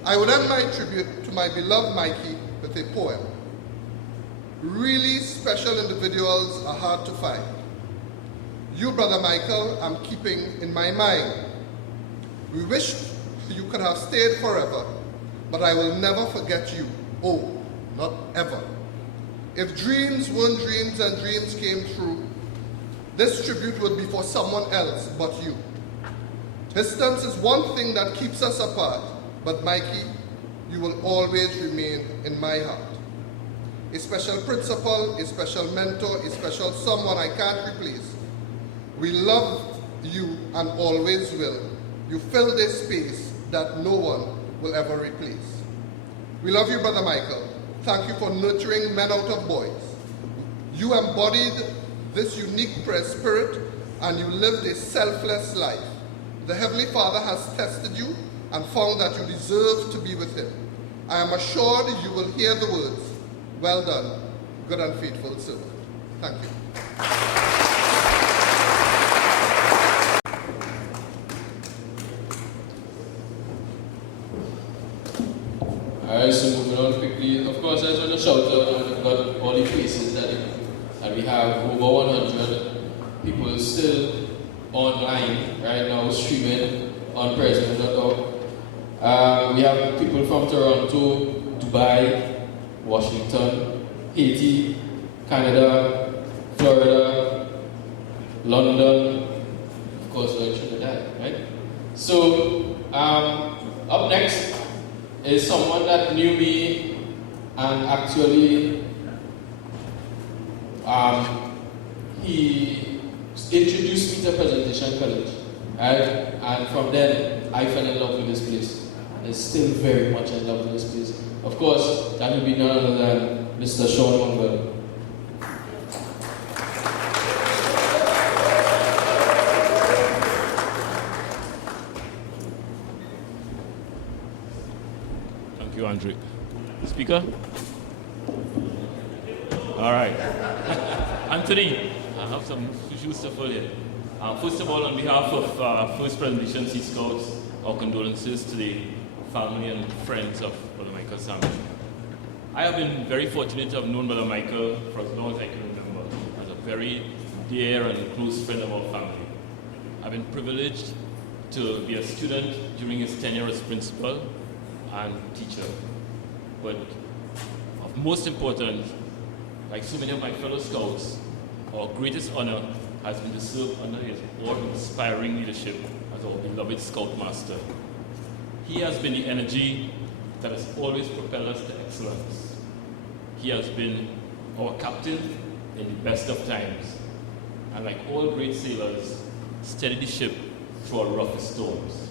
I would end my tribute to my beloved Mikey with a poem. Really special individuals are hard to find. You, Brother Michael, I'm keeping in my mind. We wish you could have stayed forever, but I will never forget you. Oh, not ever. If dreams weren't dreams and dreams came true, this tribute would be for someone else but you. Distance is one thing that keeps us apart, but Mikey, you will always remain in my heart. A special principal, a special mentor, a special someone I can't replace. We love you and always will. You fill this space that no one will ever replace. We love you, Brother Michael. Thank you for nurturing men out of boys. You embodied this unique spirit and you lived a selfless life. The Heavenly Father has tested you and found that you deserve to be with Him. I am assured you will hear the words, "Well done, good and faithful servant." Thank you. Alright, so moving on quickly. Of course, I just want to shout out and we've got all the faces that we have over 100 people still online right now streaming on president.org. We have people from Toronto, Dubai, Washington, Haiti, Canada, Florida, London, of course we're in Trinidad, right? So, up next is someone that knew me and actually he introduced me to Presentation College, right? And from then I fell in love with this place and is still very much in love with this place. Of course, that would be none other than Mr. Sean Mungal. Thank you, Andre. Speaker? All right. Anthony, I have some issues to fill here. First of all, on behalf of First Presentation Sea Scouts, our condolences to the family and friends of Brother Michael Samuel. I have been very fortunate to have known Brother Michael for as long as I can remember, as a very dear and close friend of our family. I've been privileged to be a student during his tenure as principal and teacher. But of most important, like so many of my fellow scouts, our greatest honor has been to serve under his awe-inspiring leadership as our beloved Scoutmaster. He has been the energy that has always propelled us to excellence. He has been our captain in the best of times, and like all great sailors, steadied the ship through our roughest storms.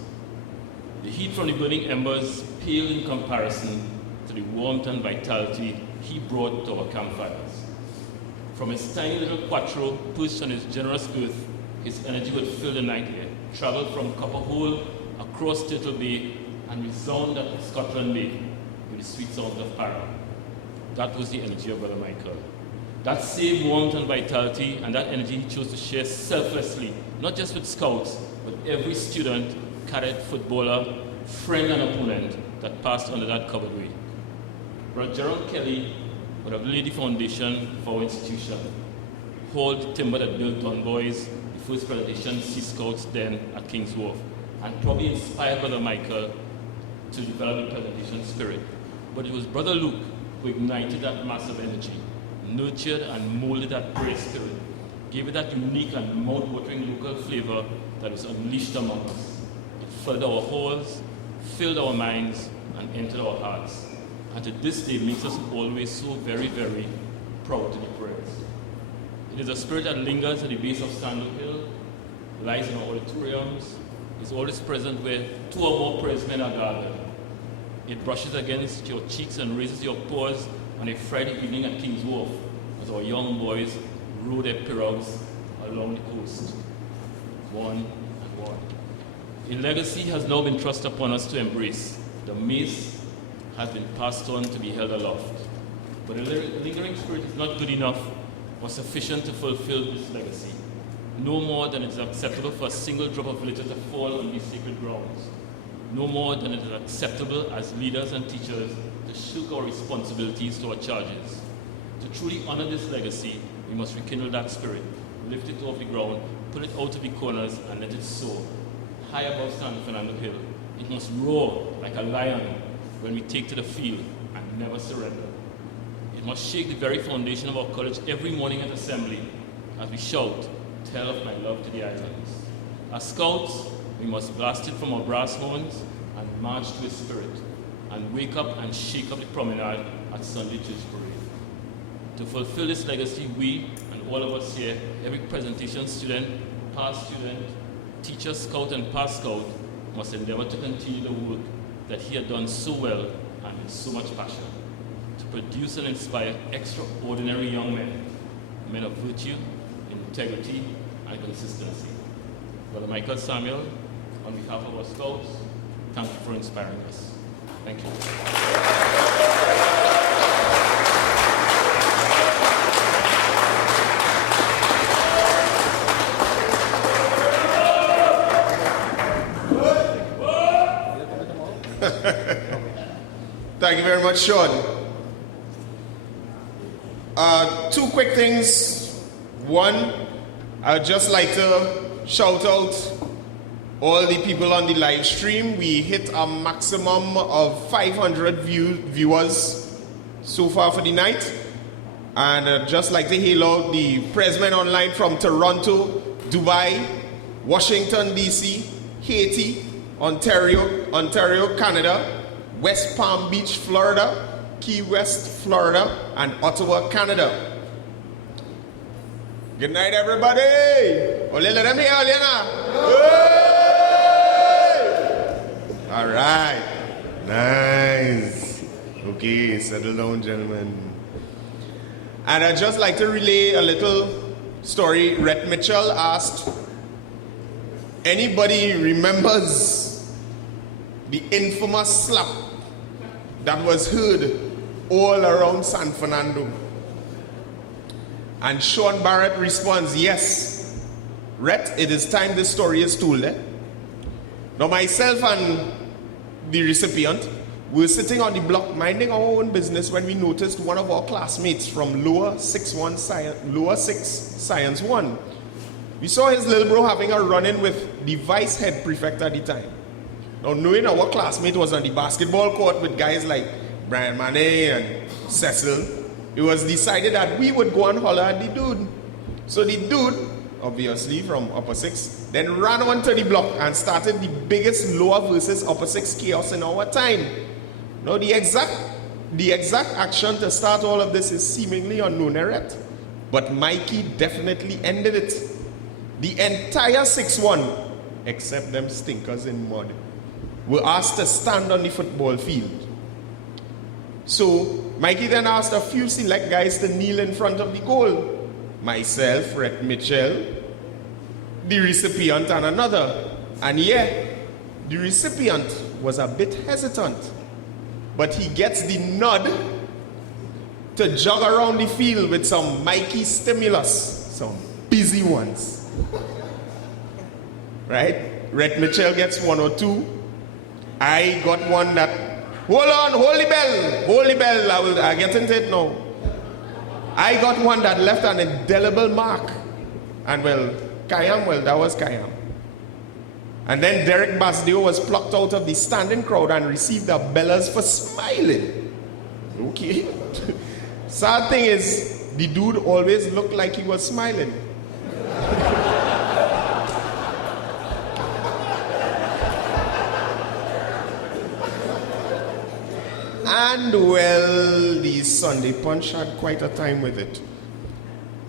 The heat from the burning embers paled in comparison to the warmth and vitality he brought to our campfires. From his tiny little quattro perched on his generous earth, his energy would fill the night air, travel from Copper Hole across Turtle Bay, and resound at Scotland Bay with the sweet sounds of Para. That was the energy of Brother Michael. That same warmth and vitality and that energy he chose to share selflessly, not just with scouts, but every student, cadet, footballer, friend and opponent that passed under that covered way. Brother Gerald Kelly would have laid the foundation for our institution, hauled the timber that built on boys, the First Presentation Sea Scouts then at King's Wharf, and probably inspired Brother Michael to develop the presentation spirit. But it was Brother Luke who ignited that massive energy, nurtured and molded that brave spirit, gave it that unique and mouth-watering local flavor that was unleashed among us. It flooded our halls, filled our minds, and entered our hearts. And to this day makes us always so very, very proud to be prayers. It is a spirit that lingers at the base of Stanley Hill, lies in our auditoriums, is always present where two or more praise men are gathered. It brushes against your cheeks and raises your paws on a Friday evening at King's Wharf as our young boys row their pirogues along the coast, one and one. A legacy has now been thrust upon us to embrace. The mace has been passed on to be held aloft. But a lingering spirit is not good enough or sufficient to fulfill this legacy. No more than it is acceptable for a single drop of litter to fall on these sacred grounds. No more than it is acceptable as leaders and teachers to shirk our responsibilities to our charges. To truly honor this legacy, we must rekindle that spirit, lift it off the ground, pull it out of the corners, and let it soar. High above San Fernando Hill, it must roar like a lion when we take to the field and never surrender. It must shake the very foundation of our college every morning at assembly as we shout, "Tell of my love to the islands." As scouts, we must blast it from our brass horns and march to its spirit, and wake up and shake up the promenade at Sunday Church Parade. To fulfill this legacy, we and all of us here, every presentation student, past student, teacher, scout, and past scout, must endeavor to continue the work that he had done so well and with so much passion, to produce and inspire extraordinary young men, men of virtue, integrity, and consistency. Brother Michael Samuel, on behalf of our scouts, thank you for inspiring us. Thank you. Thank you very much, Sean. Two quick things. One, I'd just like to shout out all the people on the live stream. We hit a maximum of 500 viewers so far for the night. And I'd just like to hail out the pressmen online from Toronto, Dubai, Washington, D.C., Haiti, Ontario, Canada, West Palm Beach, Florida, Key West, Florida, and Ottawa, Canada. Good night, everybody. All right. Nice. Okay, settle down, gentlemen. And I'd just like to relay a little story. Rhett Mitchell asked, anybody remembers the infamous slap that was heard all around San Fernando? And Sean Barrett responds, yes. Rhett, it is time this story is told. Now myself and the recipient were sitting on the block minding our own business when we noticed one of our classmates from Lower 6 Science 1. We saw his little bro having a run-in with the vice head prefect at the time. Now knowing our classmate was on the basketball court with guys like Brian Manet and Cecil, it was decided that we would go and holler at the dude. So the dude, obviously from Upper 6, then ran onto the block and started the biggest Lower versus Upper 6 chaos in our time. Now the exact action to start all of this is seemingly unknown, right? But Mikey definitely ended it. The entire 6-1, except them stinkers in mud, were asked to stand on the football field. So Mikey then asked a few select guys to kneel in front of the goal. Myself, Rhett Mitchell, the recipient, and another. And yeah, the recipient was a bit hesitant, but he gets the nod to jog around the field with some Mikey stimulus, some busy ones. Right? Rhett Mitchell gets 1 or 2. I got one that, hold on, hold the bell, I'll get into it now. I got one that left an indelible mark. And that was Kayam. And then Derek Basdio was plucked out of the standing crowd and received the bellas for smiling. Okay. Sad thing is, the dude always looked like he was smiling. And well, the Sunday Punch had quite a time with it.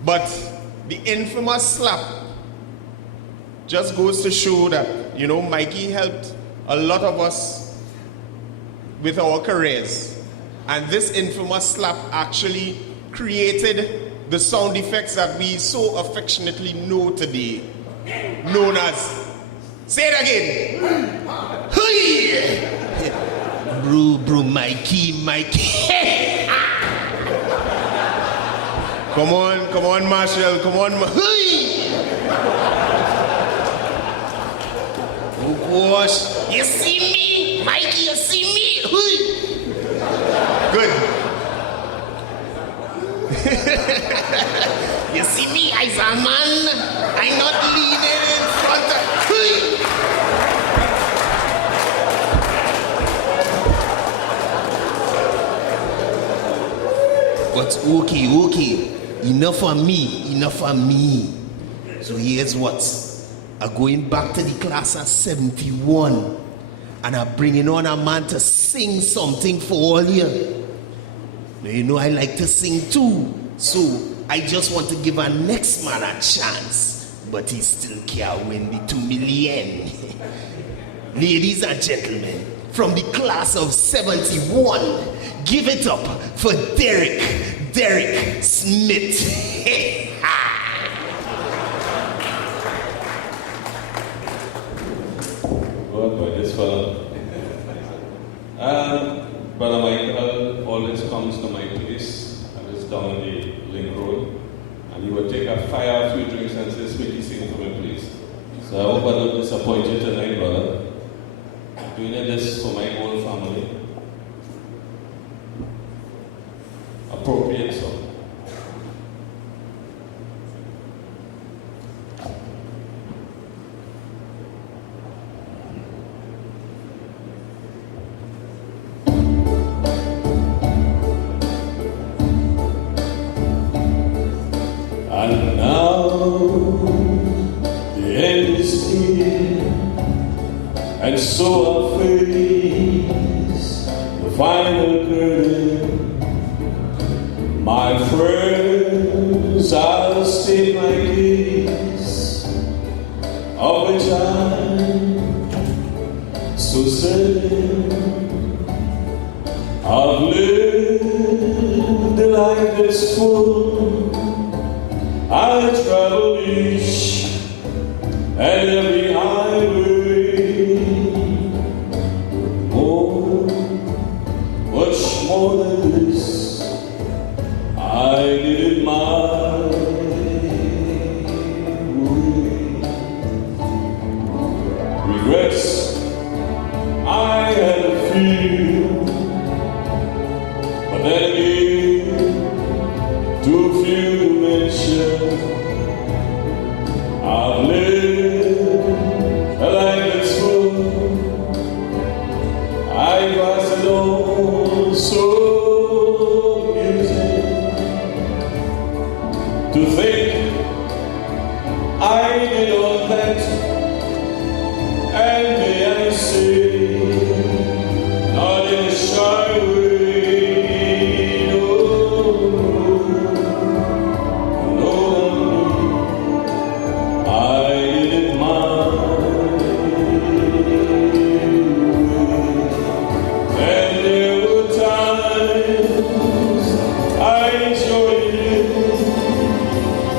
But the infamous slap just goes to show that, Mikey helped a lot of us with our careers. And this infamous slap actually created the sound effects that we so affectionately know today, known as, say it again, Hui! Bro, Mikey. Come on, Marshall, come on. Hui! Oh gosh, you see me? Mikey, you see me? Hui! Good. You see me as a man, I'm not leaning in front of... But okay, enough of me. So here's what. I'm going back to the class of 71, and I'm bringing on a man to sing something for all you. Now, you know I like to sing too, so I just want to give our next man a chance, but he still can't win the 2 million. Ladies and gentlemen, from the class of 71, give it up for Derek Smith. God, boy, this fella. Brother Michael always comes to my place, and it's down the link road, and he would take a few drinks and say, "Sweetie, sing for me, please." So I hope I don't disappoint you tonight, brother. I'm doing this for my whole family. Appropriate song. And now the end is here, and so I face the final curtain. My friends, I'll state my case, of which I'm so certain. I've lived a life that's full. I travel each and every highway, much more than this. I did it my way. Regrets, I had a few, but then again, too few to mention. I've lived a life that's full. I pass it on so amusing to think I did all that, and may I say, not in a shy way, no, I did it my way. And there were times I enjoyed it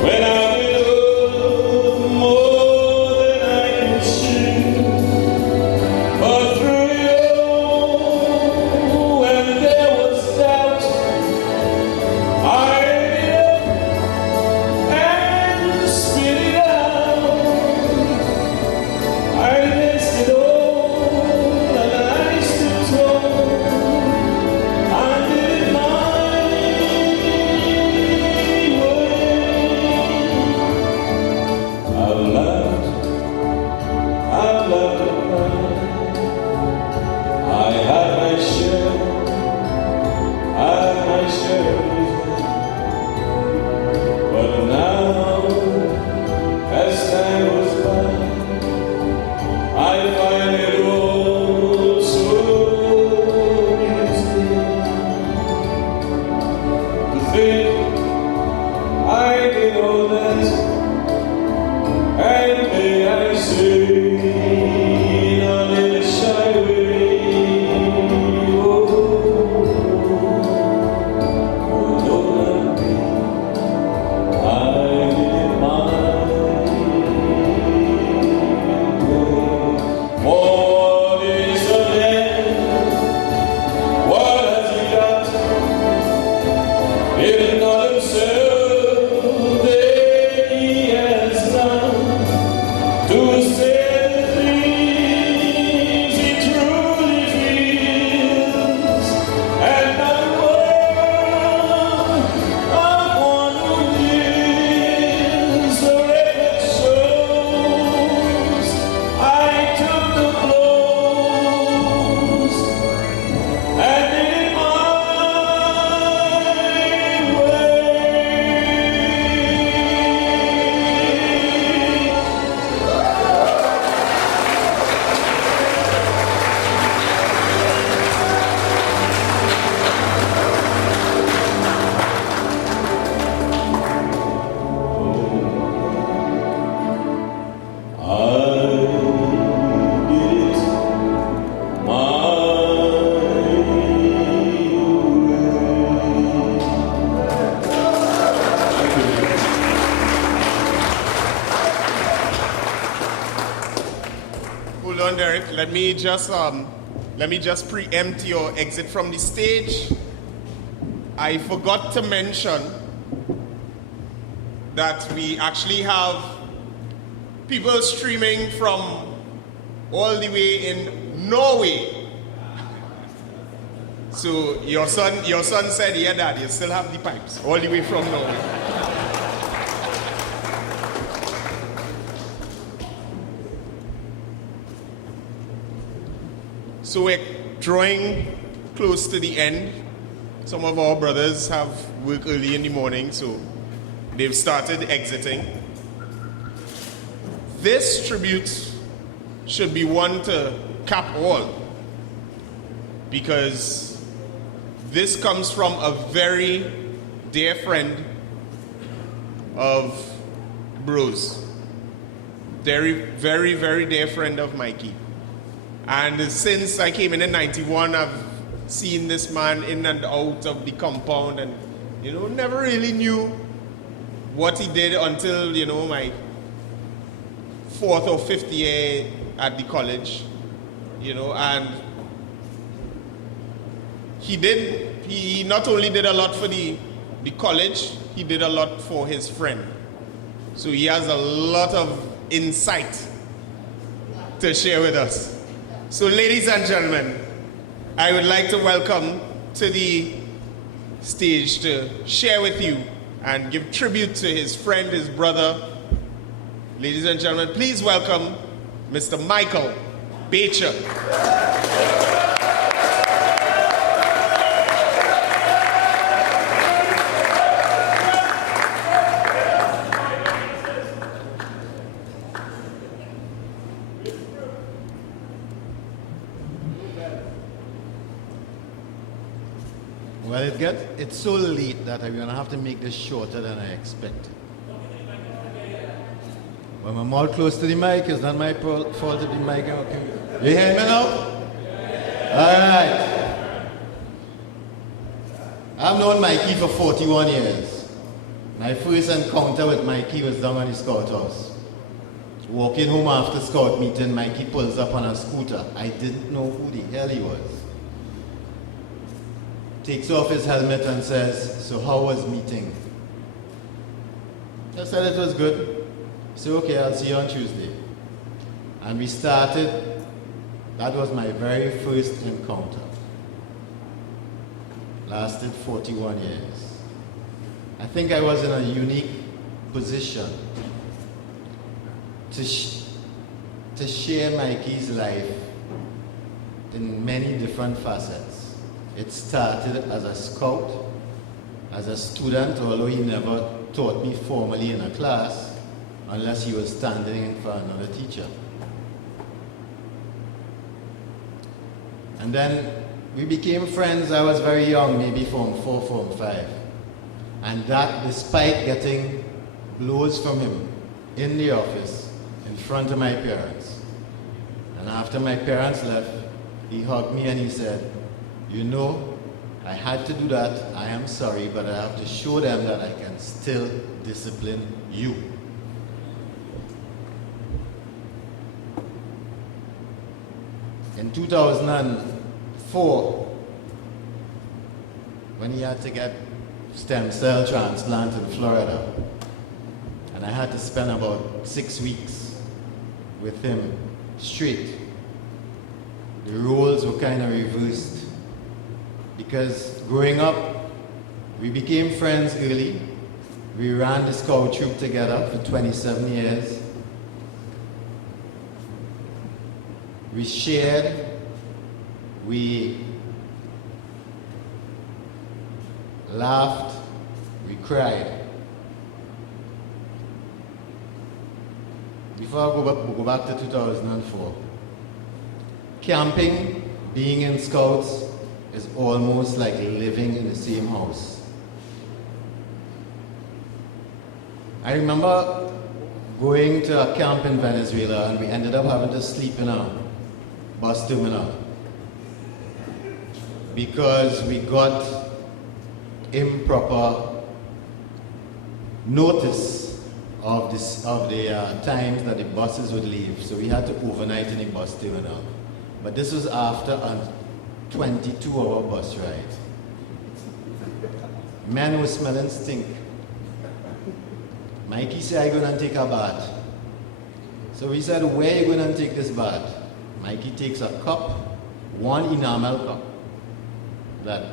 when I did more than I could chew. But through it all, when there was doubt, I ended up and spit it out. I missed it all, and I stood tall. I did it my way. I've laughed and cried. I had my share of misery. But now, as time goes by, I find it all so easy to think I did all that, and may I say, Hold on, Derek. Let me just preempt your exit from the stage. I forgot to mention that we actually have people streaming from all the way in Norway. So your son said, yeah, Dad, you still have the pipes, all the way from Norway. So we're drawing close to the end. Some of our brothers have work early in the morning, so they've started exiting. This tribute should be one to cap all, because this comes from a very dear friend of Bro's. Very, very, very dear friend of Mikey. And since I came in 91, I've seen this man in and out of the compound, and, never really knew what he did until, my 4th or 5th year at the college, and he not only did a lot for the college, he did a lot for his friend. So he has a lot of insight to share with us. So ladies and gentlemen, I would like to welcome to the stage to share with you and give tribute to his friend, his brother. Ladies and gentlemen, please welcome Mr. Michael Churchill. Well, it's so late that I'm gonna have to make this shorter than I expected. When I'm all close to the mic, it's not my fault if the mic. Okay. You hear me now? All right. I've known Mikey for 41 years. My first encounter with Mikey was down on the scout house. Walking home after scout meeting, Mikey pulls up on a scooter. I didn't know who the hell he was. Takes off his helmet and says, "So how was meeting?" I said it was good. So okay, I'll see you on Tuesday. And we started. That was my very first encounter. Lasted 41 years. I think I was in a unique position to share Mikey's life in many different facets. It started as a scout, as a student, although he never taught me formally in a class, unless he was standing in for another teacher. And then we became friends. I was very young, maybe Form 4, Form 5. And that despite getting blows from him in the office, in front of my parents. And after my parents left, he hugged me and he said, "You know, I had to do that. I am sorry, but I have to show them that I can still discipline you." In 2004, when he had to get stem cell transplant in Florida, and I had to spend about 6 weeks with him straight, the roles were kind of reversed. Because growing up, we became friends early. We ran the scout troop together for 27 years. We shared, we laughed, we cried. Before I go back to 2004, camping, being in scouts, is almost like living in the same house. I remember going to a camp in Venezuela, and we ended up having to sleep in a bus terminal because we got improper notice of the times that the buses would leave. So we had to overnight in the bus terminal. But this was after a 22-hour bus ride. Men were smelling stink. Mikey said, I'm going to take a bath. So we said, where are you going to take this bath? Mikey takes a cup, one enamel cup, that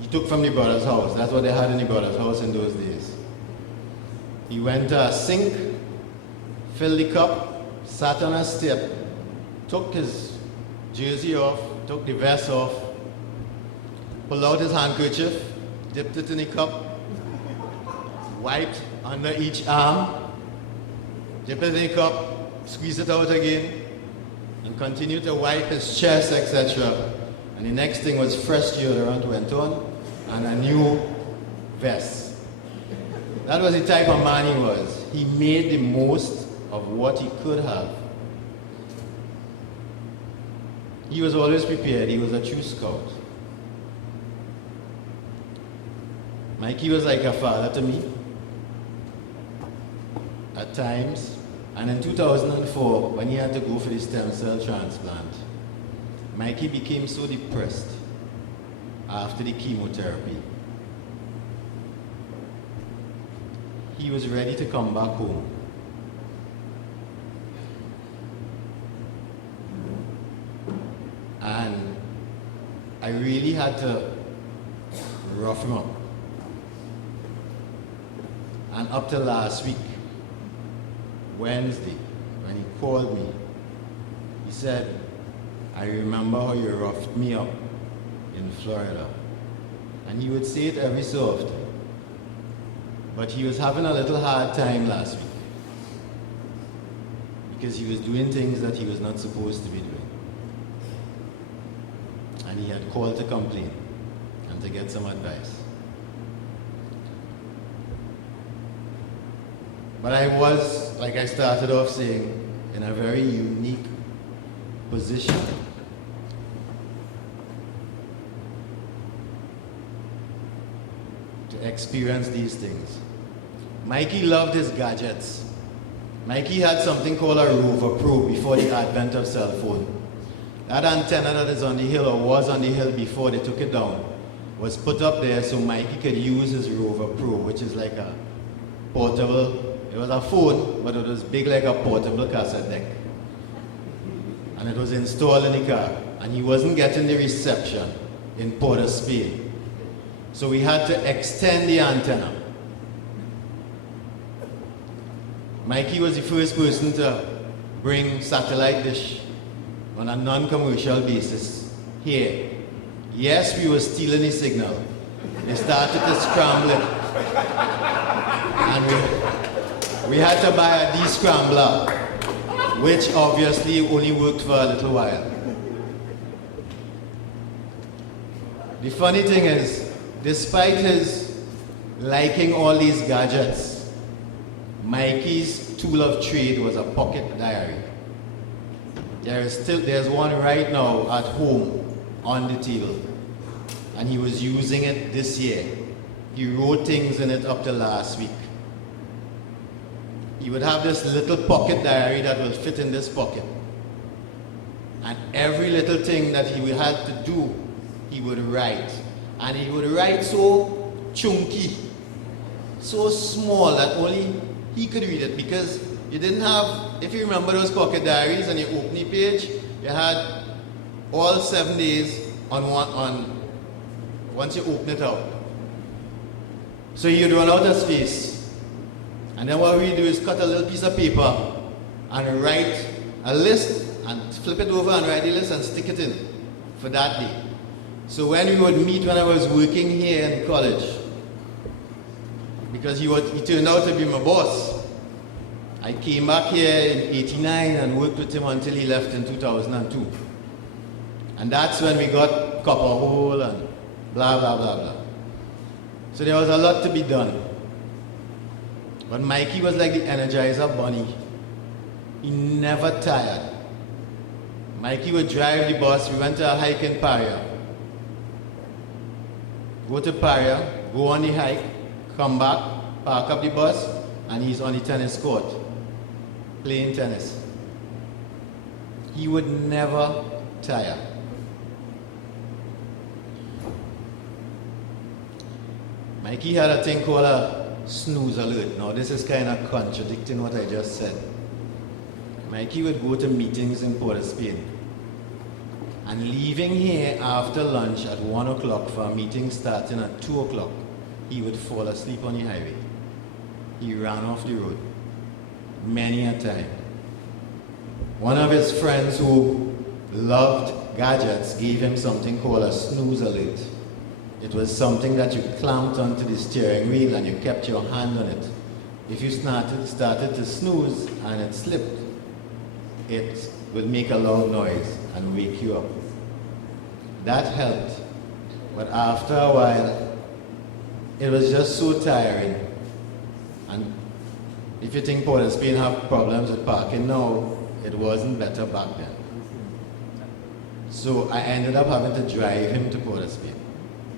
he took from the brother's house. That's what they had in the brother's house in those days. He went to a sink, filled the cup, sat on a step, took his jersey off, took the vest off, pulled out his handkerchief, dipped it in the cup, wiped under each arm, dipped it in the cup, squeezed it out again, and continued to wipe his chest, etc. And the next thing was fresh deodorant went on, and a new vest. That was the type of man he was. He made the most of what he could have. He was always prepared. He was a true scout. Mikey was like a father to me at times. And in 2004, when he had to go for the stem cell transplant, Mikey became so depressed after the chemotherapy. He was ready to come back home. And I really had to rough him up. And up to last week, Wednesday, when he called me, he said, I remember how you roughed me up in Florida. And he would say it every so often. But he was having a little hard time last week because he was doing things that he was not supposed to be doing. And he had called to complain and to get some advice. But I was, like I started off saying, in a very unique position. To experience these things. Mikey loved his gadgets. Mikey had something called a Rover Pro before the advent of cell phone. That antenna that is on the hill, or was on the hill before they took it down, was put up there so Mikey could use his Rover Pro, which is like a portable. It was a phone, but it was big like a portable cassette deck. And it was installed in the car. And he wasn't getting the reception in Port of Spain. So we had to extend the antenna. Mikey was the first person to bring satellite dish on a non-commercial basis here. Yes, we were stealing the signal. They started to scramble it. And we had to buy a descrambler, which obviously only worked for a little while. The funny thing is, despite his liking all these gadgets, Mikey's tool of trade was a pocket diary. There's one right now at home on the table, and he was using it this year. He wrote things in it up to last week. He would have this little pocket diary that will fit in this pocket. And every little thing that he had to do, he would write. And he would write so chunky, so small that only he could read it, because you didn't have, if you remember those pocket diaries and you open the page, you had all 7 days once you open it up. So you'd run out of space. And then what we do is cut a little piece of paper and write a list and flip it over and write the list and stick it in for that day. So when we would meet when I was working here in college, because he turned out to be my boss, I came back here in '89 and worked with him until he left in 2002. And that's when we got Copper Hole and blah, blah, blah, blah. So there was a lot to be done. But Mikey was like the Energizer bunny. He never tired. Mikey would drive the bus. We went to a hike in Paria. Go to Paria, go on the hike, come back, park up the bus, and he's on the tennis court playing tennis, he would never tire. Mikey had a thing called a snooze alert. Now this is kind of contradicting what I just said. Mikey would go to meetings in Port of Spain, and leaving here after lunch at 1 o'clock for a meeting starting at 2 o'clock, he would fall asleep on the highway. He ran off the road many a time. One of his friends who loved gadgets gave him something called a snooze alert. It was something that you clamped onto the steering wheel and you kept your hand on it. If you started to snooze and it slipped, it would make a loud noise and wake you up. That helped, but after a while, it was just so tiring. And if you think Port of Spain have problems with parking now, it wasn't better back then. So I ended up having to drive him to Port of Spain,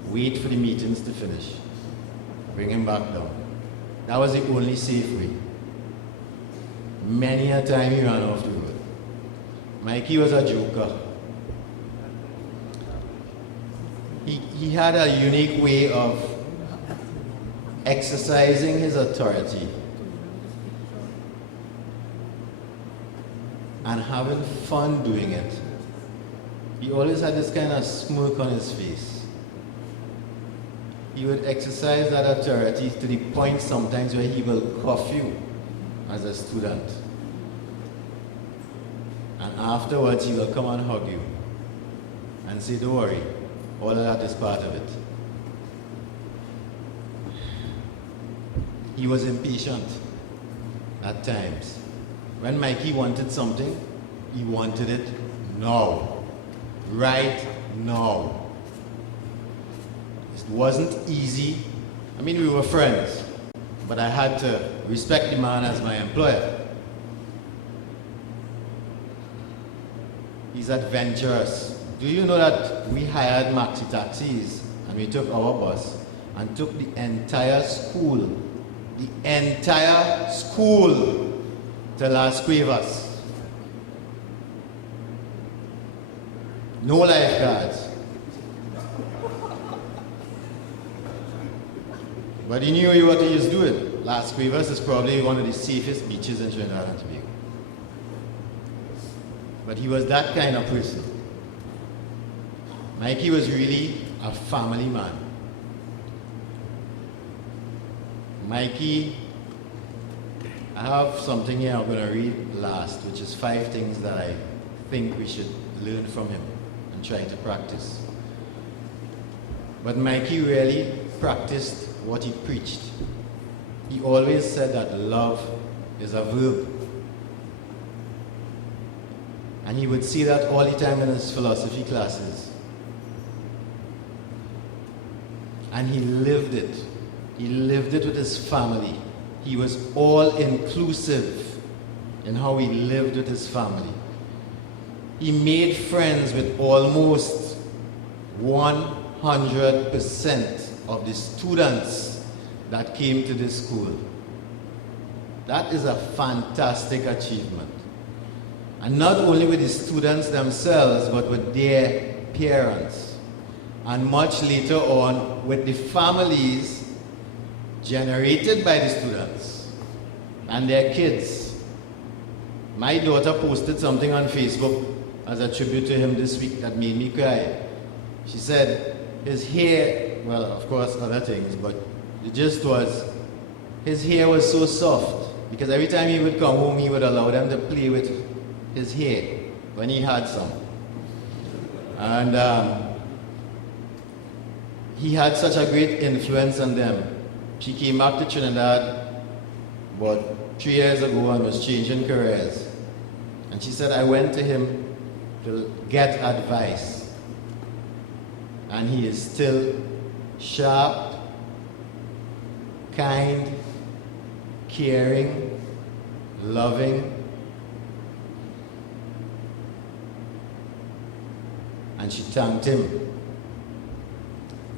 wait for the meetings to finish, bring him back down. That was the only safe way. Many a time he ran off the road. Mikey was a joker. He had a unique way of exercising his authority and having fun doing it. He always had this kind of smirk on his face. He would exercise that authority to the point sometimes where he will cuff you as a student. And afterwards he will come and hug you and say, don't worry, all of that is part of it. He was impatient at times. When Mikey wanted something, he wanted it now. Right now. It wasn't easy. I mean, we were friends, but I had to respect the man as my employer. He's adventurous. Do you know that we hired maxi taxis and we took our bus and took the entire school to Las Cuevas? No lifeguards. But he knew what he was doing. Las Cuevas is probably one of the safest beaches in Trinidad and Tobago. But he was that kind of person. Mikey was really a family man. Mikey, I have something here I'm going to read last, which is 5 things that I think we should learn from him and try to practice. But Mikey really practiced what he preached. He always said that love is a verb. And he would say that all the time in his philosophy classes. And he lived it. He lived it with his family. He was all inclusive in how he lived with his family. He made friends with almost 100% of the students that came to this school. That is a fantastic achievement. And not only with the students themselves, but with their parents. And much later on, with the families generated by the students and their kids. My daughter posted something on Facebook as a tribute to him this week that made me cry. She said, his hair, well, of course, other things, but the gist was, his hair was so soft, because every time he would come home, he would allow them to play with his hair when he had some. And he had such a great influence on them. She came back to Trinidad about 3 years ago and was changing careers. And she said, I went to him to get advice. And he is still sharp, kind, caring, loving. And she thanked him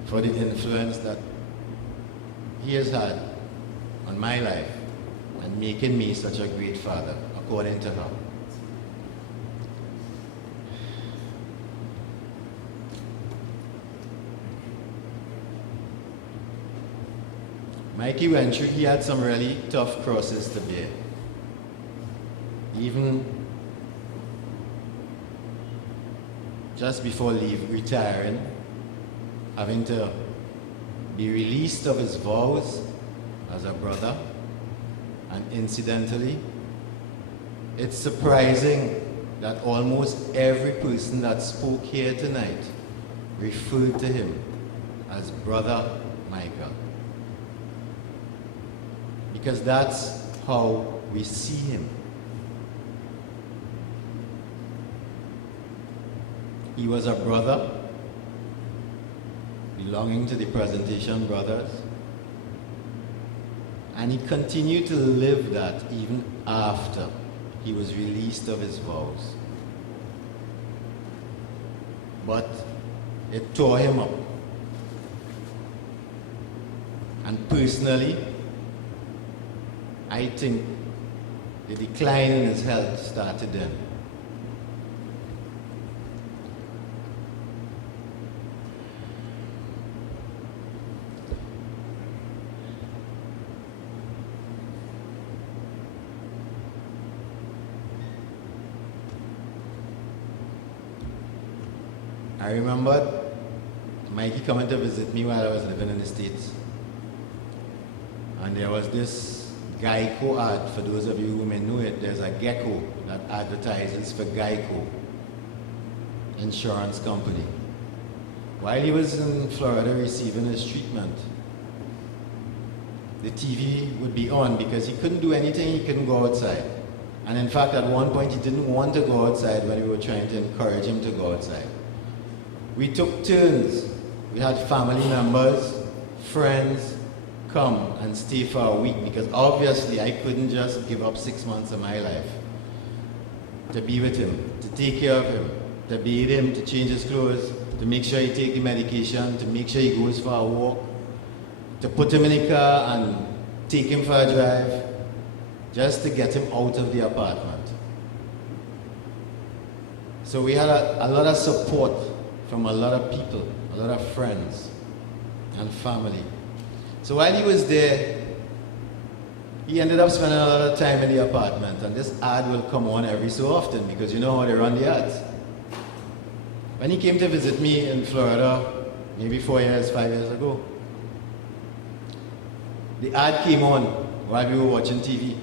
for the influence that he has had on my life and making me such a great father, according to her. Mikey went through, he had some really tough crosses to bear. Even just before retiring, having to be released of his vows as a brother, and incidentally, it's surprising that almost every person that spoke here tonight referred to him as Brother Michael. Because that's how we see him. He was a brother belonging to the Presentation Brothers, and he continued to live that even after he was released of his vows. But it tore him up. And personally, I think the decline in his health started then. I remember Mikey coming to visit me while I was living in the States. And there was this Geico ad. For those of you who may know it, there's a gecko that advertises for Geico insurance company. While he was in Florida receiving his treatment, the TV would be on because he couldn't do anything, he couldn't go outside. And in fact, at one point, he didn't want to go outside when we were trying to encourage him to go outside. We took turns. We had family members, friends, come and stay for a week because obviously I couldn't just give up 6 months of my life to be with him, to take care of him, to bathe him, to change his clothes, to make sure he take the medication, to make sure he goes for a walk, to put him in a car and take him for a drive, just to get him out of the apartment. So we had a lot of support from a lot of people, a lot of friends and family. So while he was there, he ended up spending a lot of time in the apartment, and this ad will come on every so often because you know how they run the ads. When he came to visit me in Florida, maybe 4 years, 5 years ago, the ad came on while we were watching TV. He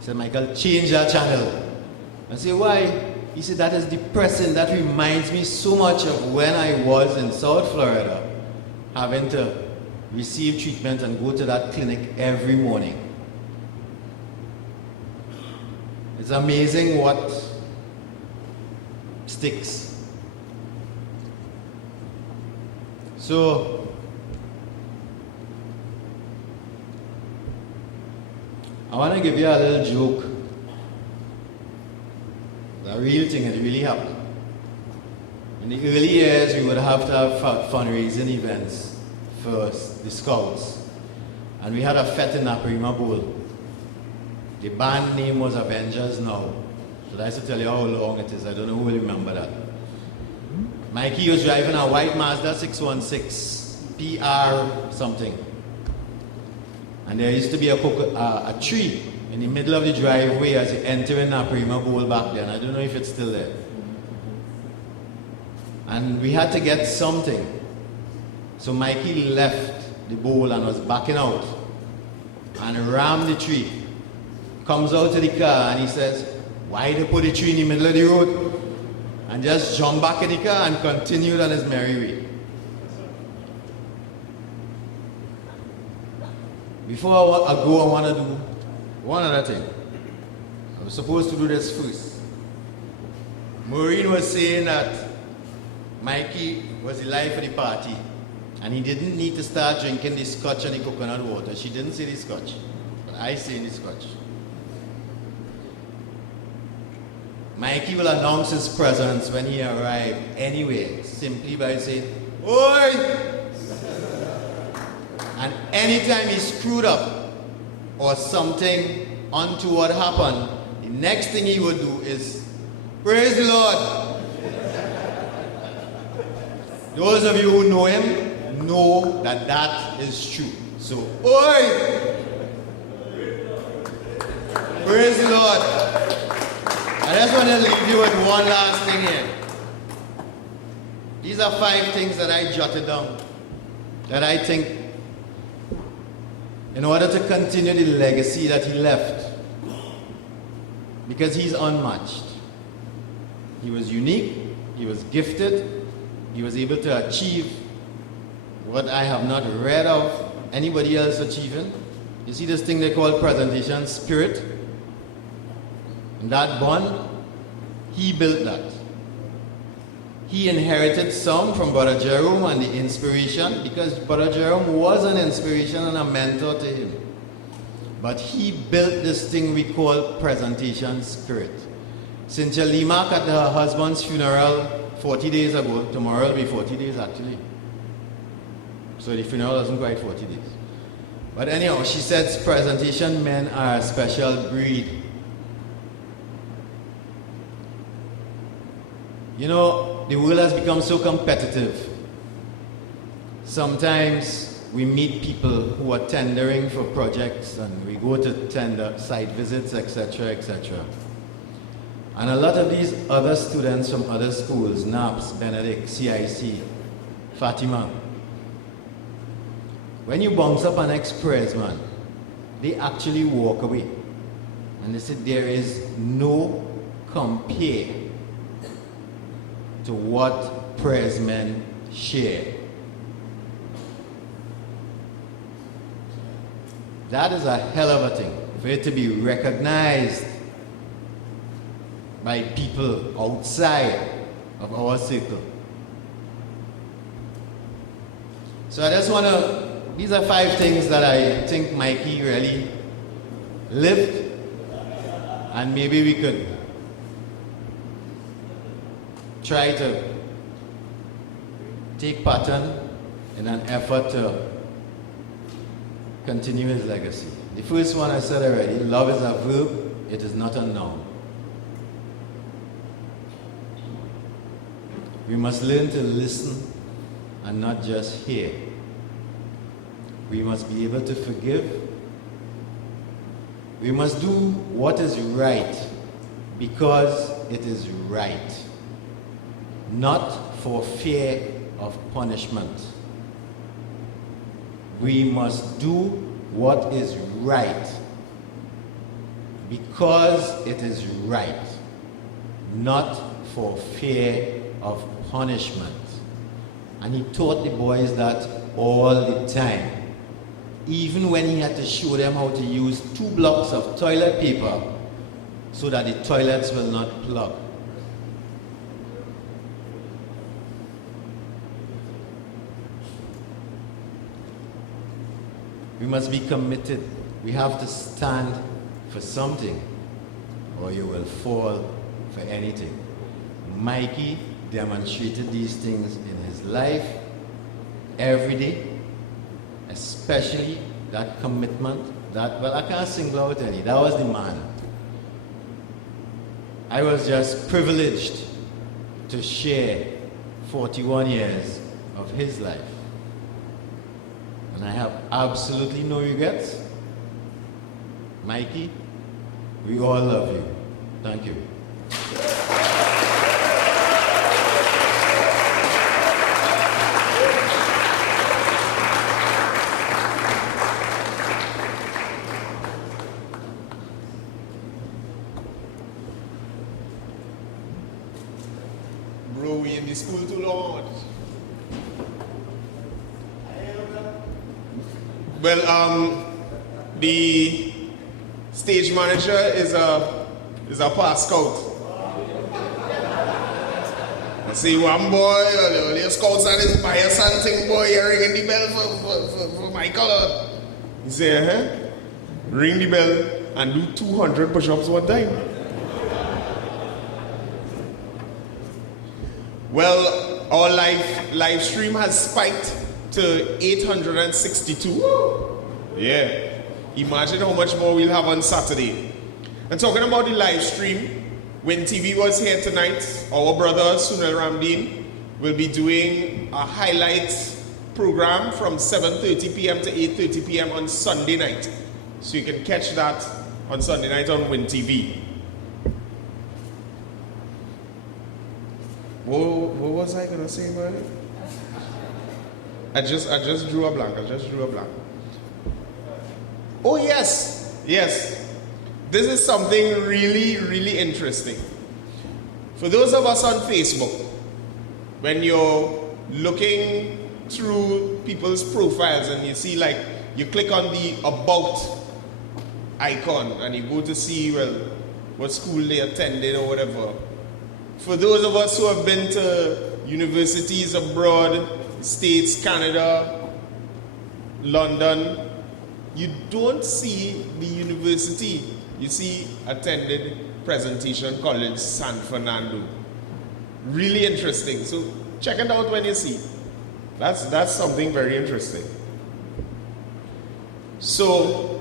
said, "Michael, change that channel." I said, "Why?" He said, "That is depressing. That reminds me so much of when I was in South Florida, having to receive treatment and go to that clinic every morning." It's amazing what sticks. So, I want to give you a little joke. The real thing, it really happened. In the early years, we would have to have fundraising events for the Scouts. And we had a fete in Naparima Bowl. The band name was Avengers Now. So that's to tell you how long it is. I don't know who will remember that. Mikey was driving a white Mazda 616, PR something. And there used to be a tree in the middle of the driveway as you enter in Naparima Bowl back then. I don't know if it's still there. And we had to get something. So Mikey left the bowl and was backing out and rammed the tree. Comes out to the car and he says, "Why they put the tree in the middle of the road?" And just jumped back in the car and continued on his merry way. Before I go, I want to do one other thing. I was supposed to do this first. Maureen was saying that Mikey was the life of the party and he didn't need to start drinking the scotch and the coconut water. She didn't say the scotch, but I say the scotch. Mikey will announce his presence when he arrived anyway, simply by saying, "Oi!" And anytime he screwed up or something onto what happened, the next thing he would do is, praise the Lord. Those of you who know him know that that is true. So, oi! Praise the Lord. I just want to leave you with one last thing here. These are 5 things that I jotted down that I think, in order to continue the legacy that he left, because he's unmatched. He was unique, he was gifted, he was able to achieve what I have not read of anybody else achieving. You see this thing they call presentation spirit? And that bond, he built that. He inherited some from Brother Jerome and the inspiration, because Brother Jerome was an inspiration and a mentor to him. But he built this thing we call presentation spirit. Cynthia Limak at her husband's funeral 40 days ago, tomorrow will be 40 days actually. So the funeral wasn't quite 40 days. But anyhow, she said presentation men are a special breed. You know, the world has become so competitive. Sometimes we meet people who are tendering for projects and we go to tender site visits, etc., etc. And a lot of these other students from other schools, NAPS, Benedict, CIC, Fatima, when you bounce up an express, man, they actually walk away. And they said there is no compare to what press men share. That is a hell of a thing, for it to be recognized by people outside of our circle. So I just want to, these are 5 things that I think Mikey really lived, and maybe we could try to take pattern in an effort to continue his legacy. The first one I said already, love is a verb, it is not a noun. We must learn to listen and not just hear. We must be able to forgive. We must do what is right because it is right, not for fear of punishment. We must do what is right because it is right, not for fear of punishment. And he taught the boys that all the time. Even when he had to show them how to use 2 blocks of toilet paper so that the toilets will not plug. We must be committed. We have to stand for something or you will fall for anything. Mikey demonstrated these things in his life every day, especially that commitment, that, well, I can't single out any, that was the man. I was just privileged to share 41 years of his life. And I have absolutely no regrets. Mikey, we all love you. Thank you. Bro, we in the school too long. Well, the stage manager is a past scout. I see one boy, the scouts and his bias and thing, boy, you're ringing the bell for Michael. He said, ring the bell and do 200 push-ups one time. Well, our live stream has spiked to 862. Yeah. Imagine how much more we'll have on Saturday. And talking about the live stream, when TV was here tonight, our brother Sunil Ramdeen will be doing a highlight program from 7:30 p.m. to 8:30 p.m. on Sunday night. So you can catch that on Sunday night on Win TV. What was I gonna say about it? I just drew a blank. Oh yes. This is something really interesting. For those of us on Facebook, when you're looking through people's profiles and you see, like, you click on the About icon and you go to see, well, what school they attended or whatever. For those of us who have been to universities abroad, States, Canada, London, you don't see the university. You see attended Presentation College, San Fernando. Really interesting. So check it out when you see. That's something very interesting. So,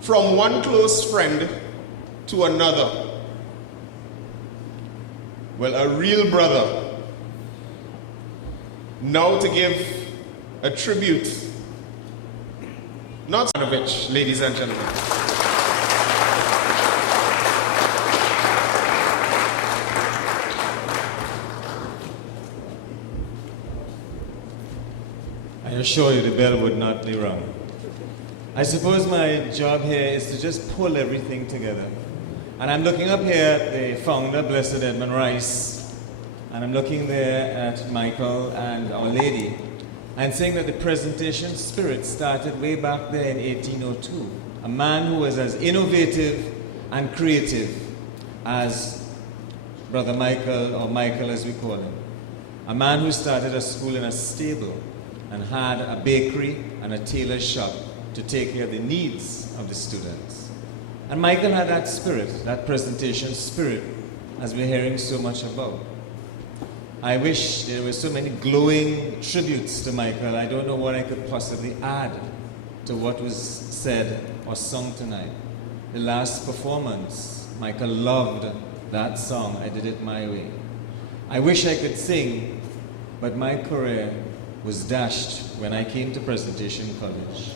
from one close friend to another, well, a real brother, now to give a tribute, not Stanovich, ladies and gentlemen. I assure you the bell would not be rung. I suppose my job here is to just pull everything together. And I'm looking up here at the founder, Blessed Edmund Rice, and I'm looking there at Michael and Our Lady, and saying that the presentation spirit started way back there in 1802. A man who was as innovative and creative as Brother Michael, or Michael as we call him. A man who started a school in a stable and had a bakery and a tailor's shop to take care of the needs of the students. And Michael had that spirit, that presentation spirit, as we're hearing so much about. I wish there were so many glowing tributes to Michael. I don't know what I could possibly add to what was said or sung tonight. The last performance, Michael loved that song, I Did It My Way. I wish I could sing, but my career was dashed when I came to Presentation College.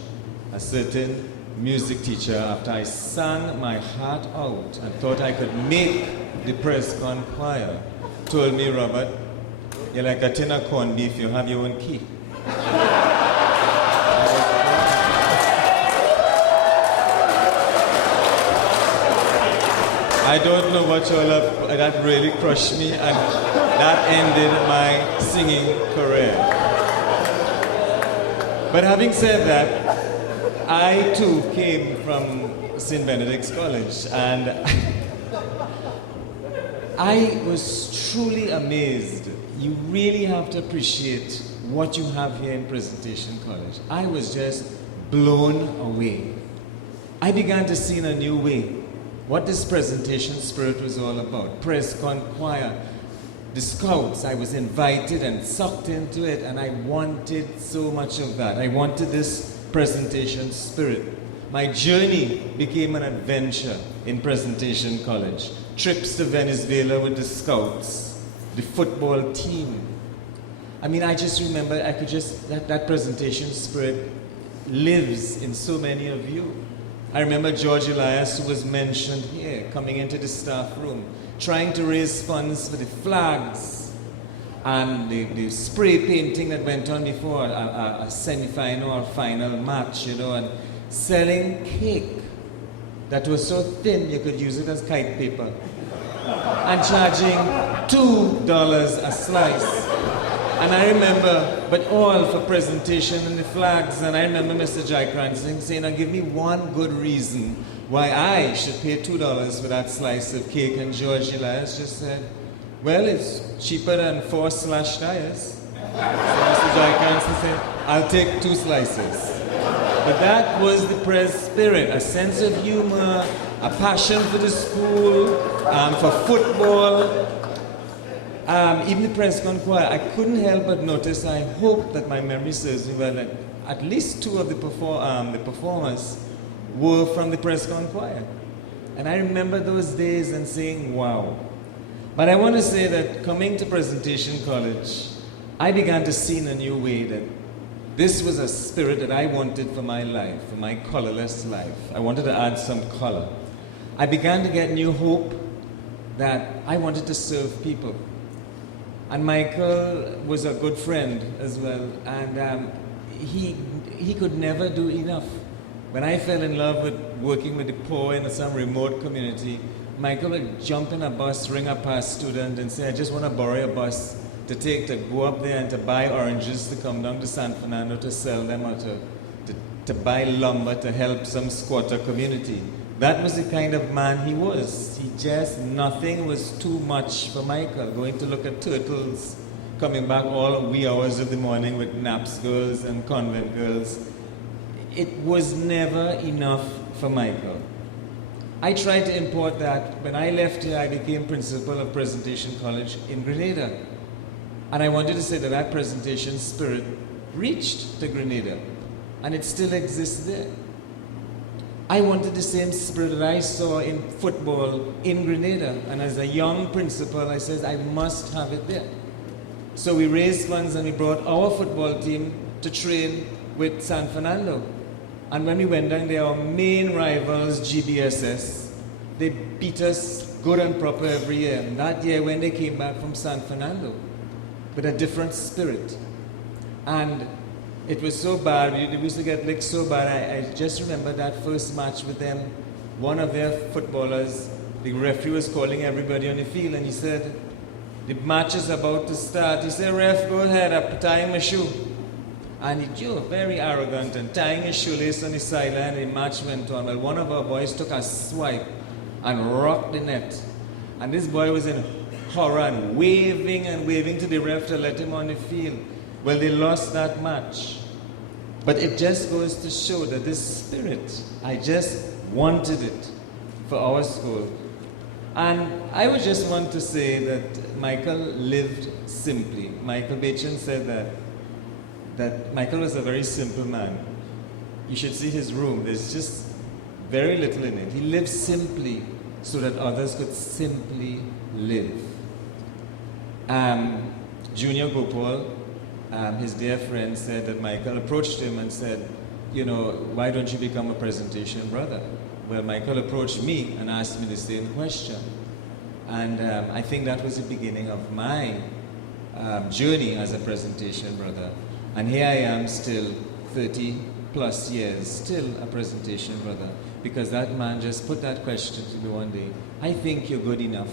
A certain music teacher, after I sang my heart out and thought I could make the press con choir, told me, Robert, you're like a tin of corned beef, you have your own key. I don't know what y'all up, that really crushed me, and that ended my singing career. But having said that, I too came from St. Benedict's College, and I was truly amazed. You really have to appreciate what you have here in Presentation College. I was just blown away. I began to see in a new way what this presentation spirit was all about. Press con choir, the Scouts, I was invited and sucked into it, and I wanted so much of that. I wanted this presentation spirit. My journey became an adventure in Presentation College. Trips to Venezuela with the Scouts, the football team. I mean, I just remember, I could just, that presentation spirit lives in so many of you. I remember George Elias, who was mentioned here, coming into the staff room, trying to raise funds for the flags and the spray painting that went on before a semi-final or final match, you know, and selling cake that was so thin you could use it as kite paper, and charging $2 a slice. And I remember, but all for presentation and the flags, and I remember Mr. Jaikran saying, now give me one good reason why I should pay $2 for that slice of cake, and George Elias just said, well, it's cheaper than 4 slashed tires. So Mr. Jaikran said, I'll take 2 slices. But that was the press spirit, a sense of humor, a passion for the school, for football. Even the press con choir, I couldn't help but notice, I hope that my memory serves me well, that at least 2 of the performers were from the Prescon choir. And I remember those days and saying, wow. But I want to say that coming to Presentation College, I began to see in a new way that this was a spirit that I wanted for my life, for my colorless life. I wanted to add some color. I began to get new hope that I wanted to serve people. And Michael was a good friend as well, and he could never do enough. When I fell in love with working with the poor in some remote community, Michael would jump in a bus, ring up a student and say, I just want to borrow a bus to go up there and to buy oranges to come down to San Fernando to sell them, or to buy lumber to help some squatter community. That was the kind of man he was. Nothing was too much for Michael. Going to look at turtles, coming back all wee hours of the morning with Naps girls and convent girls. It was never enough for Michael. I tried to import that. When I left here, I became principal of Presentation College in Grenada. And I wanted to say that that presentation spirit reached to Grenada, and it still exists there. I wanted the same spirit that I saw in football in Grenada, and as a young principal, I said, I must have it there. So we raised funds and we brought our football team to train with San Fernando. And when we went down there, our main rivals, GBSS, they beat us good and proper every year. And that year when they came back from San Fernando, with a different spirit. And it was so bad, we used to get licked so bad. I just remember that first match with them. One of their footballers, the referee was calling everybody on the field, and he said, the match is about to start. He said, ref, go ahead, I'm tying my shoe. And he was very arrogant and tying his shoelace on the sideline, and the match went on. Well, one of our boys took a swipe and rocked the net. And this boy was in horror and waving to the ref to let him on the field. Well, they lost that match. But it just goes to show that this spirit, I just wanted it for our school. And I would just want to say that Michael lived simply. Michael Bachin said that Michael was a very simple man. You should see his room. There's just very little in it. He lived simply so that others could simply live. Junior Gopal, his dear friend, said that Michael approached him and said, why don't you become a presentation brother? Well, Michael approached me and asked me the same question. And I think that was the beginning of my journey as a presentation brother. And here I am still, 30 plus years, still a presentation brother. Because that man just put that question to me one day. I think you're good enough.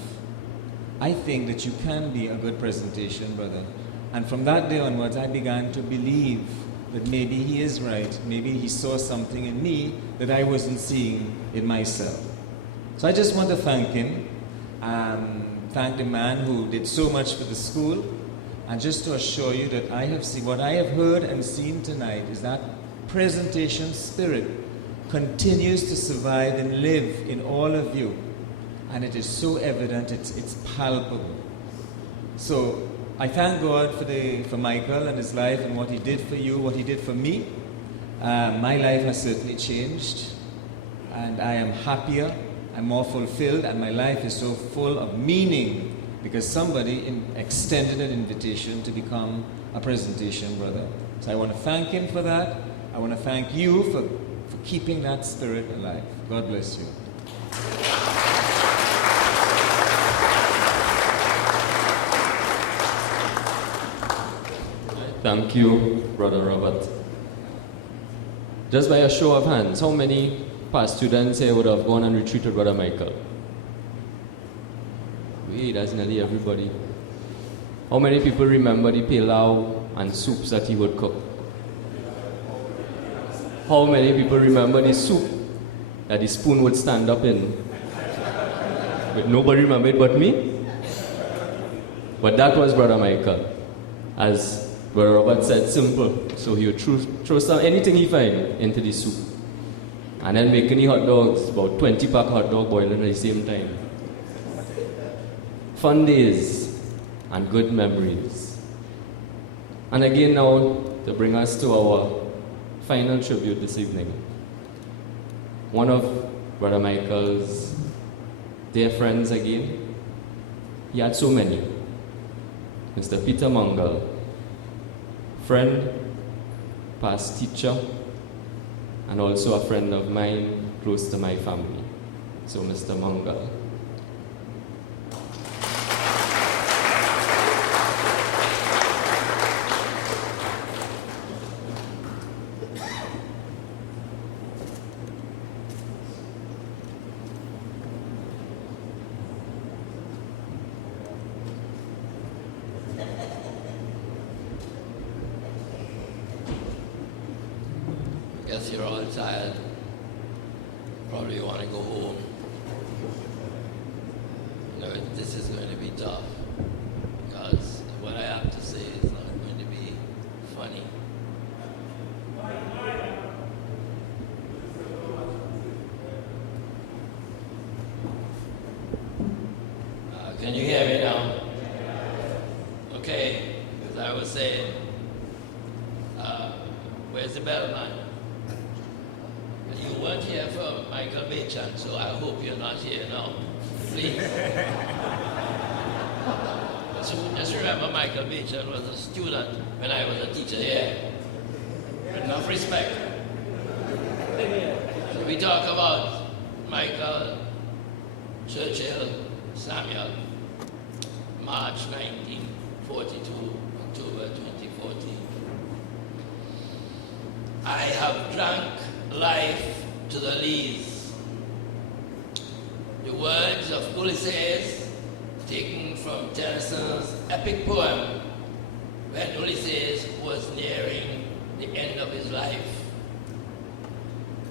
I think that you can be a good presentation brother. And from that day onwards, I began to believe that maybe he is right. Maybe he saw something in me that I wasn't seeing in myself. So I just want to thank him, thank the man who did so much for the school, and just to assure you that I have seen, what I have heard and seen tonight is that presentation spirit continues to survive and live in all of you. And it is so evident, it's palpable. So I thank God for Michael and his life and what he did for you, what he did for me. My life has certainly changed, and I am happier, I'm more fulfilled, and my life is so full of meaning because somebody extended an invitation to become a presentation brother. So I want to thank him for that. I want to thank you for keeping that spirit alive. God bless you. Thank you, Brother Robert. Just by a show of hands, how many past students here would have gone and retreated Brother Michael? Wait, that's nearly everybody. How many people remember the pilau and soups that he would cook? How many people remember the soup that the spoon would stand up in? But nobody remembered but me? But that was Brother Michael. As Brother Robert said, simple. So he would throw anything he find into the soup. And then making the hot dogs, about 20-pack hot dog boiling at the same time. Fun days and good memories. And again now, to bring us to our final tribute this evening. one of Brother Michael's dear friends again. He had so many. Mr. Peter Mungle, friend, past teacher, and also a friend of mine close to my family. So Mr. Mungle. Guess you're all tired. Probably want to go home. You know, this is going to be tough because what I have to say is not going to be funny. Can you hear me now? Okay, as I was saying, where's the bellman? You weren't here for Michael Machan, so I hope you're not here now. Please. So just remember, Michael Machan was a student when I was a teacher here. Enough respect. So we talk about Michael Churchill Samuel, March 1942, October 2014. I have drank life to the lees. The words of Hollis, taken from Tennyson's epic poem when Hollis was nearing the end of his life.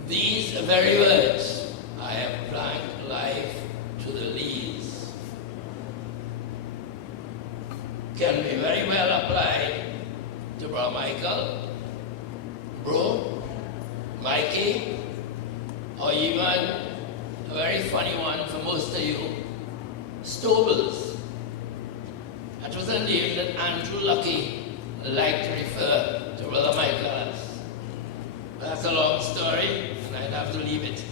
These very words, I have drank life to the lees, can be very well applied to Bro Michael, Bro, Mikey, or even a very funny one for most of you, Stobles. That was a name that Andrew Lucky liked to refer to Brother Michael as. That's a long story, and I'd have to leave it.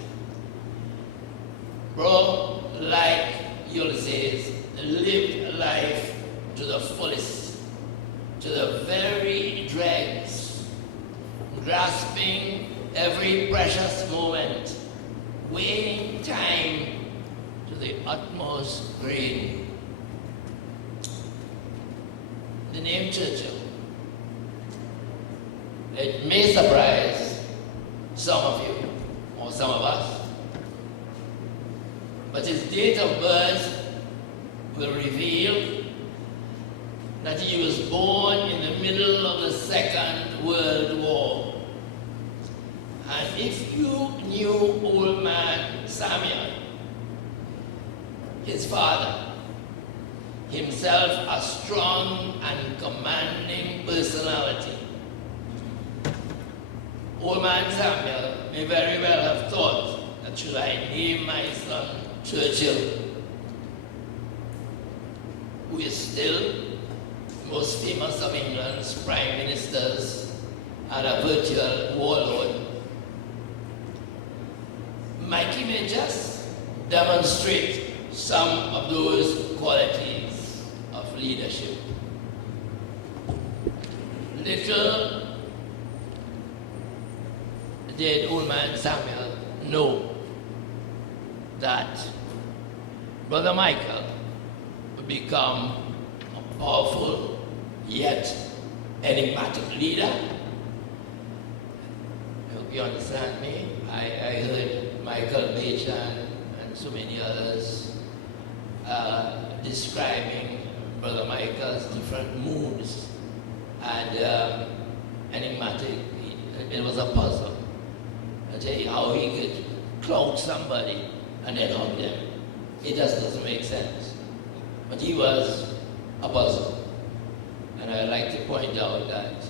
Bro, like Ulysses, lived life to the fullest, to the very dregs, grasping every precious moment, weighing time to the utmost grain. The name Churchill, it may surprise some of you, or some of us, but his date of birth will reveal that he was born in the middle of the Second World War. And if you knew old man Samuel, his father, himself a strong and commanding personality, old man Samuel may very well have thought that should I name my son Churchill, who is still the most famous of England's prime ministers and a virtual warlord, Mikey may just demonstrate some of those qualities of leadership. Little did old man Samuel know that Brother Michael would become a powerful yet enigmatic leader. I hope you understand me. I heard Michael Machan and so many others describing Brother Michael's different moods and enigmatic. It was a puzzle. I tell you how he could clout somebody and then hug them. It just doesn't make sense. But he was a puzzle. And I'd like to point out that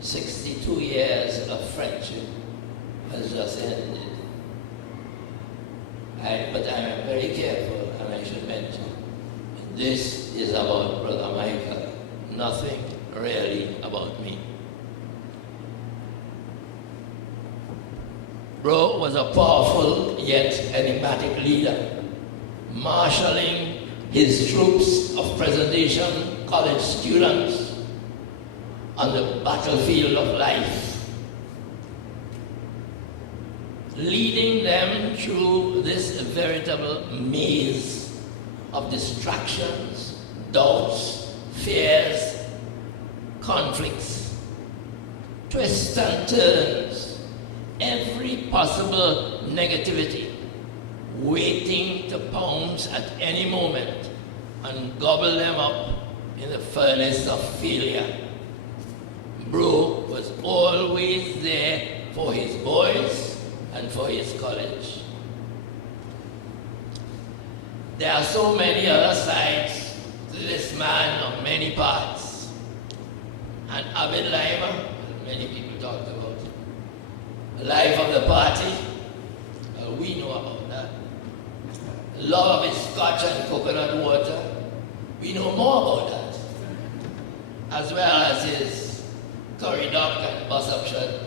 62 years of friendship has just ended. But I am very careful, and I should mention, this is about Brother Michael, nothing really about me. Bro was a powerful yet enigmatic leader, marshalling his troops of presentation college students on the battlefield of life, leading them through this veritable maze of distractions, doubts, fears, conflicts, twists and turns, every possible negativity waiting to pounce at any moment and gobble them up in the furnace of failure. Bro was always there for his boys and for his college. There are so many other sides to this man of many parts. An avid lifer, many people talked about it. A life of the party, we know about that. The love of his scotch and coconut water, we know more about that. As well as his curry duck and bus-up shirt,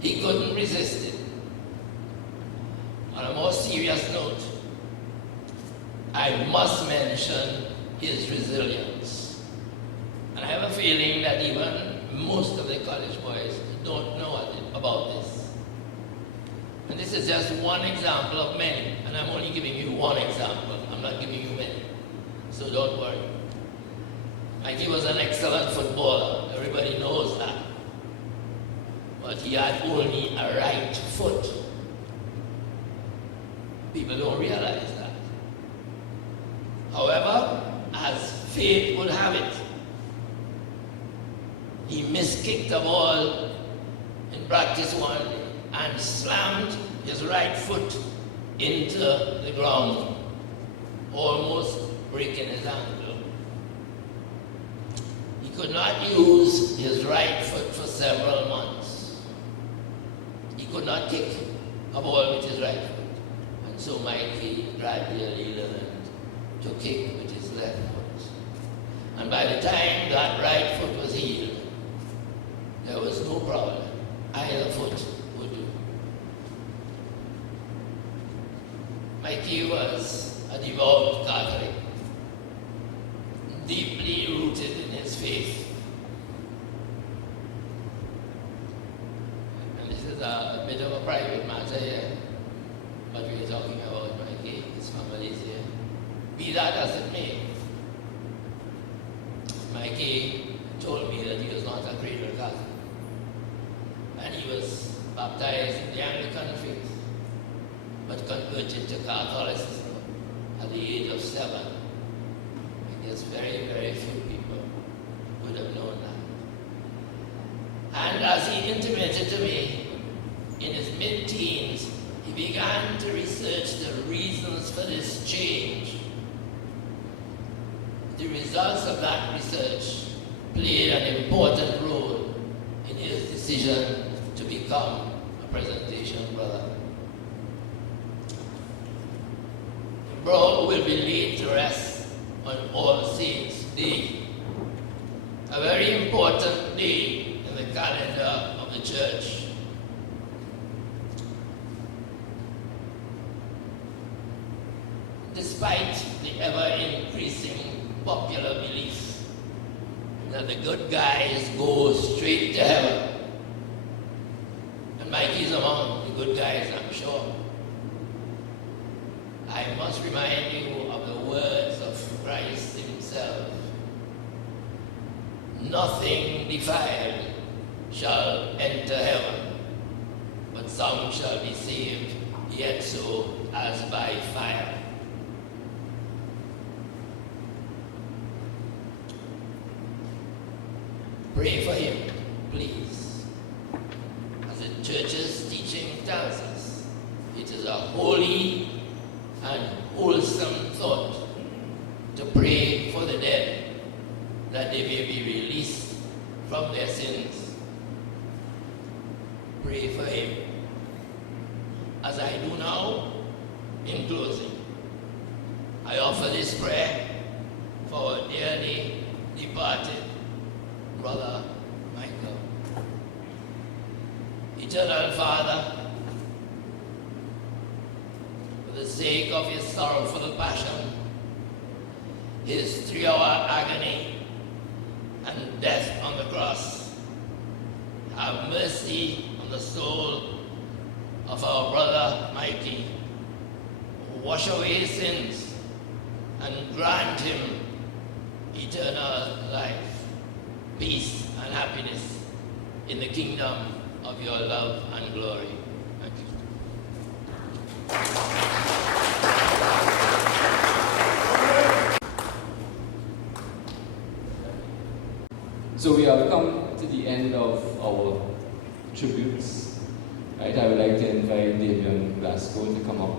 he couldn't resist it. On a more serious note, I must mention his resilience. And I have a feeling that even most of the college boys don't know about this. And this is just one example of many, and I'm only giving you one example. I'm not giving you many, so don't worry. Mikey was an excellent footballer, everybody knows that. But he had only a right foot. People don't realize that. However, as fate would have it, he miskicked a ball in practice one day and slammed his right foot into the ground, almost breaking his ankle. He could not use his right foot for several months. He could not kick a ball with his right foot. And so Mikey gradually learned to kick with his left foot. And by the time that right foot was healed, there was no problem. Either foot would do. Mikey was a devout Catholic, deeply rooted in his faith. And this is a bit of a private matter here, but we are talking about Mikey, his family is here. Be that as it may, Mikey told me that he was not a cradle Catholic. And he was baptized in the Anglican faith, but converted to Catholicism at the age of 7. I guess very, very few people would have known that. And as he intimated to me, in his mid-teens, he began to research the reasons for this change. The results of that research played an important role in his decision to become a presentation brother. Bro will be laid to rest on All Saints' Day, a very important day in the calendar of the church. Despite the ever-increasing popular belief that the good guys go straight to heaven, and Mikey's among the good guys, I'm sure, I must remind you of the words of Christ himself. Nothing defiled shall enter heaven, but some shall be saved, yet so as by fire. Pray for him, please. As the church's teaching tells us, it is a holy and wholesome thought to pray for the dead, that they may be released from their sins. Pray for him. As I do now, in closing, I offer this prayer for our dearly departed Brother Michael. Eternal Father, sake of his sorrowful passion, his 3-hour agony, and death on the cross. Have mercy on the soul of our brother Mikey. Wash away his sins and grant him eternal life, peace and happiness in the kingdom of your love and glory. Thank you. So we have come to the end of our tributes. Right, I would like to invite Davion Glasgow to come up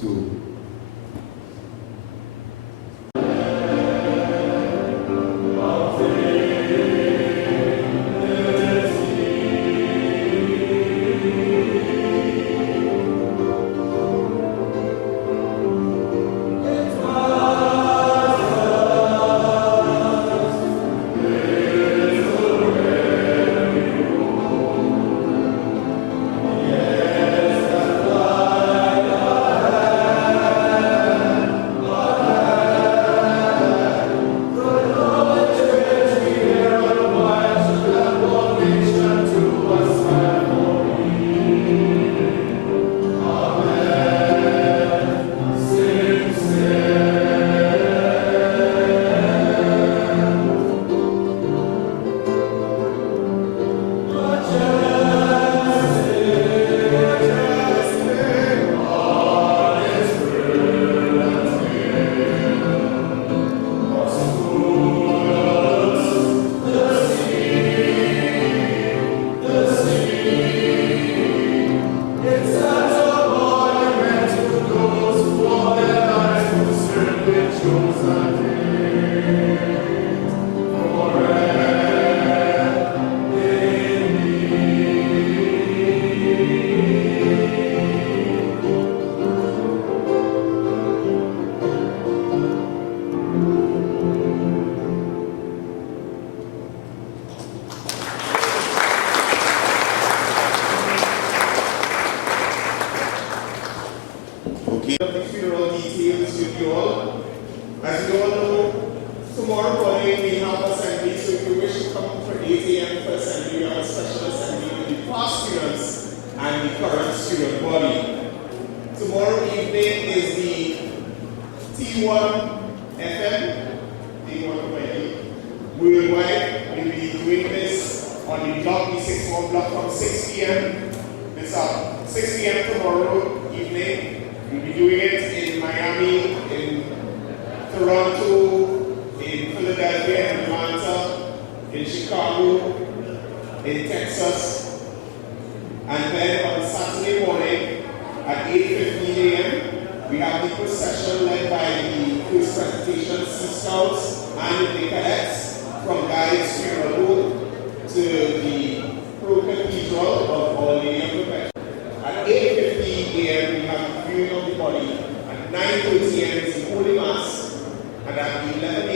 to At 11